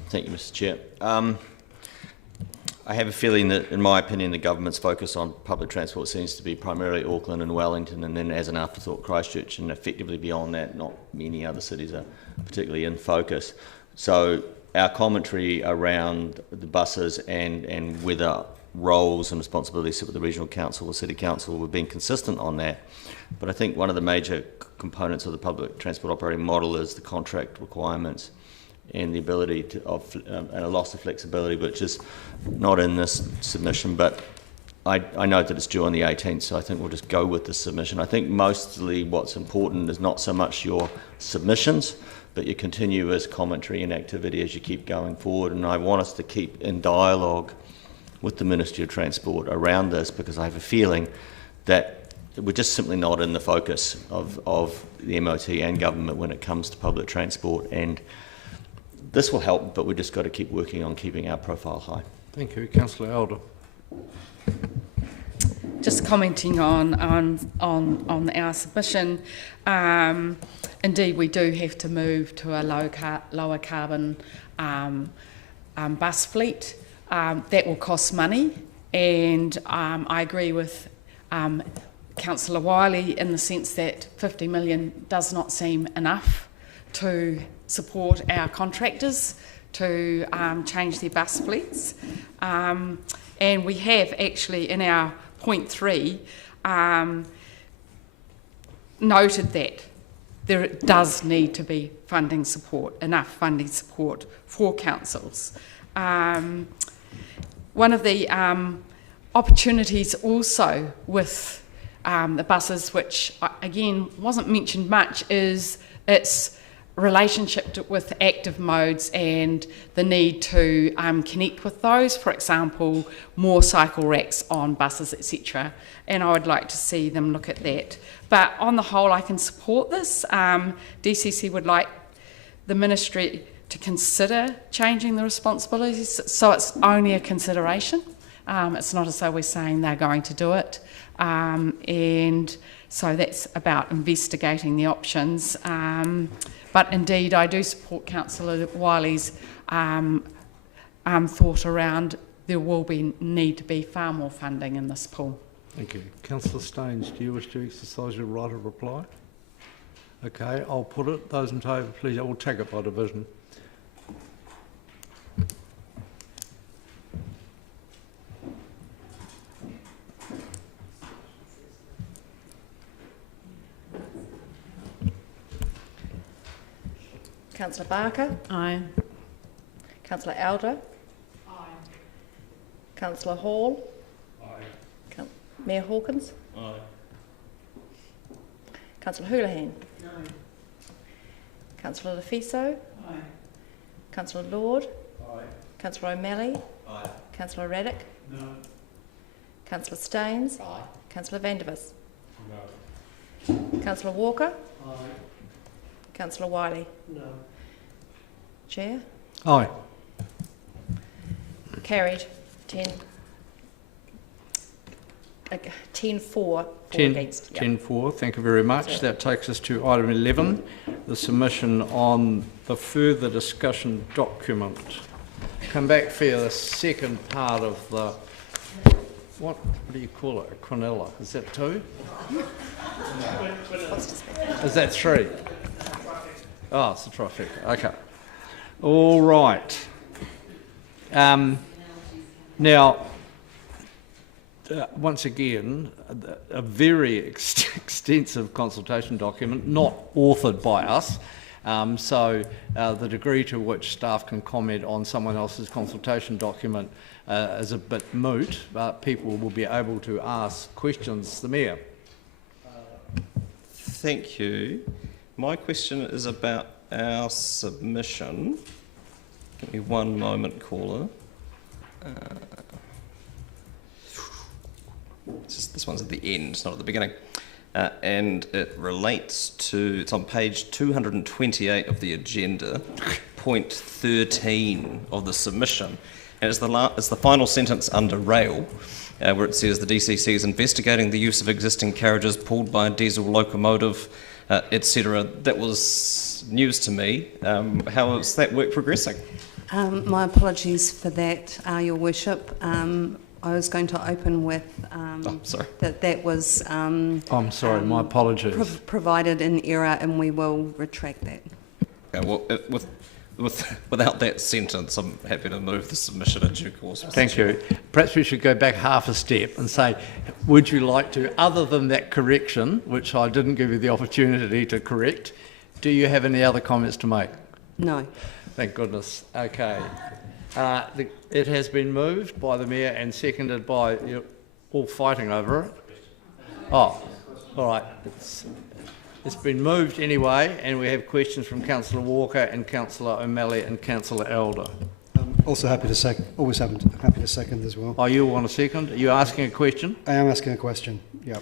Thank you, Mr. Chair. I have a feeling that, in my opinion, the government's focus on public transport seems to be primarily Auckland and Wellington, and then as an afterthought Christchurch, and effectively beyond that, not many other cities are particularly in focus. So our commentary around the buses and whether roles and responsibilities sit with the regional council or city council, we've been consistent on that. But I think one of the major components of the public transport operating model is the contract requirements and the ability and a loss of flexibility, which is not in this submission, but I know that it's due on the 18th, so I think we'll just go with the submission. I think mostly what's important is not so much your submissions, but your continuous commentary and activity as you keep going forward. And I want us to keep in dialogue with the Ministry of Transport around this, because I have a feeling that we're just simply not in the focus of the MOT and government when it comes to public transport. And this will help, but we've just got to keep working on keeping our profile high. Thank you. Councillor Elder. Just commenting on our submission, indeed we do have to move to a lower carbon bus fleet. That will cost money, and I agree with Councillor Wiley in the sense that 50 million does not seem enough to support our contractors to change their bus fleets. And we have actually in our point 3 noted that there does need to be funding support, enough funding support for councils. One of the opportunities also with the buses, which again wasn't mentioned much, is its relationship with active modes and the need to connect with those. For example, more cycle racks on buses, etc. And I would like to see them look at that. But on the whole, I can support this. DCC would like the ministry to consider changing the responsibilities, so it's only a consideration. It's not as though we're saying they're going to do it. And so that's about investigating the options. But indeed, I do support Councillor Wiley's thought around there will need to be far more funding in this pool. Thank you. Councillor Staines, do you wish to exercise your right of reply? Okay, I'll put it. Those in favour, please. I will take it by division. Councillor Barker? Aye. Councillor Elder? Aye. Councillor Hall? Aye. Mayor Hawkins? Aye. Councillor Houlihan? Aye. Councillor Lefiso? Aye. Councillor Lord? Aye. Councillor O'Malley? Aye. Councillor Raddick? No. Councillor Staines. Aye. Councillor Vandervis. No. Councillor Walker. Aye. Councillor Wiley. No. Chair. Aye. Carried. 10-4 for 10, against. Yep. 10-4, thank you very much. That takes us to item 11, the submission on the further discussion document. Come back for the second part of the, what do you call it, a quinella? Is that 2? Is that 3? Oh, it's a trifecta, okay. All right. Now, once again, a very extensive consultation document, not authored by us, so the degree to which staff can comment on someone else's consultation document is a bit moot, but people will be able to ask questions. The Mayor. Thank you. My question is about our submission. Give me one moment, caller. This one's at the end, not at the beginning. And it relates to, it's on page 228 of the agenda, point 13 of the submission. And it's the final sentence under rail, where it says the DCC is investigating the use of existing carriages pulled by a diesel locomotive, etc. That was news to me. How is that work progressing? My apologies for that, Your Worship. I was going to open with sorry. that was I'm sorry, my apologies. Provided in error, and we will retract that. Okay, well, without that sentence, I'm happy to move the submission in due course. Thank you. Perhaps we should go back half a step and say, would you like to, other than that correction, which I didn't give you the opportunity to correct, do you have any other comments to make? No. Thank goodness. Okay. It has been moved by the Mayor and seconded by, you're all fighting over it. Oh, all right. It's been moved anyway, and we have questions from Councillor Walker and Councillor O'Malley and Councillor Elder. Also happy to second, always happy to second as well. Oh, you want a second? Are you asking a question? I am asking a question, yeah.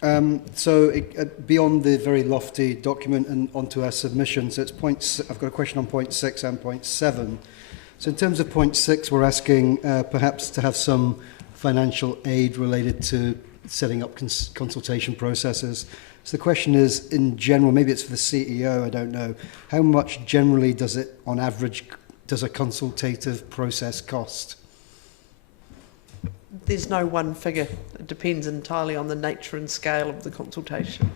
Beyond the very lofty document and onto our submission, so it's I've got a question on point 6 and point 7. So in terms of point 6, we're asking perhaps to have some financial aid related to setting up consultation processes. So the question is, in general, maybe it's for the CEO, I don't know, how much generally does it, on average, does a consultative process cost? There's no one figure. It depends entirely on the nature and scale of the consultation.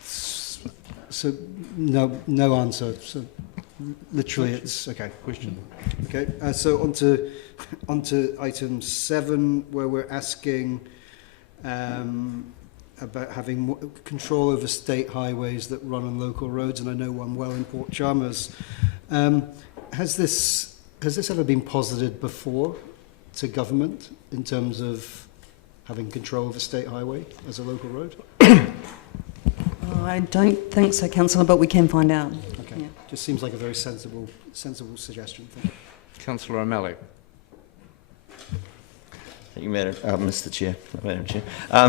So no answer. So literally it's okay. Question. Okay. So onto item 7, where we're asking about having more control over state highways that run on local roads, and I know one well in Port Chalmers. Has this ever been posited before to government in terms of having control of a state highway as a local road? I don't think so, Councillor, but we can find out. Okay. Yeah. Just seems like a very sensible suggestion. Thank you. Councillor O'Malley. Thank you, Mr. Chair. Madam Chair. I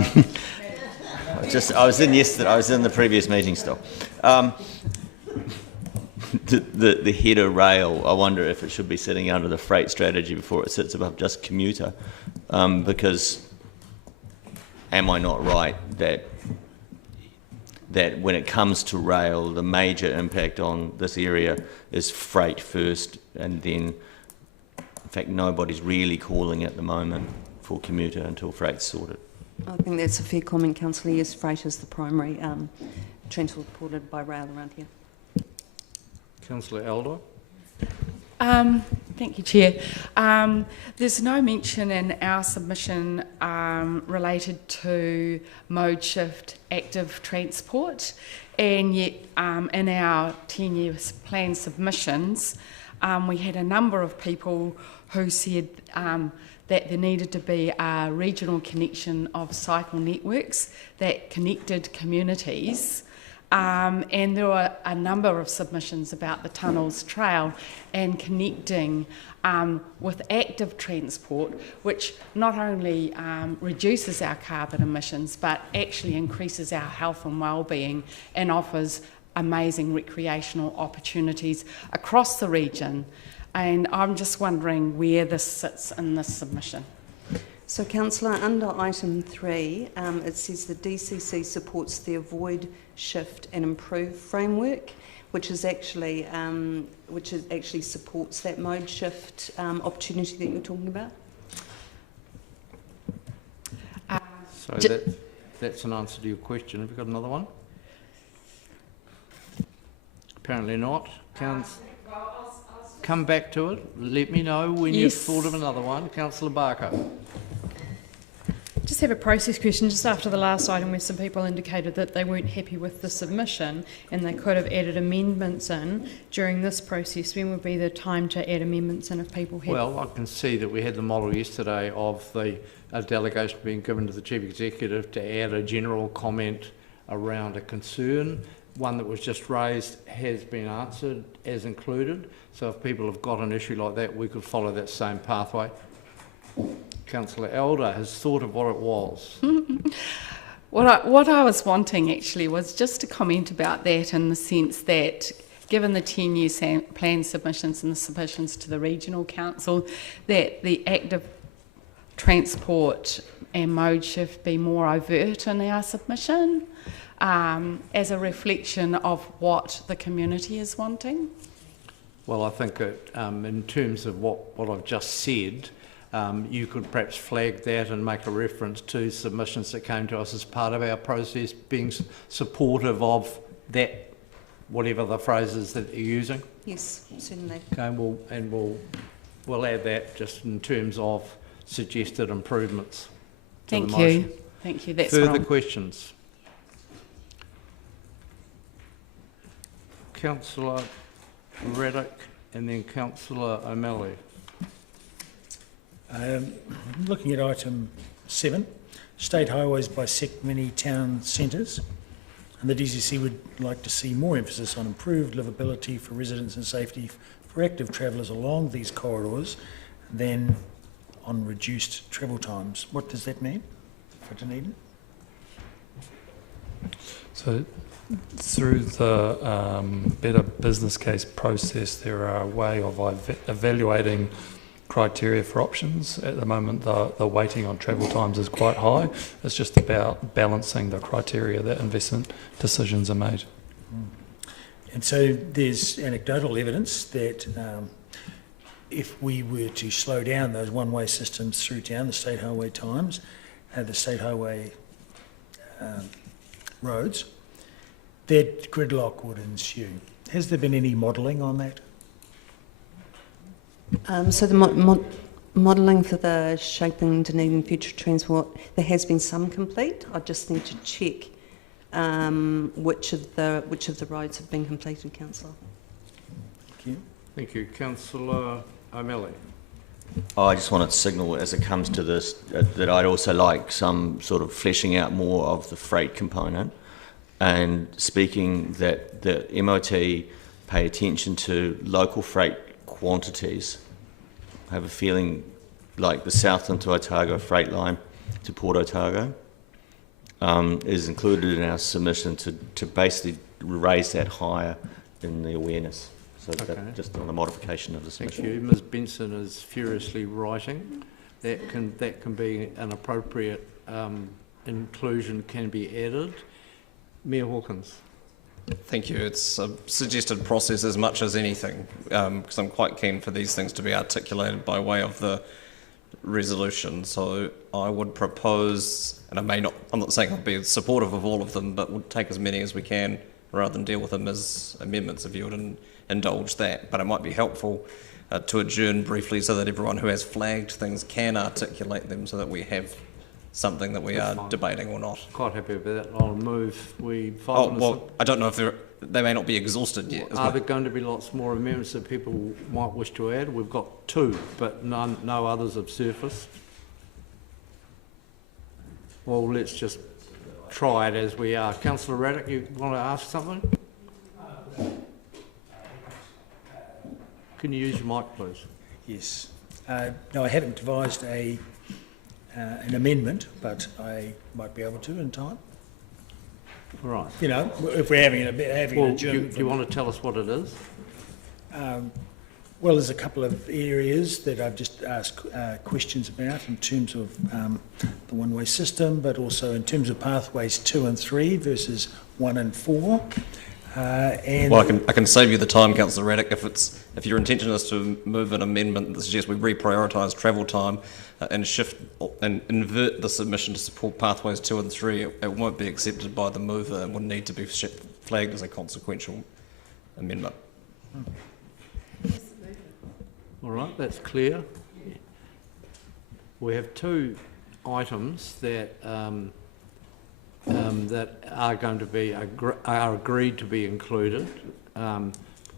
was in yesterday. I was in the previous meeting still. The header rail, I wonder if it should be sitting under the freight strategy before it sits above just commuter, because am I not right that when it comes to rail, the major impact on this area is freight first, and then, in fact, nobody's really calling at the moment for commuter until freight's sorted. I think that's a fair comment, Councillor. Yes, freight is the primary transported by rail around here. Councillor Elder. Thank you, Chair. There's no mention in our submission related to mode shift active transport, and yet in our 10-year plan submissions, we had a number of people who said that there needed to be a regional connection of cycle networks that connected communities And there were a number of submissions about the Tunnels Trail and connecting with active transport, which not only reduces our carbon emissions, but actually increases our health and well-being and offers amazing recreational opportunities across the region. And I'm just wondering where this sits in this submission. So, Councillor, under item 3, it says the DCC supports the Avoid, Shift and Improve framework, which actually supports that mode shift opportunity that you're talking about. So that's an answer to your question. Have you got another one? Apparently not. Come back to it. Let me know when you've thought of another one. Councillor Barker. Just have a process question. Just after the last item where some people indicated that they weren't happy with the submission and they could have added amendments in during this process, when would be the time to add amendments in if people had... Well, I can see that we had the model yesterday of the delegation being given to the Chief Executive to add a general comment around a concern. One that was just raised has been answered as included. So if people have got an issue like that, we could follow that same pathway. Councillor Elder has thought of what it was. What I was wanting actually was just to comment about that in the sense that given the 10-year plan submissions and the submissions to the Regional Council, that the active transport and mode shift be more overt in our submission as a reflection of what the community is wanting. Well, I think that in terms of what I've just said, you could perhaps flag that and make a reference to submissions that came to us as part of our process, being supportive of that, whatever the phrases that you're using. Yes, certainly. Okay, we'll add that just in terms of suggested improvements to the motion. Thank you. That's further questions. Councillor Raddick and then Councillor O'Malley. Looking at item 7, state highways bisect many town centres, and the DCC would like to see more emphasis on improved livability for residents and safety for active travellers along these corridors than on reduced travel times. What does that mean for Dunedin? So through the Better Business Case process, there are a way of evaluating criteria for options. At the moment, the weighting on travel times is quite high. It's just about balancing the criteria that investment decisions are made. And so there's anecdotal evidence that if we were to slow down those one-way systems through town, the state highway times, the state highway roads, that gridlock would ensue. Has there been any modelling on that? So the modelling for the Shaping Dunedin Future Transport, there has been some complete. I just need to check which of the roads have been completed, Councillor. Thank you. Thank you. Councillor O'Malley. I just wanted to signal as it comes to this that I'd also like some sort of fleshing out more of the freight component and speaking that the MOT pay attention to local freight quantities. I have a feeling like the Southland to Otago freight line to Port Otago is included in our submission to basically raise that higher in the awareness. So that just on the modification of the submission. Thank you. Ms Benson is furiously writing. That can be an appropriate inclusion, can be added. Mayor Hawkins. Thank you. It's a suggested process as much as anything, because I'm quite keen for these things to be articulated by way of the resolution. So I would propose, and I'm not saying I'll be supportive of all of them, but we'll take as many as we can rather than deal with them as amendments if you would indulge that. But it might be helpful to adjourn briefly so that everyone who has flagged things can articulate them so that we have something that we are debating or not. Quite happy with that. I'll move. Well, I don't know if they may not be exhausted yet. Are there going to be lots more amendments that people might wish to add? We've got 2, but no others have surfaced. Well, let's just try it as we are. Councillor Raddick, you want to ask something? Can you use your mic, please? Yes. No, I haven't devised an amendment, but I might be able to in time. Right. You know, if we're having an Well, adjournment. do you want to tell us what it is? Well, there's a couple of areas that I've just asked questions about in terms of the one-way system, but also in terms of pathways 2 and 3 versus 1 and 4. And well, I can save you the time, Councillor Raddick. If your intention is to move an amendment that suggests we reprioritise travel time and shift and invert the submission to support pathways 2 and 3, it won't be accepted by the mover and would need to be flagged as a consequential amendment. All right, that's clear. We have two items that that are going to be are agreed to be included.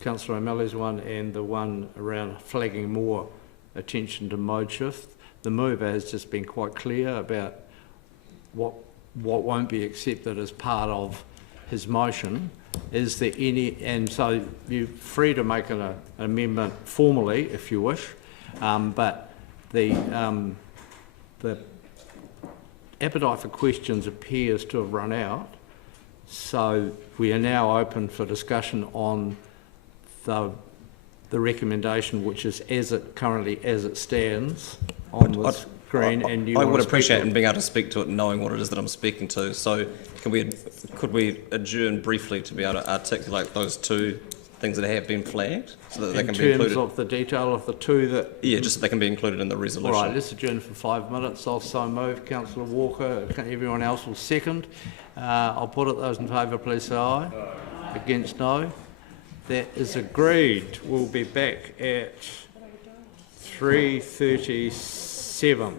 Councillor O'Malley's one and the one around flagging more attention to mode shift. The mover has just been quite clear about what won't be accepted as part of his motion. Is there any, and so you're free to make an amendment formally if you wish, but the appetite for questions appears to have run out, so we are now open for discussion on the recommendation, which is as it stands on the screen. And you I would appreciate being able to speak to it, knowing what it is that I'm speaking to. So, could we adjourn briefly to be able to articulate those two things that have been flagged, so that they can be included? In terms of the detail of the two that... Yeah, just so they can be included in the resolution. All right, let's adjourn for 5 minutes. I'll so move. Councillor Walker, everyone else will second. I'll put it. Those in favour, please say aye. Against, no. That is agreed. We'll be back at 3:37.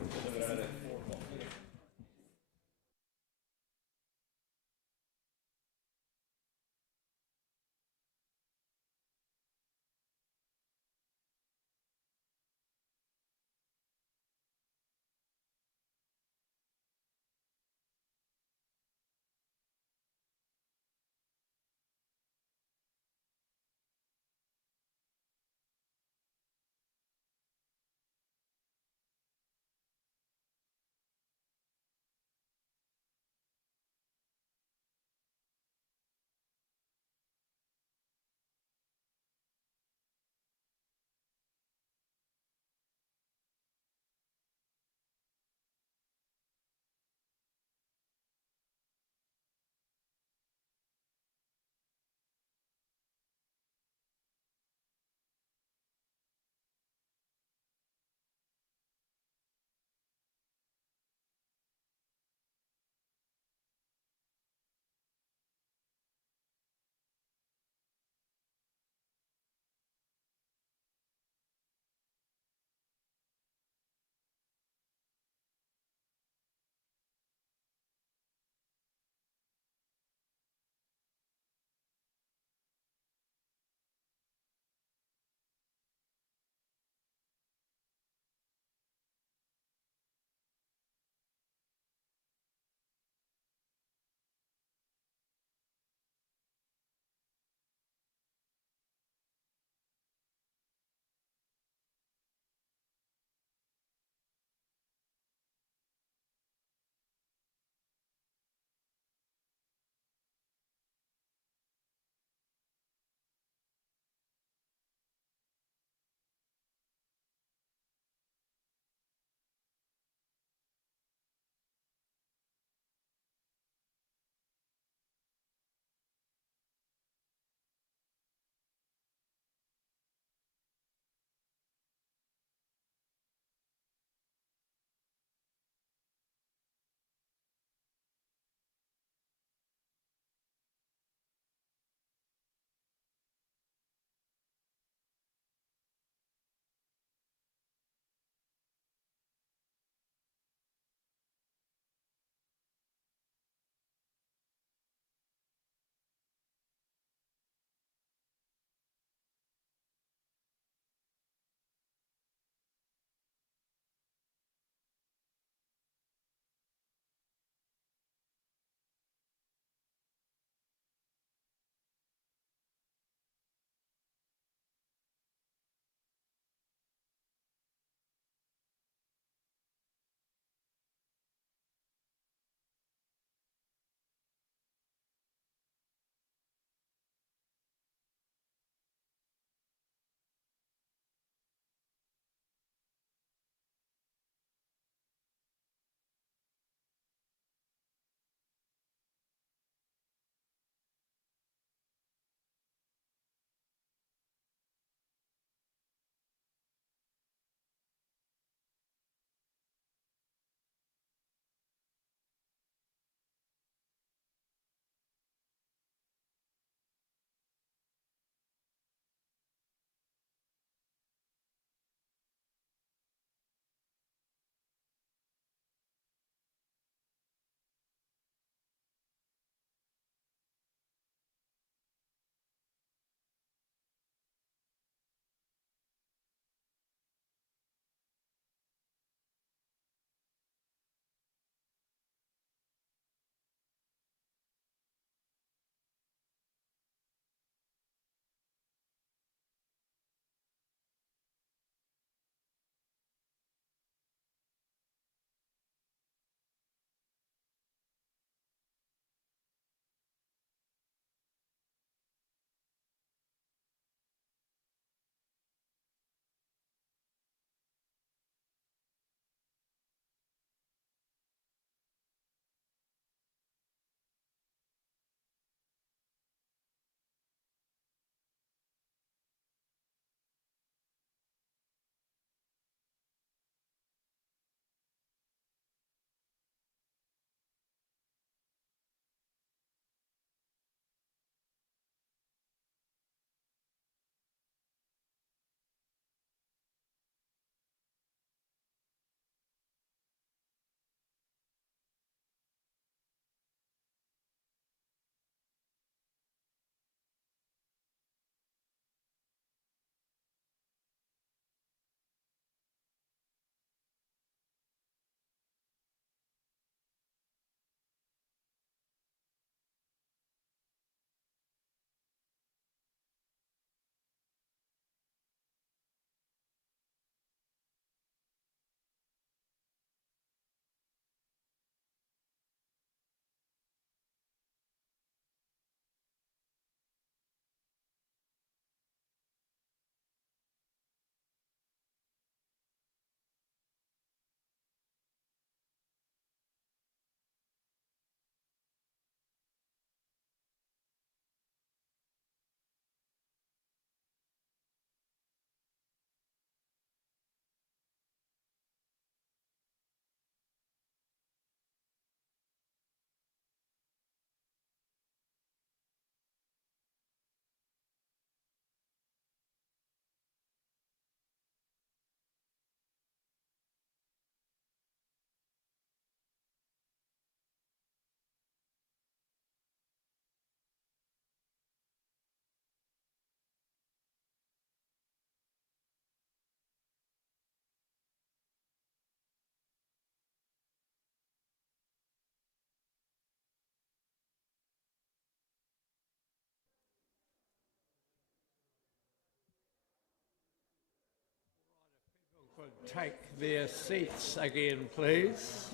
would take their seats again, please.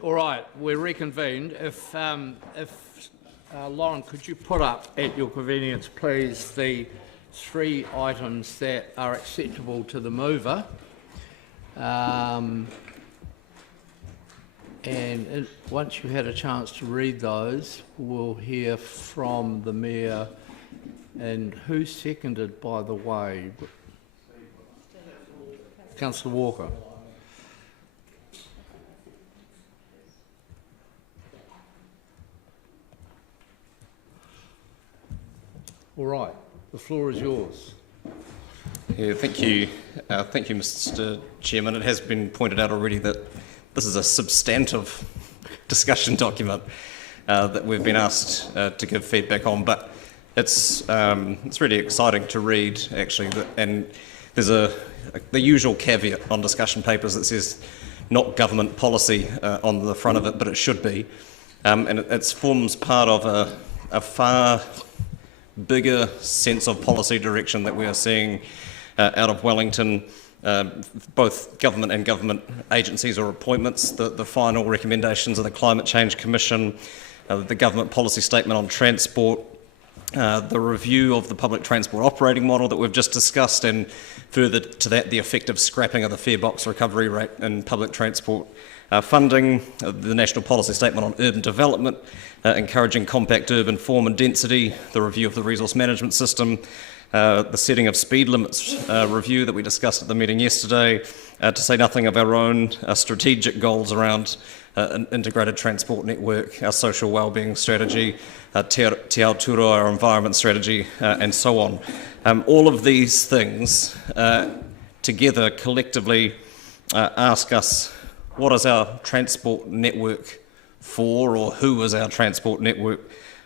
All right, we're reconvened. If Lauren, could you put up at your convenience, please, the 3 items that are acceptable to the mover. And once you've had a chance to read those, we'll hear from the Mayor. And who seconded, by the way? Councillor Walker. All right, the floor is yours. Yeah, thank you, Mr. Chairman. It has been pointed out already that this is a substantive discussion document that we've been asked to give feedback on, but it's really exciting to read, actually. And there's the usual caveat on discussion papers that says not government policy on the front of it, but it should be. And it forms part of a far bigger sense of policy direction that we are seeing out of Wellington, both government and government agencies or appointments, the final recommendations of the Climate Change Commission, the government policy statement on transport, the review of the public transport operating model that we've just discussed, and further to that, the effective scrapping of the fare box recovery rate in public transport funding, the national policy statement on urban development, encouraging compact urban form and density, the review of the resource management system, the setting of speed limits review that we discussed at the meeting yesterday, to say nothing of our own strategic goals around an integrated transport network, our social wellbeing strategy, Te Aotearoa, our environment strategy, and so on. All of these things together collectively ask us, what is our transport network for, or who is our transport network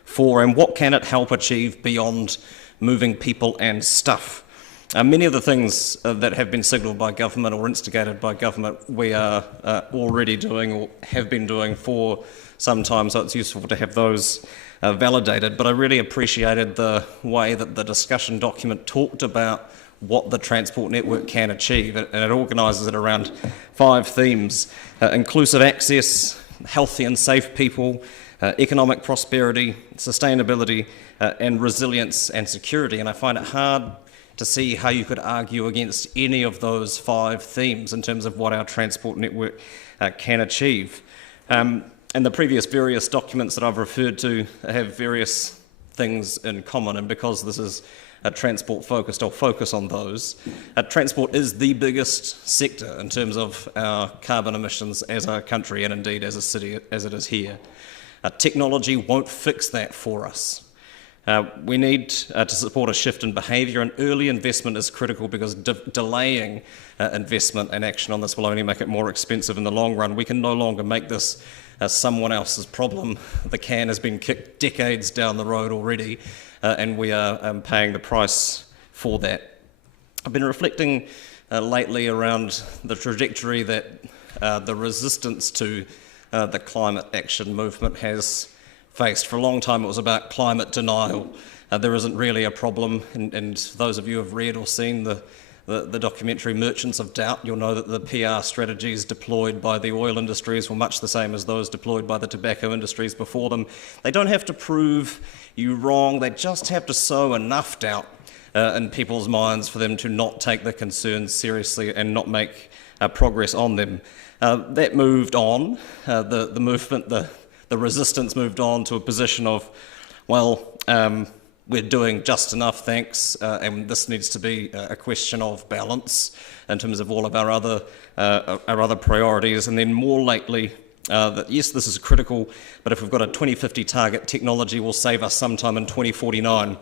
for, and what can it help achieve beyond moving people and stuff? Many of the things that have been signalled by government or instigated by government we are already doing or have been doing for some time, so it's useful to have those validated. But I really appreciated the way that the discussion document talked about what the transport network can achieve, and it organises it around 5 themes: inclusive access, healthy and safe people, economic prosperity, sustainability, and resilience and security. And I find it hard to see how you could argue against any of those 5 themes in terms of what our transport network can achieve. And the previous various documents that I've referred to have various things in common, and because this is transport focused, I'll focus on those. Transport is the biggest sector in terms of our carbon emissions as a country, and indeed as a city as it is here. Technology won't fix that for us. We need to support a shift in behaviour, and early investment is critical, because delaying investment and action on this will only make it more expensive in the long run. We can no longer make this someone else's problem. The can has been kicked decades down the road already, and we are paying the price for that. I've been reflecting lately around the trajectory that the resistance to the climate action movement has faced. For a long time it was about climate denial. There isn't really a problem, and those of you who have read or seen the documentary Merchants of Doubt, you'll know that the PR strategies deployed by the oil industries were much the same as those deployed by the tobacco industries before them. They don't have to prove you wrong, they just have to sow enough doubt in people's minds for them to not take the concerns seriously and not make progress on them. That moved on, the movement, the resistance moved on to a position of, well, we're doing just enough, thanks, and this needs to be a question of balance in terms of all of our other priorities. And then more lately, that yes, this is critical, but if we've got a 2050 target, technology will save us sometime in 2049,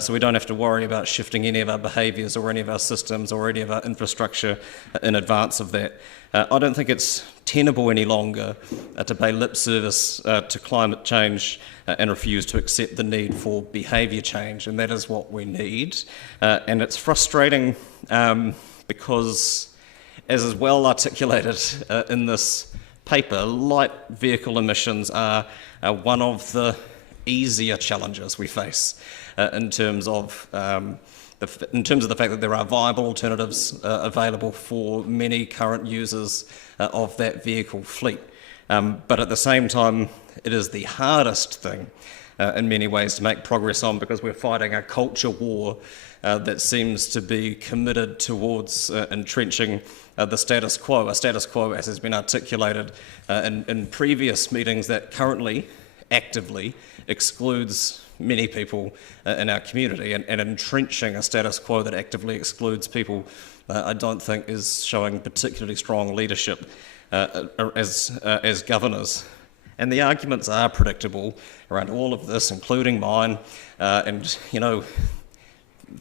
so we don't have to worry about shifting any of our behaviours or any of our systems or any of our infrastructure in advance of that. I don't think it's tenable any longer to pay lip service to climate change and refuse to accept the need for behaviour change, and that is what we need. And it's frustrating because, as is well articulated in this paper, light vehicle emissions are one of the easier challenges we face in terms of the fact that there are viable alternatives available for many current users of that vehicle fleet. But at the same time, it is the hardest thing in many ways to make progress on, because we're fighting a culture war that seems to be committed towards entrenching the status quo, a status quo as has been articulated in previous meetings that currently actively excludes many people in our community, and entrenching a status quo that actively excludes people I don't think is showing particularly strong leadership as governors. And the arguments are predictable around all of this, including mine. And, you know,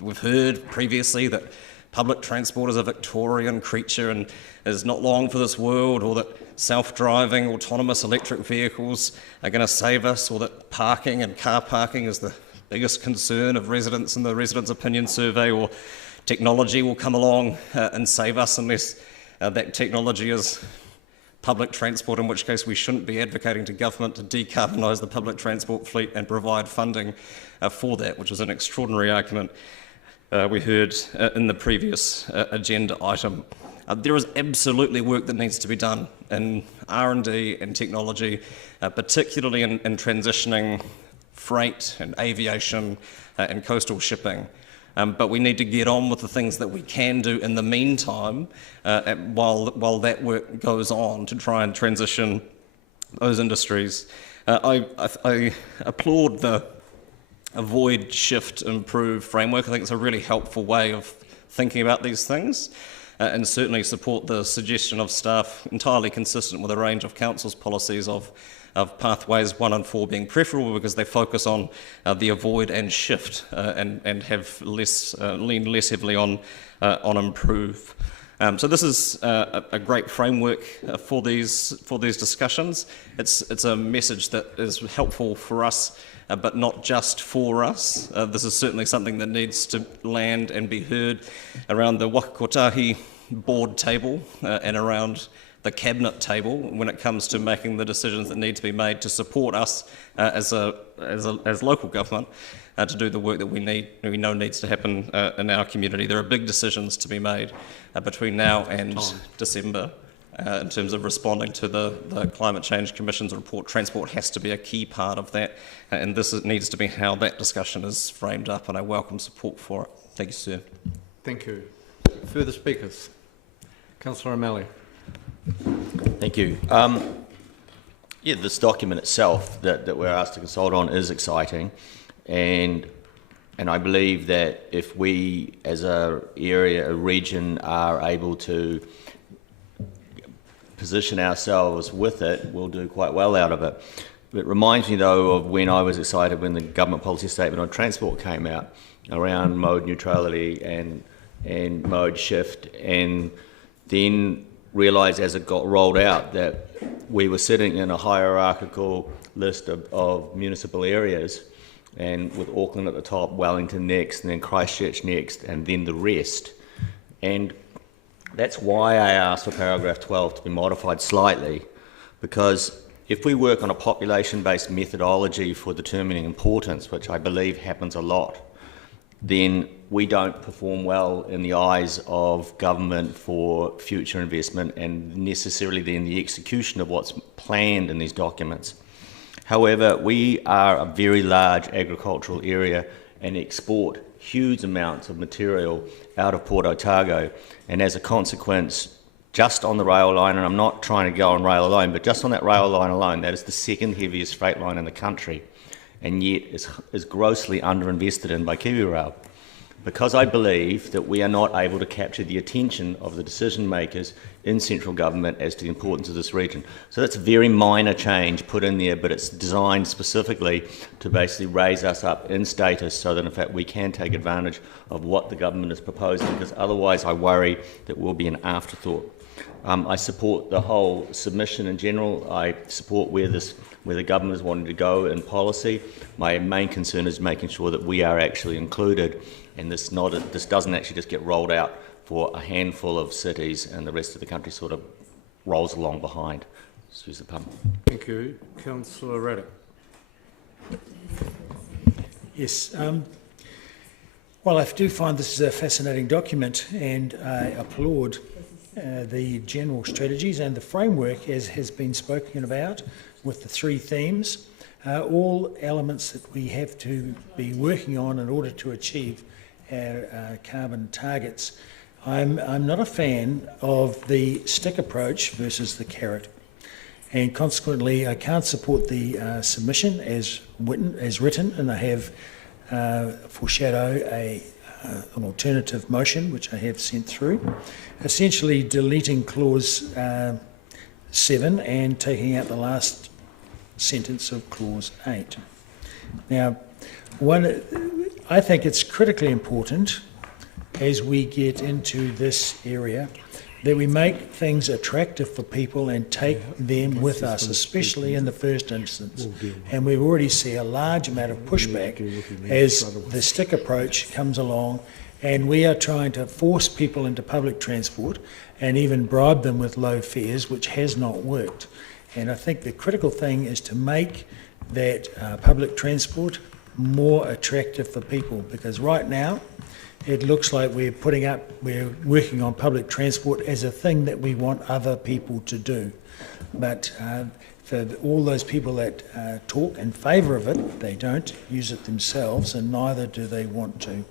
we've heard previously that public transport is a Victorian creature and is not long for this world, or that self-driving, autonomous electric vehicles are going to save us, or that parking and car parking is the biggest concern of residents in the Residents' Opinion Survey, or technology will come along and save us unless that technology is public transport, in which case we shouldn't be advocating to government to decarbonise the public transport fleet and provide funding for that, which was an extraordinary argument we heard in the previous agenda item. There is absolutely work that needs to be done in R&D and technology, particularly in transitioning freight and aviation and coastal shipping. But we need to get on with the things that we can do in the meantime while that work goes on to try and transition those industries. I applaud the avoid, shift, improve framework. I think it's a really helpful way of thinking about these things, and certainly support the suggestion of staff, entirely consistent with a range of council's policies of pathways 1 and 4 being preferable, because they focus on the avoid and shift and have lean less heavily on improve. So this is a great framework for these discussions. It's a message that is helpful for us, but not just for us. This is certainly something that needs to land and be heard around the Waka Kotahi board table and around the cabinet table when it comes to making the decisions that need to be made to support us as local government to do the work that we know needs to happen in our community. There are big decisions to be made between now and December in terms of responding to the Climate Change Commission's report. Transport has to be a key part of that, and this needs to be how that discussion is framed up, and I welcome support for it. Thank you, sir. Thank you. Further speakers? Councillor O'Malley. Thank you. Yeah, this document itself that we're asked to consult on is exciting, and I believe that if we, as a region, are able to position ourselves with it, we'll do quite well out of it. It reminds me, though, of when I was excited when the government policy statement on transport came out around mode neutrality and mode shift, and then realised as it got rolled out that we were sitting in a hierarchical list of municipal areas, and with Auckland at the top, Wellington next, and then Christchurch next, and then the rest. And that's why I asked for paragraph 12 to be modified slightly, because if we work on a population-based methodology for determining importance, which I believe happens a lot, then we don't perform well in the eyes of government for future investment and necessarily then the execution of what's planned in these documents. However, we are a very large agricultural area and export huge amounts of material out of Port Otago, and as a consequence, just on the rail line, and I'm not trying to go on rail alone, but just on that rail line alone, that is the second heaviest freight line in the country, and yet is grossly underinvested in by KiwiRail, because I believe that we are not able to capture the attention of the decision makers in central government as to the importance of this region. So that's a very minor change put in there, but it's designed specifically to basically raise us up in status so that in fact we can take advantage of what the government is proposing, because otherwise I worry that we'll be an afterthought. I support the whole submission in general. I support where the government is wanting to go in policy. My main concern is making sure that we are actually included, and this doesn't actually just get rolled out for a handful of cities and the rest of the country sort of rolls along behind. Susan Ptom. Thank you. Councillor Raddick. Yes. Well, I do find this is a fascinating document, and I applaud the general strategies and the framework as has been spoken about with the 3 themes, all elements that we have to be working on in order to achieve our carbon targets. I'm not a fan of the stick approach versus the carrot, and consequently I can't support the submission as written, and I have foreshadow an alternative motion which I have sent through, essentially deleting clause 7 and taking out the last sentence of clause 8. Now, I think it's critically important as we get into this area that we make things attractive for people and take them with us, especially in the first instance. And we already see a large amount of pushback as the stick approach comes along, and we are trying to force people into public transport and even bribe them with low fares, which has not worked. And I think the critical thing is to make that public transport more attractive for people, because right now it looks like we're working on public transport as a thing that we want other people to do. But for all those people that talk in favour of it, they don't use it themselves, and neither do they want to.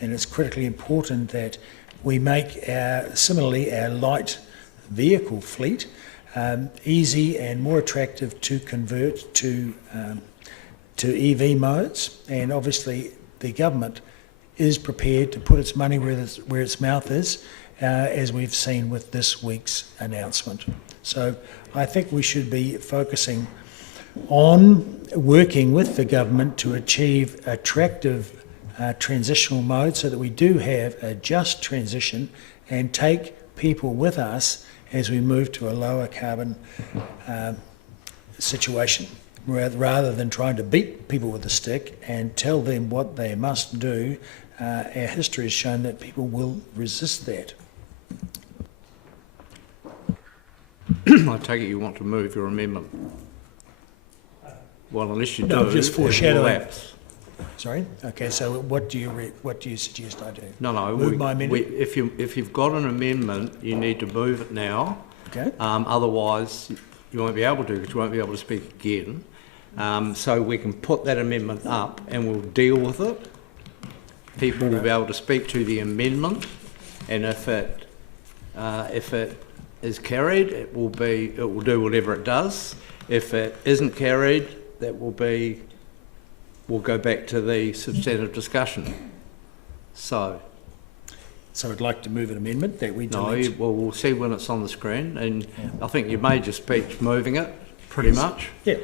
And it's critically important that we make similarly our light vehicle fleet easy and more attractive to convert to EV modes. And obviously the government is prepared to put its money where its mouth is, as we've seen with this week's announcement. So I think we should be focusing on working with the government to achieve attractive transitional modes so that we do have a just transition and take people with us as we move to a lower carbon situation, rather than trying to beat people with a stick and tell them what they must do. Our history has shown that people will resist that. I take it you want to move your amendment. Well, unless you do, no, just foreshadowing. Sorry. Okay. So what do you suggest I do? No. Move my amendment. If you've got an amendment, you need to move it now. Okay. Otherwise, you won't be able to, because you won't be able to speak again. So we can put that amendment up, and we'll deal with it. People will be able to speak to the amendment, and if it is carried, it will do whatever it does. If it isn't carried, we'll go back to the substantive discussion. So I'd like to move an amendment that we delete. No, we'll see when it's on the screen, and I think you made your speech moving it pretty much. Yeah.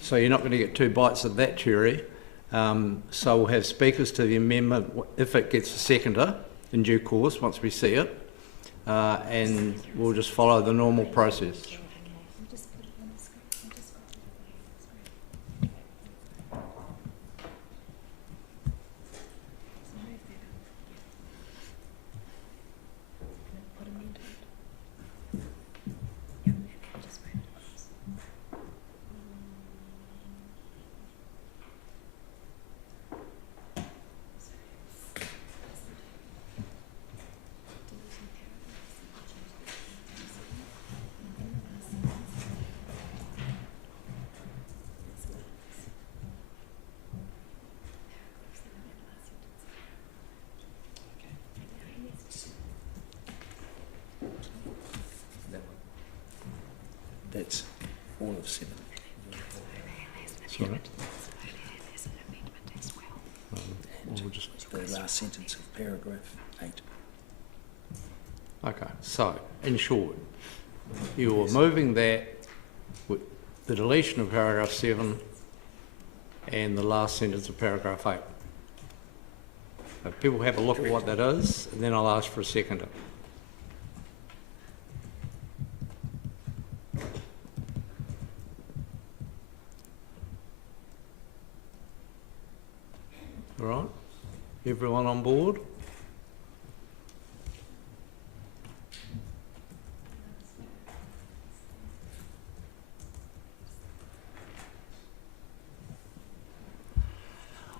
So you're not going to get 2 bites of that cherry. So we'll have speakers to the amendment if it gets a seconder in due course once we see it, and we'll just follow the normal process. That's all of 7. Sorry? We'll just the last sentence of paragraph 8. Okay, so in short, you're moving that with the deletion of paragraph 7 and the last sentence of paragraph 8. So people have a look at what that is, and then I'll ask for a seconder. All right, everyone on board?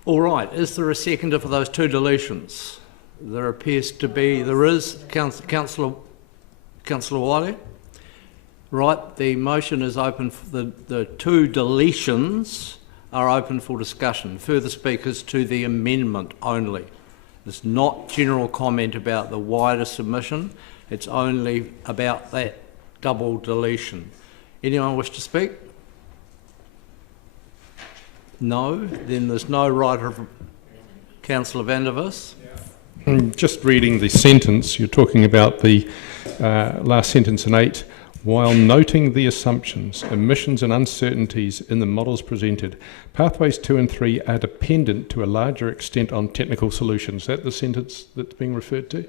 All right, is there a seconder for those two deletions? There appears to be, there is. Councillor Wiley? Right, the motion is open for the two deletions are open for discussion. Further speakers to the amendment only. It's not general comment about the wider submission, it's only about that double deletion. Anyone wish to speak? No? Then there's no right of Councillor Vandervis. Just reading the sentence, you're talking about the last sentence in 8. While noting the assumptions, omissions and uncertainties in the models presented, pathways 2 and 3 are dependent to a larger extent on technical solutions. Is that the sentence that's being referred to?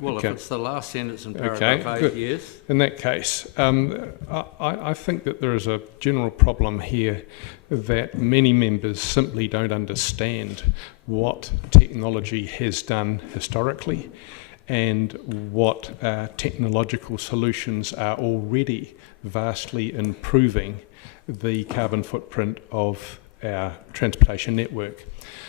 Well, okay. If it's the last sentence in paragraph 8, yes. In that case, I think that there is a general problem here that many members simply don't understand what technology has done historically and what technological solutions are already vastly improving the carbon footprint of our transportation network.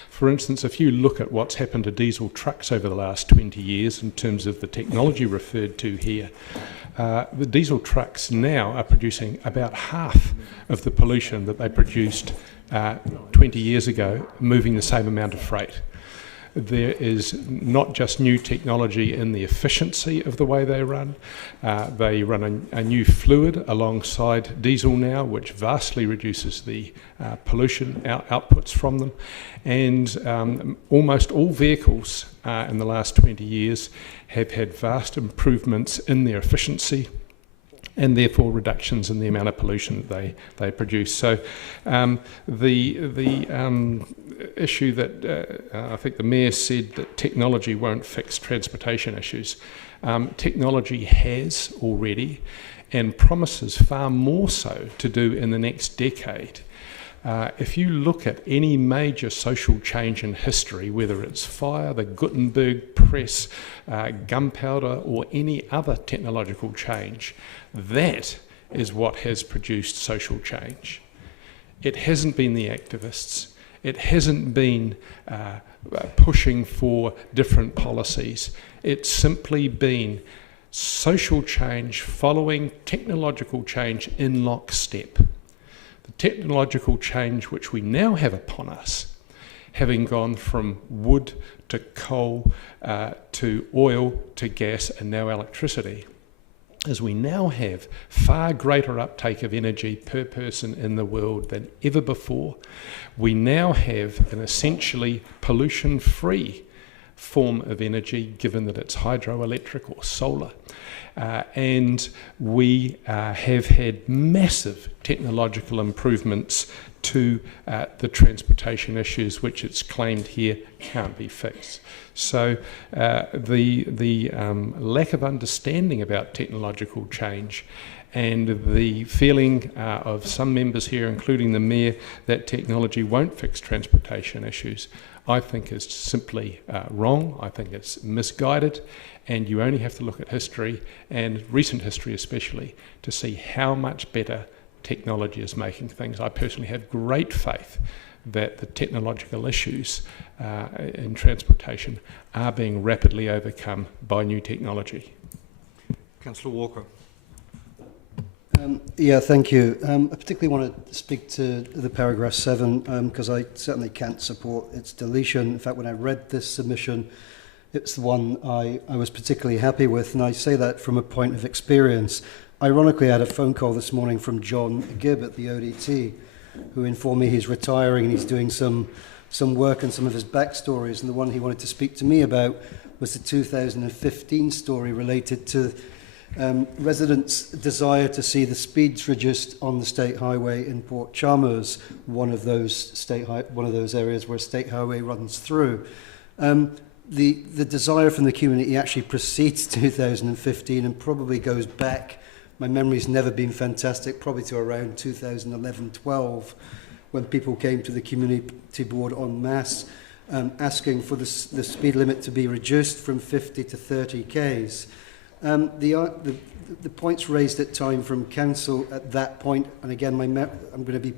For instance, if you look at what's happened to diesel trucks over the last 20 years in terms of the technology referred to here, the diesel trucks now are producing about half of the pollution that they produced 20 years ago, moving the same amount of freight. There is not just new technology in the efficiency of the way they run a new fluid alongside diesel now, which vastly reduces the pollution outputs from them. And almost all vehicles in the last 20 years have had vast improvements in their efficiency and therefore reductions in the amount of pollution that they produce. So the issue that I think the Mayor said that technology won't fix transportation issues. Technology has already and promises far more so to do in the next decade. If you look at any major social change in history, whether it's fire, the Gutenberg press, gunpowder, or any other technological change, that is what has produced social change. It hasn't been the activists. It hasn't been pushing for different policies. It's simply been social change following technological change in lockstep. The technological change which we now have upon us, having gone from wood to coal to oil to gas and now electricity, is we now have far greater uptake of energy per person in the world than ever before. We now have an essentially pollution-free form of energy, given that it's hydroelectric or solar. And we have had massive technological improvements to the transportation issues, which it's claimed here can't be fixed. So the lack of understanding about technological change and the feeling of some members here, including the Mayor, that technology won't fix transportation issues, I think is simply wrong. I think it's misguided, and you only have to look at history, and recent history especially, to see how much better technology is making things. I personally have great faith that the technological issues in transportation are being rapidly overcome by new technology. Councillor Walker. Yeah, thank you. I particularly want to speak to the paragraph 7 because I certainly can't support its deletion. In fact, when I read this submission, it's the one I was particularly happy with, and I say that from a point of experience. Ironically, I had a phone call this morning from John Gibb at the ODT, who informed me he's retiring and he's doing some work on some of his backstories, and the one he wanted to speak to me about was the 2015 story related to residents' desire to see the speeds reduced on the state highway in Port Chalmers, one of those areas where state highway runs through. The desire from the community actually precedes 2015 and probably goes back. My memory's never been fantastic, probably to around 2011-12, when people came to the community board en masse asking for the speed limit to be reduced from 50 to 30 k's. The points raised at time from council at that point, and again, I'm going to be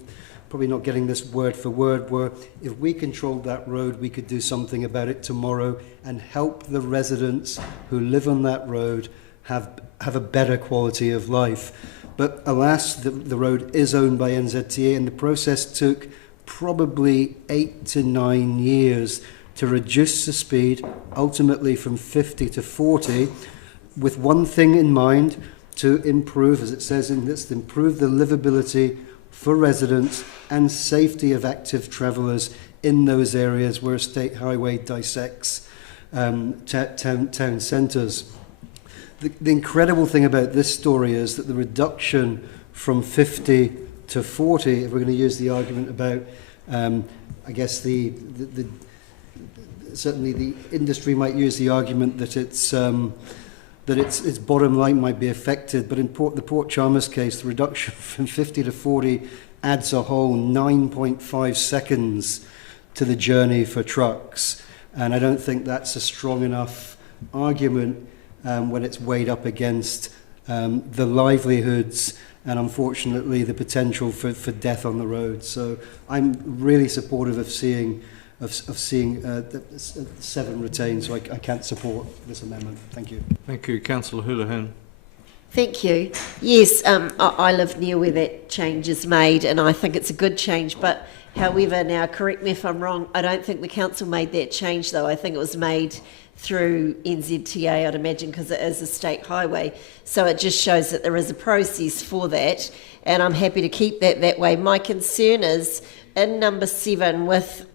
probably not getting this word for word, were if we controlled that road, we could do something about it tomorrow and help the residents who live on that road have a better quality of life. But alas, the road is owned by NZTA, and the process took probably 8 to 9 years to reduce the speed, ultimately from 50 to 40, with one thing in mind, to improve, as it says in this, to improve the livability for residents and safety of active travellers in those areas where a state highway dissects town centres. The incredible thing about this story is that the reduction from 50 to 40, if we're going to use the argument about, I guess certainly the industry might use the argument that its bottom line might be affected, but in the Port Chalmers case, the reduction from 50 to 40 adds a whole 9.5 seconds to the journey for trucks, and I don't think that's a strong enough argument when it's weighed up against the livelihoods and unfortunately the potential for death on the road. So I'm really supportive of seeing 7 retained, so I can't support this amendment. Thank you. Thank you. Councillor Houlihan. Thank you. Yes, I live near where that change is made, and I think it's a good change. But however, now correct me if I'm wrong, I don't think the council made that change, though. I think it was made through NZTA, I'd imagine, because it is a state highway. So it just shows that there is a process for that, and I'm happy to keep that way. My concern is in number 7 with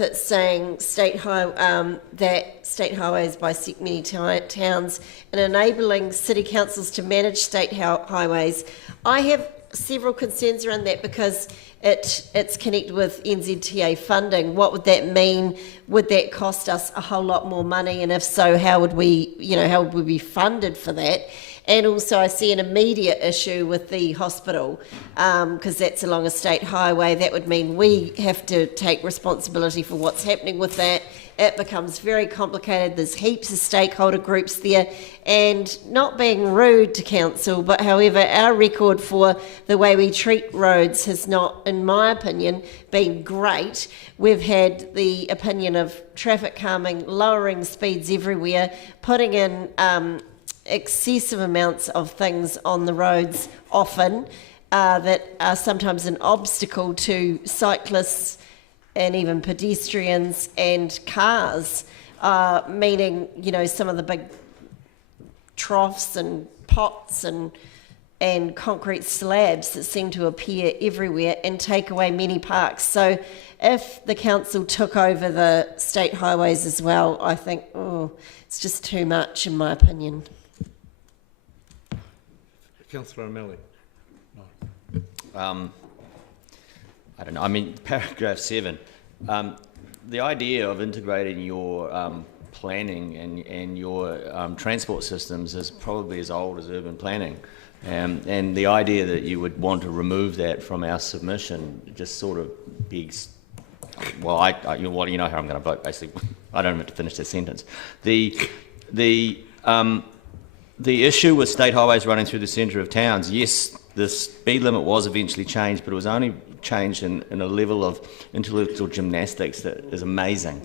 it saying that state highways bisect many towns and enabling city councils to manage state highways. I have several concerns around that because it's connected with NZTA funding. What would that mean? Would that cost us a whole lot more money? And if so, how would we be funded for that? And also I see an immediate issue with the hospital because that's along a state highway. That would mean we have to take responsibility for what's happening with that. It becomes very complicated. There's heaps of stakeholder groups there, and not being rude to council, but however, our record for the way we treat roads has not, in my opinion, been great. We've had the opinion of traffic calming, lowering speeds everywhere, putting in excessive amounts of things on the roads often that are sometimes an obstacle to cyclists and even pedestrians and cars, meaning, some of the big troughs and pots and concrete slabs that seem to appear everywhere and take away many parks. So if the council took over the state highways as well, I think, it's just too much in my opinion. Councillor O'Malley. I don't know. I mean, paragraph 7. The idea of integrating your planning and your transport systems is probably as old as urban planning. And the idea that you would want to remove that from our submission just sort of begs, well, you know how I'm going to vote, basically. I don't have to finish that sentence. The issue with state highways running through the centre of towns, yes, the speed limit was eventually changed, but it was only changed in a level of intellectual gymnastics that is amazing,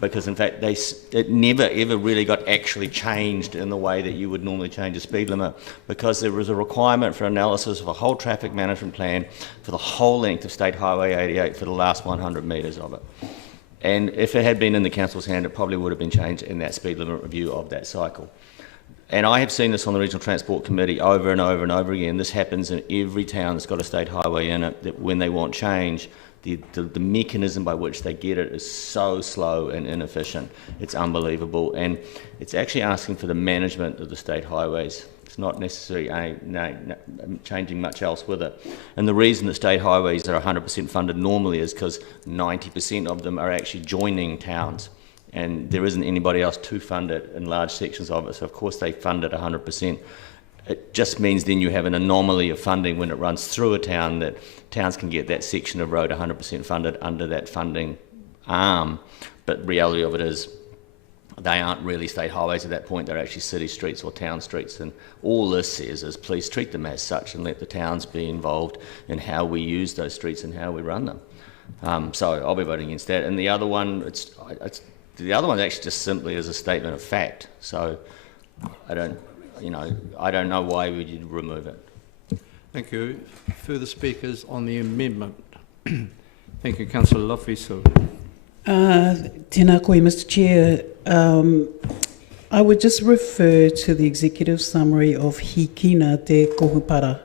because in fact it never ever really got actually changed in the way that you would normally change a speed limit, because there was a requirement for analysis of a whole traffic management plan for the whole length of State Highway 88 for the last 100 metres of it. And if it had been in the council's hand, it probably would have been changed in that speed limit review of that cycle. And I have seen this on the Regional Transport Committee over and over and over again. This happens in every town that's got a state highway in it, that when they want change, the mechanism by which they get it is so slow and inefficient. It's unbelievable. And it's actually asking for the management of the state highways. It's not necessarily changing much else with it. And the reason that state highways are 100% funded normally is because 90% of them are actually joining towns. And there isn't anybody else to fund it in large sections of it, so of course they fund it 100%. It just means then you have an anomaly of funding when it runs through a town, that towns can get that section of road 100% funded under that funding arm, but reality of it is they aren't really state highways at that point, they're actually city streets or town streets, and all this says is please treat them as such and let the towns be involved in how we use those streets and how we run them. So I'll be voting against that. And the other one, the other one actually just simply is a statement of fact. So I don't know why we would remove it. Thank you. Further speakers on the amendment? Thank you, Councillor Lofiso. Tēnā koe, Mr Chair. I would just refer to the executive summary of Hikina te Kohupara.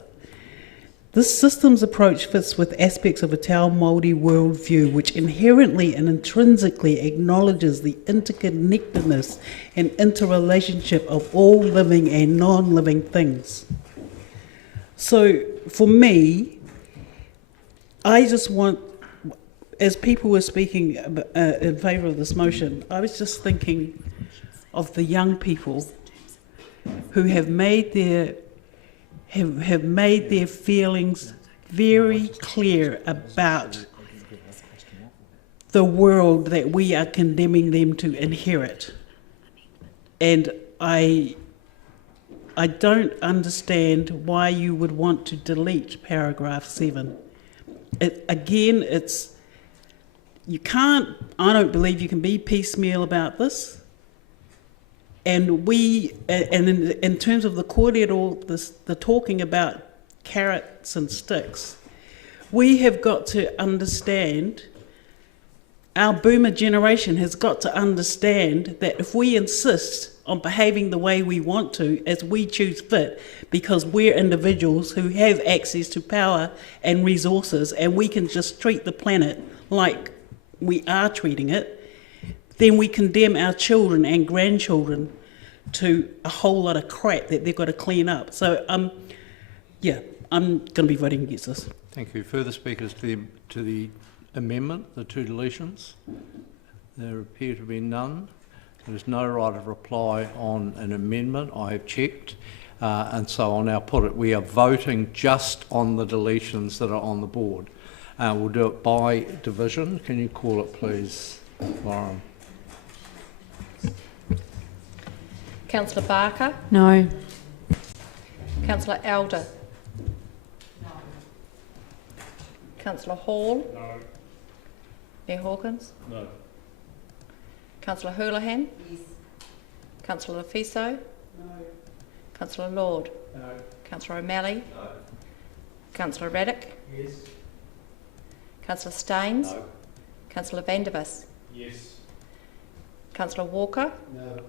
This systems approach fits with aspects of a Te Ao Māori worldview which inherently and intrinsically acknowledges the interconnectedness and interrelationship of all living and non-living things. So for me, I just want, as people were speaking in favour of this motion, I was just thinking of the young people who have made their feelings very clear about the world that we are condemning them to inherit. And I don't understand why you would want to delete paragraph 7. You can't, I don't believe you can be piecemeal about this. And in terms of the kōrero, the talking about carrots and sticks, we have got to understand, our boomer generation has got to understand that if we insist on behaving the way we want to, as we choose fit, because we're individuals who have access to power and resources, and we can just treat the planet like we are treating it, then we condemn our children and grandchildren to a whole lot of crap that they've got to clean up. So, yeah, I'm going to be voting against this. Thank you. Further speakers to the amendment, the two deletions? There appear to be none. There is no right of reply on an amendment. I have checked, and so I'll now put it. We are voting just on the deletions that are on the board. We'll do it by division. Can you call it, please, Lauren? Councillor Barker? No. Councillor Elder? No. Councillor Hall? No. Mayor Hawkins? No. Councillor Houlihan? Yes. Councillor Lofiso? No. Councillor Lord? No. Councillor O'Malley? No. Councillor Raddick? Yes. Councillor Staines? No. Councillor Vandervis? Yes. Councillor Walker? No.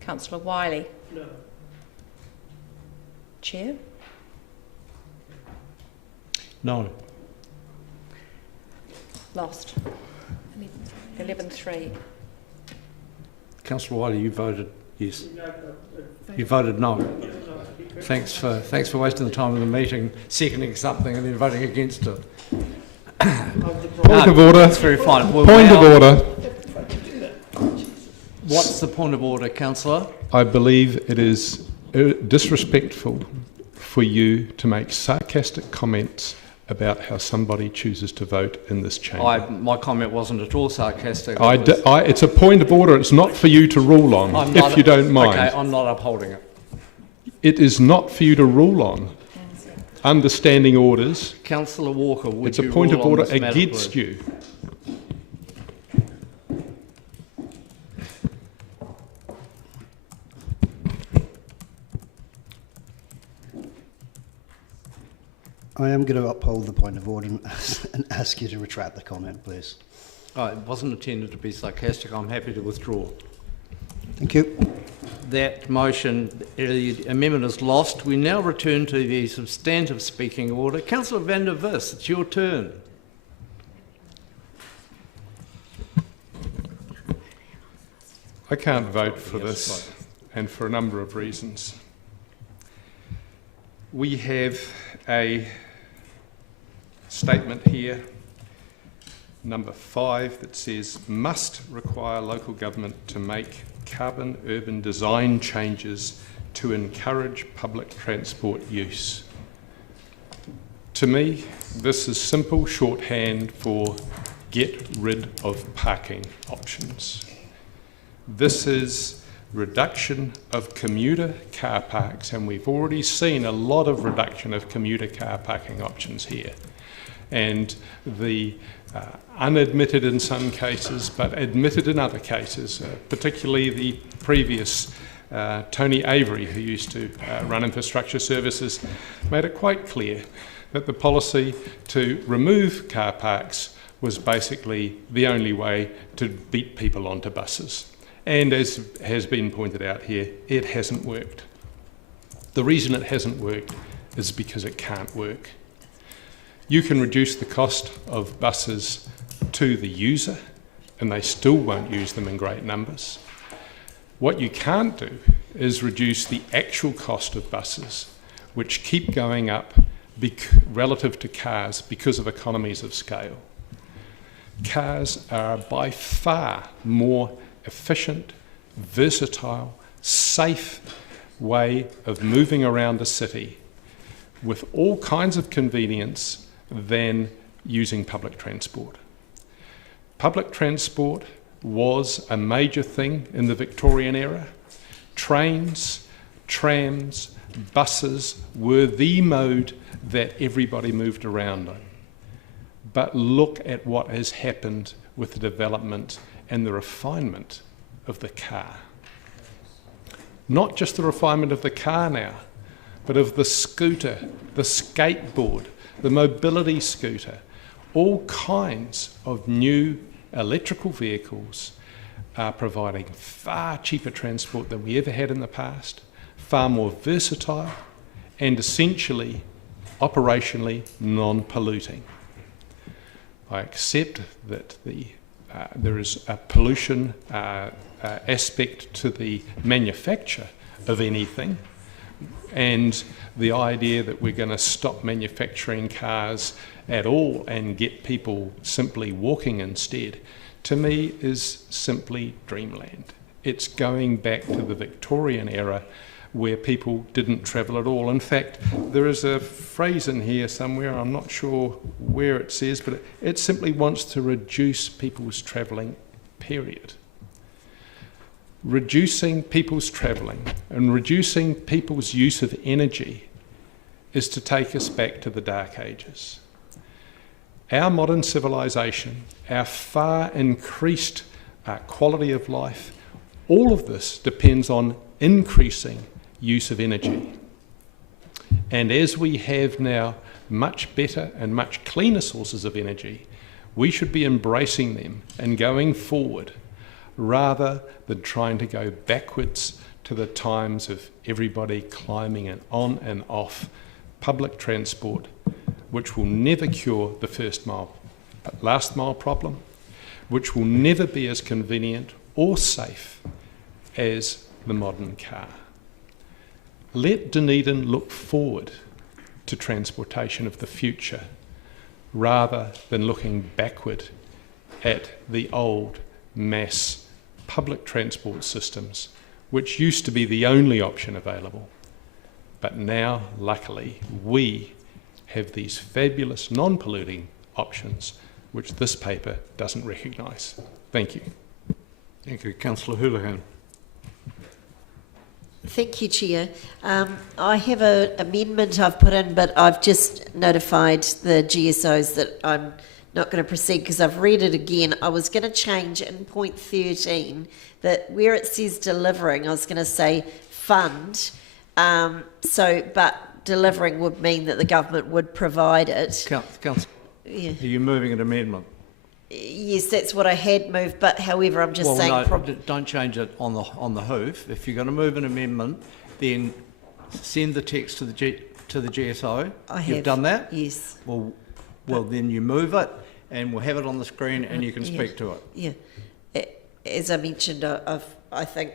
Councillor Wiley? No. Chair? No. Lost. 11-3. Councillor Wiley, you voted yes. You voted no. Thanks for wasting the time of the meeting, seconding something and then voting against it. Point of order. That's very fine. Point of order. What's the point of order, Councillor? I believe it is disrespectful for you to make sarcastic comments about how somebody chooses to vote in this chamber. My comment wasn't at all sarcastic. It's a point of order. It's not for you to rule on, if you don't mind. Okay, I'm not upholding it. It is not for you to rule on. Understanding orders. Councillor Walker, would it's a you point rule of order on this matter, against please? you. I am going to uphold the point of order and ask you to retract the comment, please. It wasn't intended to be sarcastic. I'm happy to withdraw. Thank you. That motion, the amendment is lost. We now return to the substantive speaking order. Councillor Vandervis, it's your turn. I can't vote for this, and for a number of reasons. We have a statement here, number 5, that says, must require local government to make carbon urban design changes to encourage public transport use. To me, this is simple shorthand for get rid of parking options. This is reduction of commuter car parks, and we've already seen a lot of reduction of commuter car parking options here. And the unadmitted in some cases, but admitted in other cases, particularly the previous Tony Avery, who used to run infrastructure services, made it quite clear that the policy to remove car parks was basically the only way to beat people onto buses. And as has been pointed out here, it hasn't worked. The reason it hasn't worked is because it can't work. You can reduce the cost of buses to the user, and they still won't use them in great numbers. What you can't do is reduce the actual cost of buses, which keep going up relative to cars because of economies of scale. Cars are by far more efficient, versatile, safe way of moving around a city with all kinds of convenience than using public transport. Public transport was a major thing in the Victorian era. Trains, trams, buses were the mode that everybody moved around on. But look at what has happened with the development and the refinement of the car. Not just the refinement of the car now, but of the scooter, the skateboard, the mobility scooter. All kinds of new electrical vehicles are providing far cheaper transport than we ever had in the past, far more versatile, and essentially, operationally, non-polluting. I accept that there is a pollution aspect to the manufacture of anything, and the idea that we're going to stop manufacturing cars at all and get people simply walking instead, to me is simply dreamland. It's going back to the Victorian era where people didn't travel at all. In fact, there is a phrase in here somewhere, I'm not sure where it says, but it simply wants to reduce people's travelling, period. Reducing people's travelling and reducing people's use of energy is to take us back to the Dark Ages. Our modern civilization, our far increased quality of life, all of this depends on increasing use of energy. And as we have now much better and much cleaner sources of energy, we should be embracing them and going forward rather than trying to go backwards to the times of everybody climbing on and off public transport, which will never cure the last mile problem, which will never be as convenient or safe as the modern car. Let Dunedin look forward to transportation of the future rather than looking backward at the old mass public transport systems, which used to be the only option available. But now, luckily, we have these fabulous non-polluting options which this paper doesn't recognise. Thank you. Thank you. Councillor Houlihan. Thank you, Chair. I have an amendment I've put in, but I've just notified the GSOs that I'm not going to proceed because I've read it again. I was going to change in point 13 that where it says delivering, I was going to say fund. But delivering would mean that the government would provide it. Councillor, yeah. Are you moving an amendment? Yes, that's what I had moved, but however, I'm just saying... No, don't change it on the hoof. If you're going to move an amendment, then send the text to the GSO. I have. You've done that? Yes. Well, then you move it, and we'll have it on the screen, and you can speak to it. Yeah. As I mentioned, I think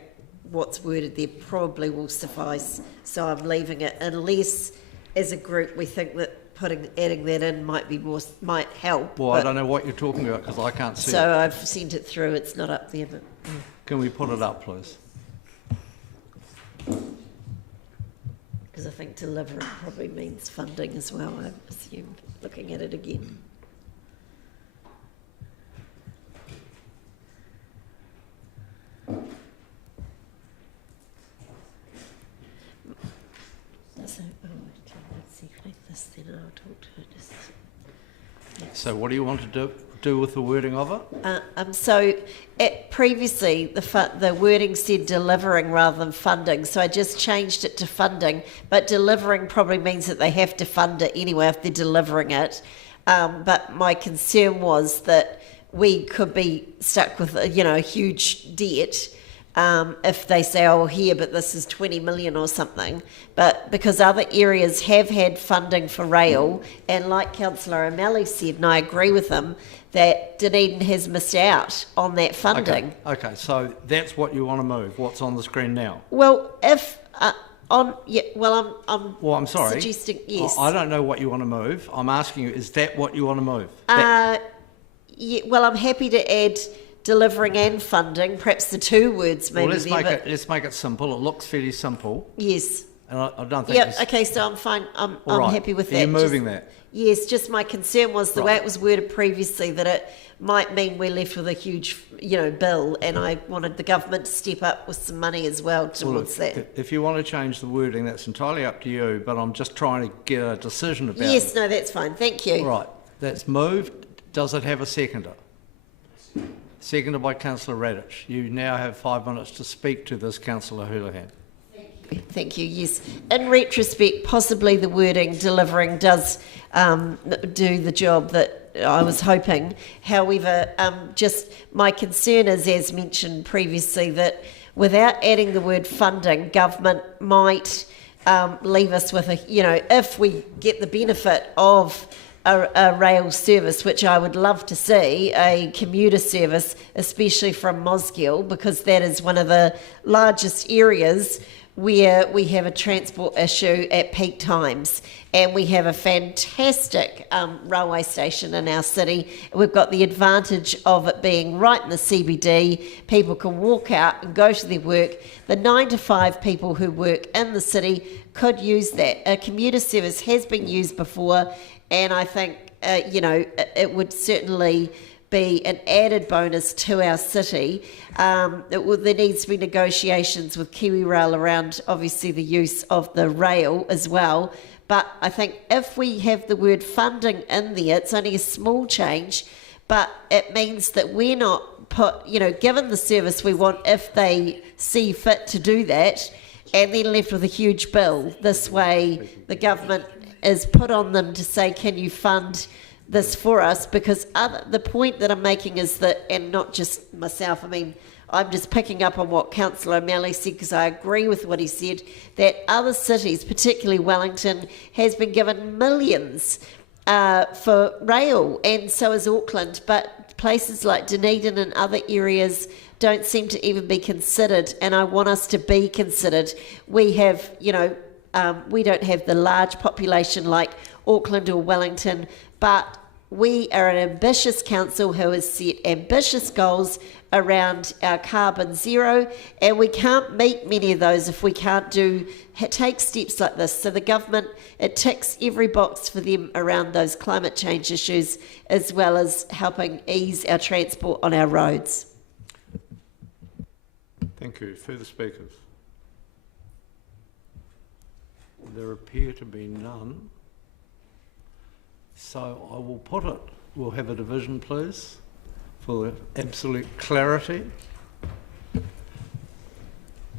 what's worded there probably will suffice, so I'm leaving it, unless, as a group, we think that adding that in might help. Well, I don't know what you're talking about because I can't see it. So I've sent it through. It's not up there, but Can we put it up, please? because I think delivering probably means funding as well, I assume, looking at it again. Yes, then I'll talk to her. So what do you want to do with the wording of it? So previously the wording said delivering rather than funding, so I just changed it to funding, but delivering probably means that they have to fund it anyway if they're delivering it. But my concern was that we could be stuck with a huge debt if they say, oh, here, but this is 20 million or something. But because other areas have had funding for rail, and like Councillor O'Malley said, and I agree with him, that Dunedin has missed out on that funding. Okay, so that's what you want to move. What's on the screen now? Well, if I'm sorry. suggesting yes. I don't know what you want to move. I'm asking you, is that what you want to move? Well, I'm happy to add delivering and funding, perhaps the two words maybe. Well, let's make it simple. It looks fairly simple. Yes. And I don't think. Yeah. Okay. So I'm fine. I'm happy with that. Are you moving that? Yes. Just my concern was the way it was worded previously, that it might mean we're left with a huge, bill, and I wanted the government to step up with some money as well towards that. If you want to change the wording, that's entirely up to you. But I'm just trying to get a decision about it. Yes. No, that's fine. Thank you. Right. That's moved. Does it have a seconder? Seconded by Councillor Radich. You now have 5 minutes to speak to this, Councillor Houlihan. Thank you. Yes. In retrospect, possibly the wording delivering does do the job that I was hoping. However, just my concern is, as mentioned previously, that without adding the word funding, government might leave us with if we get the benefit of a rail service, which I would love to see, a commuter service, especially from Mosgiel, because that is one of the largest areas where we have a transport issue at peak times, and we have a fantastic railway station in our city. We've got the advantage of it being right in the CBD. People can walk out and go to their work. The 9 to 5 people who work in the city could use that. A commuter service has been used before, and I think, it would certainly be an added bonus to our city. There needs to be negotiations with KiwiRail around, obviously, the use of the rail as well. But I think if we have the word funding in there, it's only a small change, but it means that we're not given the service we want if they see fit to do that, and then left with a huge bill. This way, the government is put on them to say, can you fund this for us? Because the point that I'm making is that, and not just myself, I'm just picking up on what Councillor O'Malley said, because I agree with what he said, that other cities, particularly Wellington, has been given millions for rail, and so is Auckland, but places like Dunedin and other areas don't seem to even be considered, and I want us to be considered. We have, we don't have the large population like Auckland or Wellington, but we are an ambitious council who has set ambitious goals around our carbon zero, and we can't meet many of those if we can't take steps like this. So the government, it ticks every box for them around those climate change issues, as well as helping ease our transport on our roads. Thank you. Further speakers? There appear to be none. So I will put it. We'll have a division, please, for absolute clarity.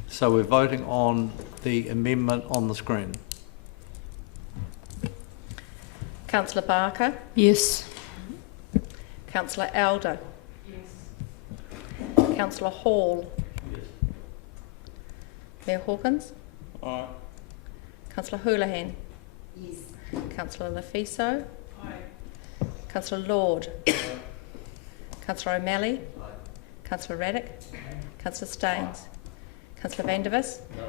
So we're voting on the amendment on the screen. Councillor Barker? Yes. Councillor Elder? Yes. Councillor Hall? Yes. Mayor Hawkins? Aye. Councillor Houlihan? Yes. Councillor Lafiso? Aye. Councillor Lord? Aye. Councillor O'Malley? Aye. Councillor Radich? Aye. Councillor Staines? Aye. Councillor Vandervis? No.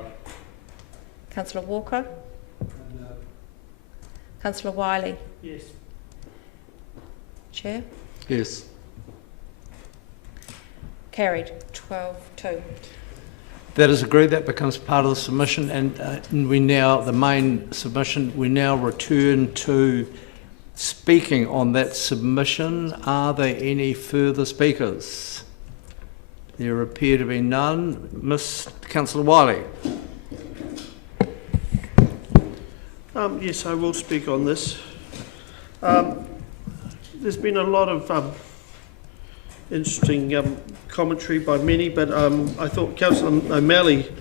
Councillor Walker? No. Councillor Wiley? Yes. Chair? Yes. Carried. 12-2. That is agreed. That becomes part of the submission, and the main submission, we now return to speaking on that submission. Are there any further speakers? There appear to be none. Councillor Wiley. Yes, I will speak on this. There's been a lot of interesting commentary by many, but I thought Councillor O'Malley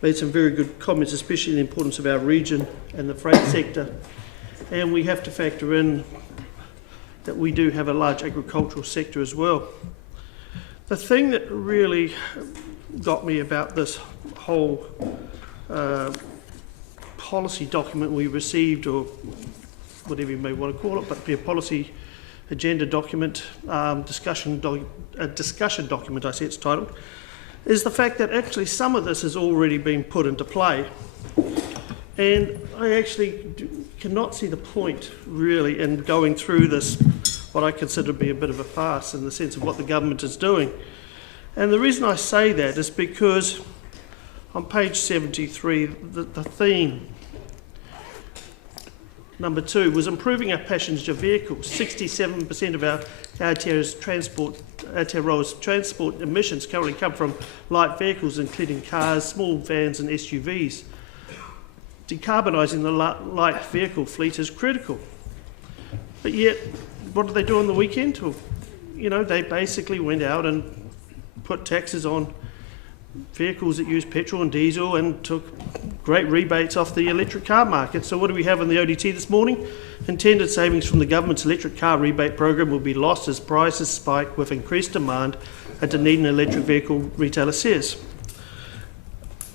made some very good comments, especially the importance of our region and the freight sector. And we have to factor in that we do have a large agricultural sector as well. The thing that really got me about this whole policy document we received, or whatever you may want to call it, but be a policy agenda document, discussion document, I see it's titled, is the fact that actually some of this has already been put into play. And I actually cannot see the point, really, in going through this, what I consider to be a bit of a farce in the sense of what the government is doing. And the reason I say that is because on page 73, the theme, number 2, was improving our passenger vehicles. 67% of our Aotearoa's transport emissions currently come from light vehicles, including cars, small vans and SUVs. Decarbonising the light vehicle fleet is critical. But yet, what did they do on the weekend? You know, they basically went out and put taxes on vehicles that use petrol and diesel and took great rebates off the electric car market. So what do we have in the ODT this morning? Intended savings from the government's electric car rebate program will be lost as prices spike with increased demand, a Dunedin electric vehicle retailer says.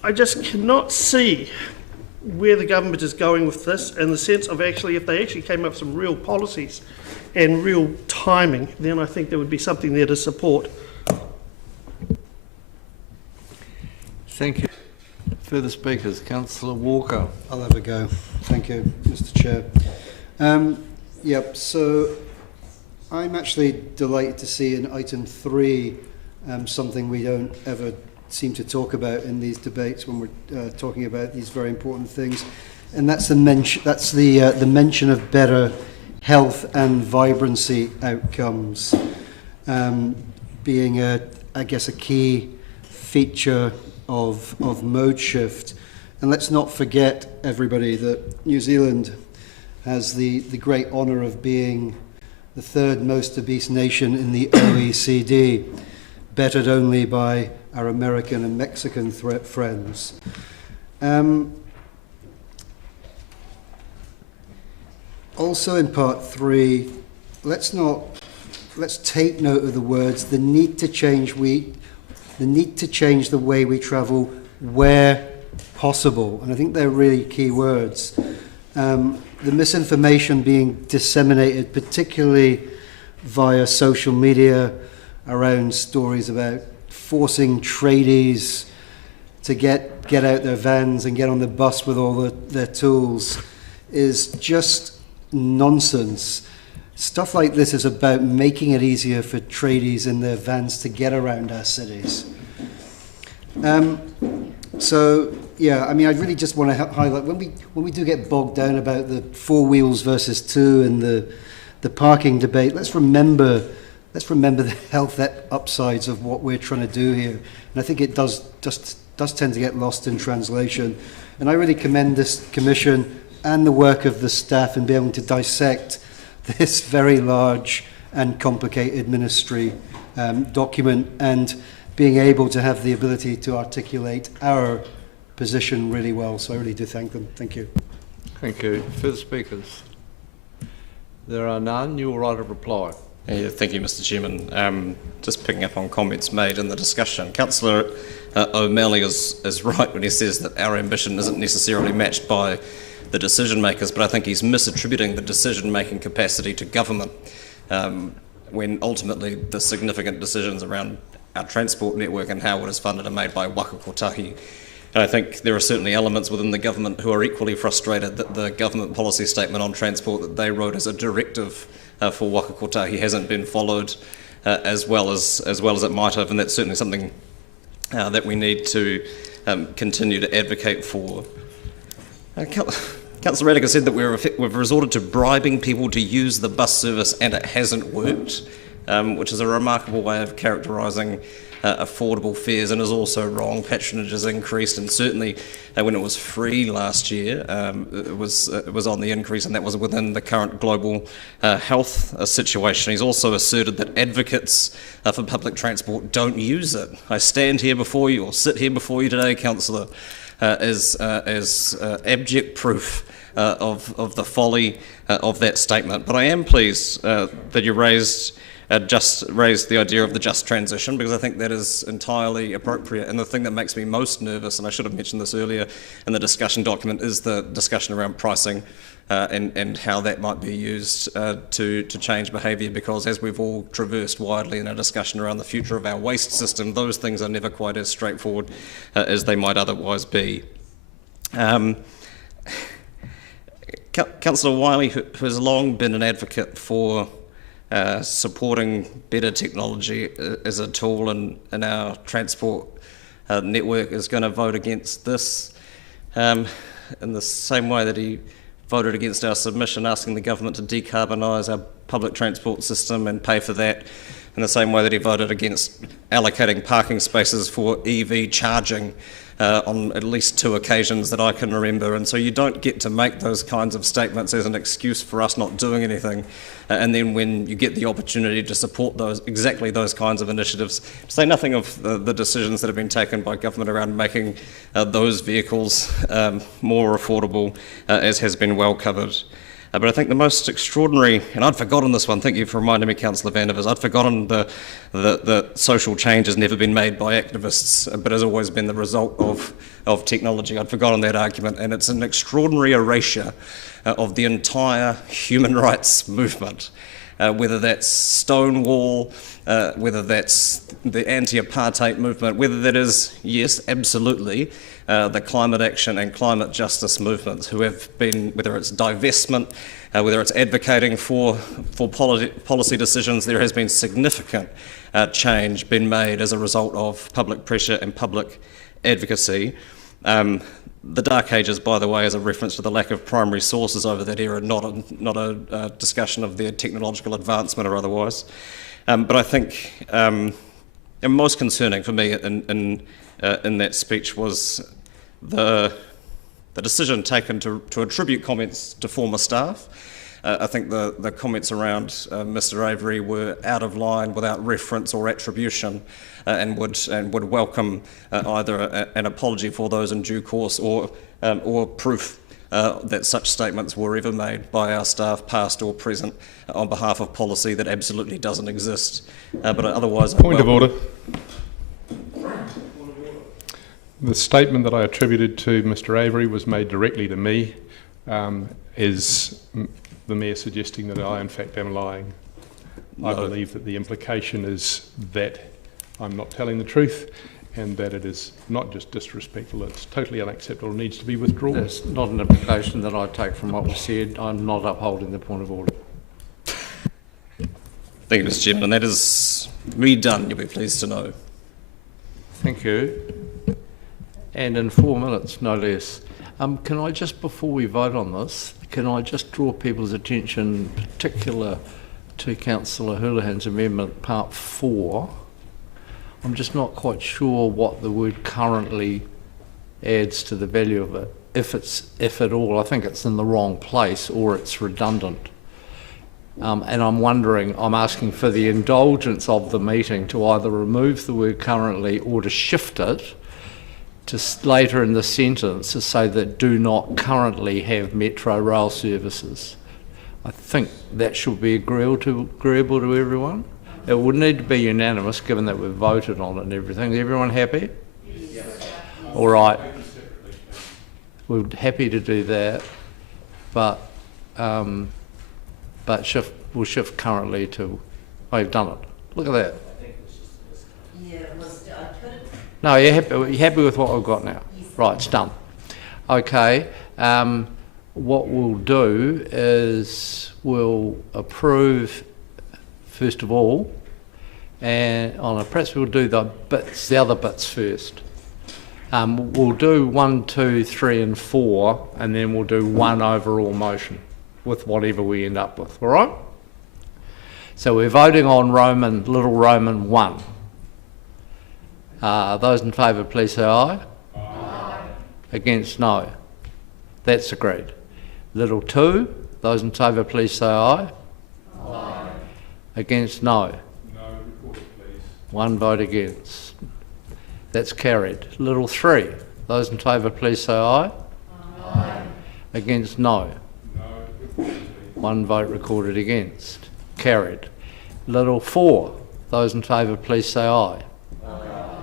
I just cannot see where the government is going with this, in the sense of actually, if they actually came up with some real policies and real timing, then I think there would be something there to support. Thank you. Further speakers, Councillor Walker. I'll have a go. Thank you, Mr. Chair. Yep, so I'm actually delighted to see in item 3 something we don't ever seem to talk about in these debates when we're talking about these very important things, and that's the mention of better health and vibrancy outcomes being I guess a key feature of mode shift. And let's not forget, everybody, that New Zealand has the great honour of being the 3rd most obese nation in the OECD, bettered only by our American and Mexican friends. Also in part 3, let's take note of the words, the need to change the way we travel where possible. And I think they're really key words. The misinformation being disseminated, particularly via social media, around stories about forcing tradies to get out their vans and get on the bus with all their tools, is just nonsense. Stuff like this is about making it easier for tradies in their vans to get around our cities. So yeah, I mean, I really just want to highlight when we do get bogged down about the 4 wheels versus 2 and the parking debate. Let's remember the health upsides of what we're trying to do here, and I think it does tend to get lost in translation. And I really commend this commission and the work of the staff in being able to dissect this very large and complicated ministry document, and being able to have the ability to articulate our position really well. So I really do thank them. Thank you. Thank you. Further speakers? There are none. You will write a reply. Yeah, thank you, Mr. Chairman. Just picking up on comments made in the discussion. Councillor O'Malley is right when he says that our ambition isn't necessarily matched by the decision makers, but I think he's misattributing the decision-making capacity to government when ultimately the significant decisions around our transport network and how it is funded are made by waka kotahi. And I think there are certainly elements within the government who are equally frustrated that the government policy statement on transport that they wrote as a directive for waka kotahi hasn't been followed as well as it might have, and that's certainly something that we need to continue to advocate for. Councillor Radica said that we've resorted to bribing people to use the bus service and it hasn't worked. which is a remarkable way of characterising affordable fares, and is also wrong. Patronage has increased, and certainly when it was free last year, it was on the increase, and that was within the current global health situation. He's also asserted that advocates for public transport don't use it. I stand here before you, or sit here before you today, Councillor, as abject proof of the folly of that statement. But I am pleased that you raised the idea of the just transition, because I think that is entirely appropriate. And the thing that makes me most nervous, and I should have mentioned this earlier in the discussion document, is the discussion around pricing and how that might be used to change behaviour, because as we've all traversed widely in a discussion around the future of our waste system, those things are never quite as straightforward as they might otherwise be. Councillor Wiley, who has long been an advocate for supporting better technology as a tool in our transport network, is going to vote against this in the same way that he voted against our submission asking the government to decarbonise our public transport system and pay for that, in the same way that he voted against allocating parking spaces for EV charging on at least 2 occasions that I can remember. And so you don't get to make those kinds of statements as an excuse for us not doing anything, and then when you get the opportunity to support exactly those kinds of initiatives, to say nothing of the decisions that have been taken by government around making those vehicles more affordable, as has been well covered. But I think the most extraordinary, and I'd forgotten this one, thank you for reminding me, Councillor Vandevers, I'd forgotten the social change has never been made by activists, but has always been the result of technology. I'd forgotten that argument, and it's an extraordinary erasure of the entire human rights movement, whether that's Stonewall, whether that's the anti-apartheid movement, whether that is, yes, absolutely, the climate action and climate justice movements, who have been, whether it's divestment, whether it's advocating for policy decisions, there has been significant change been made as a result of public pressure and public advocacy. The Dark Ages, by the way, is a reference to the lack of primary sources over that era, not a discussion of their technological advancement or otherwise. But I think most concerning for me in that speech was the decision taken to attribute comments to former staff. I think the comments around Mr Avery were out of line, without reference or attribution, and would welcome either an apology for those in due course, or proof that such statements were ever made by our staff, past or present, on behalf of policy that absolutely doesn't exist. But otherwise, point of order. The statement that I attributed to Mr Avery was made directly to me. Is the Mayor suggesting that I in fact am lying? No. I believe that the implication is that I'm not telling the truth, and that it is not just disrespectful, it's totally unacceptable, it needs to be withdrawn. That's not an implication that I take from what was said. I'm not upholding the point of order. Thank you, Mr Chairman, and that is redone, you'll be pleased to know. Thank you. And in 4 minutes, no less. Can I just, before we vote on this, can I just draw people's attention, in particular to Councillor Houlihan's amendment, part 4. I'm just not quite sure what the word currently adds to the value of it. If at all, I think it's in the wrong place, or it's redundant. And I'm wondering, I'm asking for the indulgence of the meeting to either remove the word currently or to shift it to later in the sentence to say that do not currently have metro rail services. I think that should be agreeable to everyone. It would need to be unanimous, given that we've voted on it and everything. Is everyone happy? Yes. All right. We're happy to do that, but we'll shift currently to. Oh, you've done it. Look at that. No, you're happy with what we've got now? Right, it's done. Okay, what we'll do is we'll approve, first of all, and perhaps we'll do the other bits first. We'll do 1, 2, 3 and 4, and then we'll do one overall motion with whatever we end up with, all right? So we're voting on Little Roman 1. Those in favour, please say aye. Aye. Against, no. That's agreed. Little 2, those in favour, please say aye. Aye. Against, no. No, report it, please. 1 vote against. That's carried. Little 3, those in favour, please say aye. Aye. Against, no. No, report it, please. 1 vote recorded against. Carried. Little 4, those in favour, please say aye. Aye.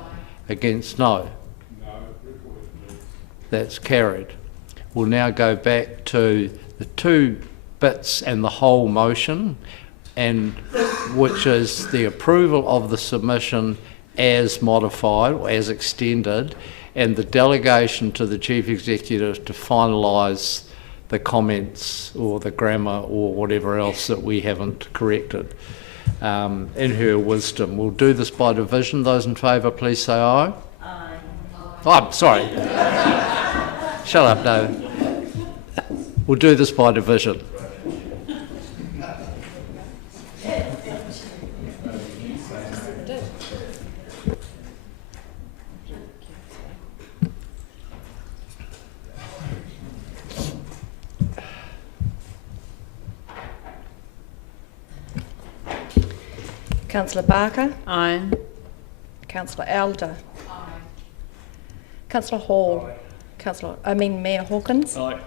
Against, no. No, report it, please. That's carried. We'll now go back to the 2 bits and the whole motion, and which is the approval of the submission as modified or as extended, and the delegation to the Chief Executive to finalise the comments or the grammar or whatever else that we haven't corrected in her wisdom. We'll do this by division. Those in favour, please say aye. Aye. Oh, I'm sorry. Shut up, David. We'll do this by division. Councillor Barker? Aye. Councillor Elder? Aye. Councillor Hall? Aye. Mayor Hawkins? Aye.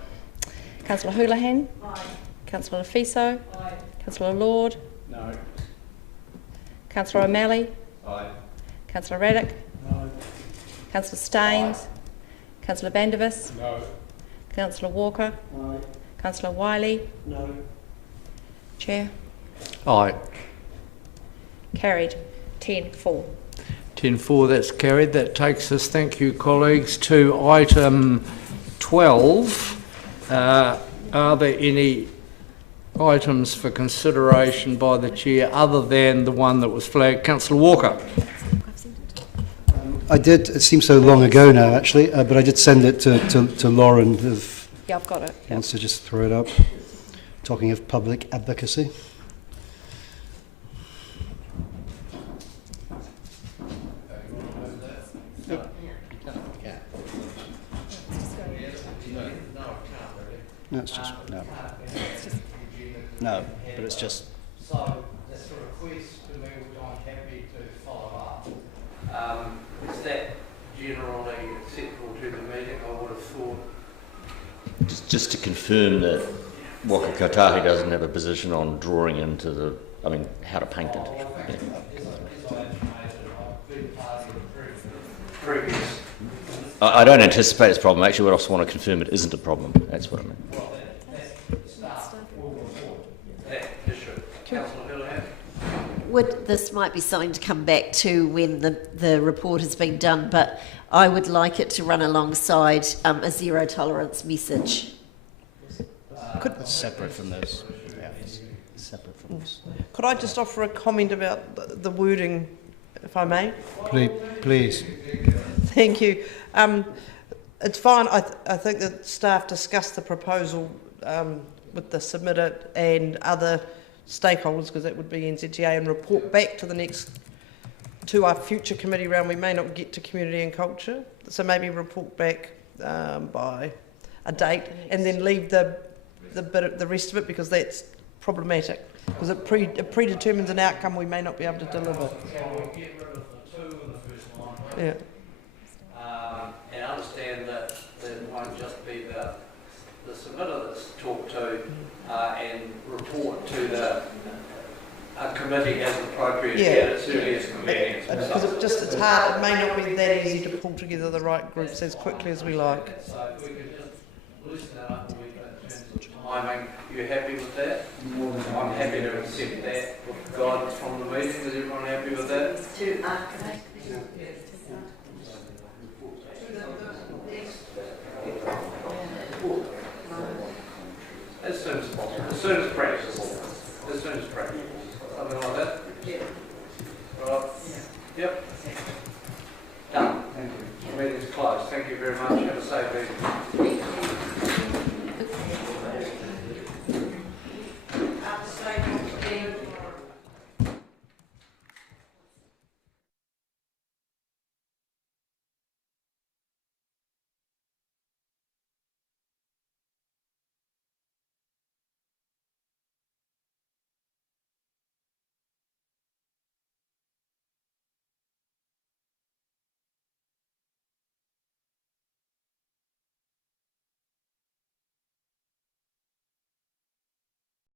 Councillor Houlihan? Aye. Councillor Lefiso? Aye. Councillor Lord? No. Councillor O'Malley? Aye. Councillor Raddick? No. Councillor Staines? Aye. Councillor Vandervis? No. Councillor Walker? Aye. Councillor Wiley? No. Chair? Aye. Carried. 10-4. 10-4, that's carried. That takes us, thank you colleagues, to item 12. Are there any items for consideration by the Chair other than the one that was flagged? Councillor Walker. I did, it seems so long ago now actually, but I did send it to Lauren if Yeah, I've got it. he wants to just throw it up. Talking of public advocacy. No, it's just no. No, but it's just. So that's a request to me, which I'm happy to follow up. Is that generally acceptable to the meeting? I would have thought. Just to confirm that Waka Kotahi doesn't have a position on drawing into how to paint it. I don't anticipate it's a problem. Actually, I also want to confirm it isn't a problem. That's what I mean. This might be something to come back to when the report has been done, but I would like it to run alongside a zero tolerance message. It's separate from this. Yeah, it's separate from this. Could I just offer a comment about the wording, if I may? Please. Thank you. It's fine. I think that staff discussed the proposal with the submitter and other stakeholders, because that would be NZTA, and report back to our future committee round. We may not get to community and culture, so maybe report back by a date, and then leave the rest of it, because that's problematic, because it predetermines an outcome we may not be able to deliver. Shall we get rid of the 2 in the first one? Yeah. And understand that it won't just be the submitter that's talked to and report to the committee as appropriate at its earliest convenience. Because it's hard, it may not be that easy to pull together the right groups as quickly as we like. So if we could just loosen that up a wee bit in terms of timing, you happy with that? I'm happy to accept that with guidance from the meeting. Is everyone happy with that? As soon as possible, as soon as practicable. Something like that? Yeah.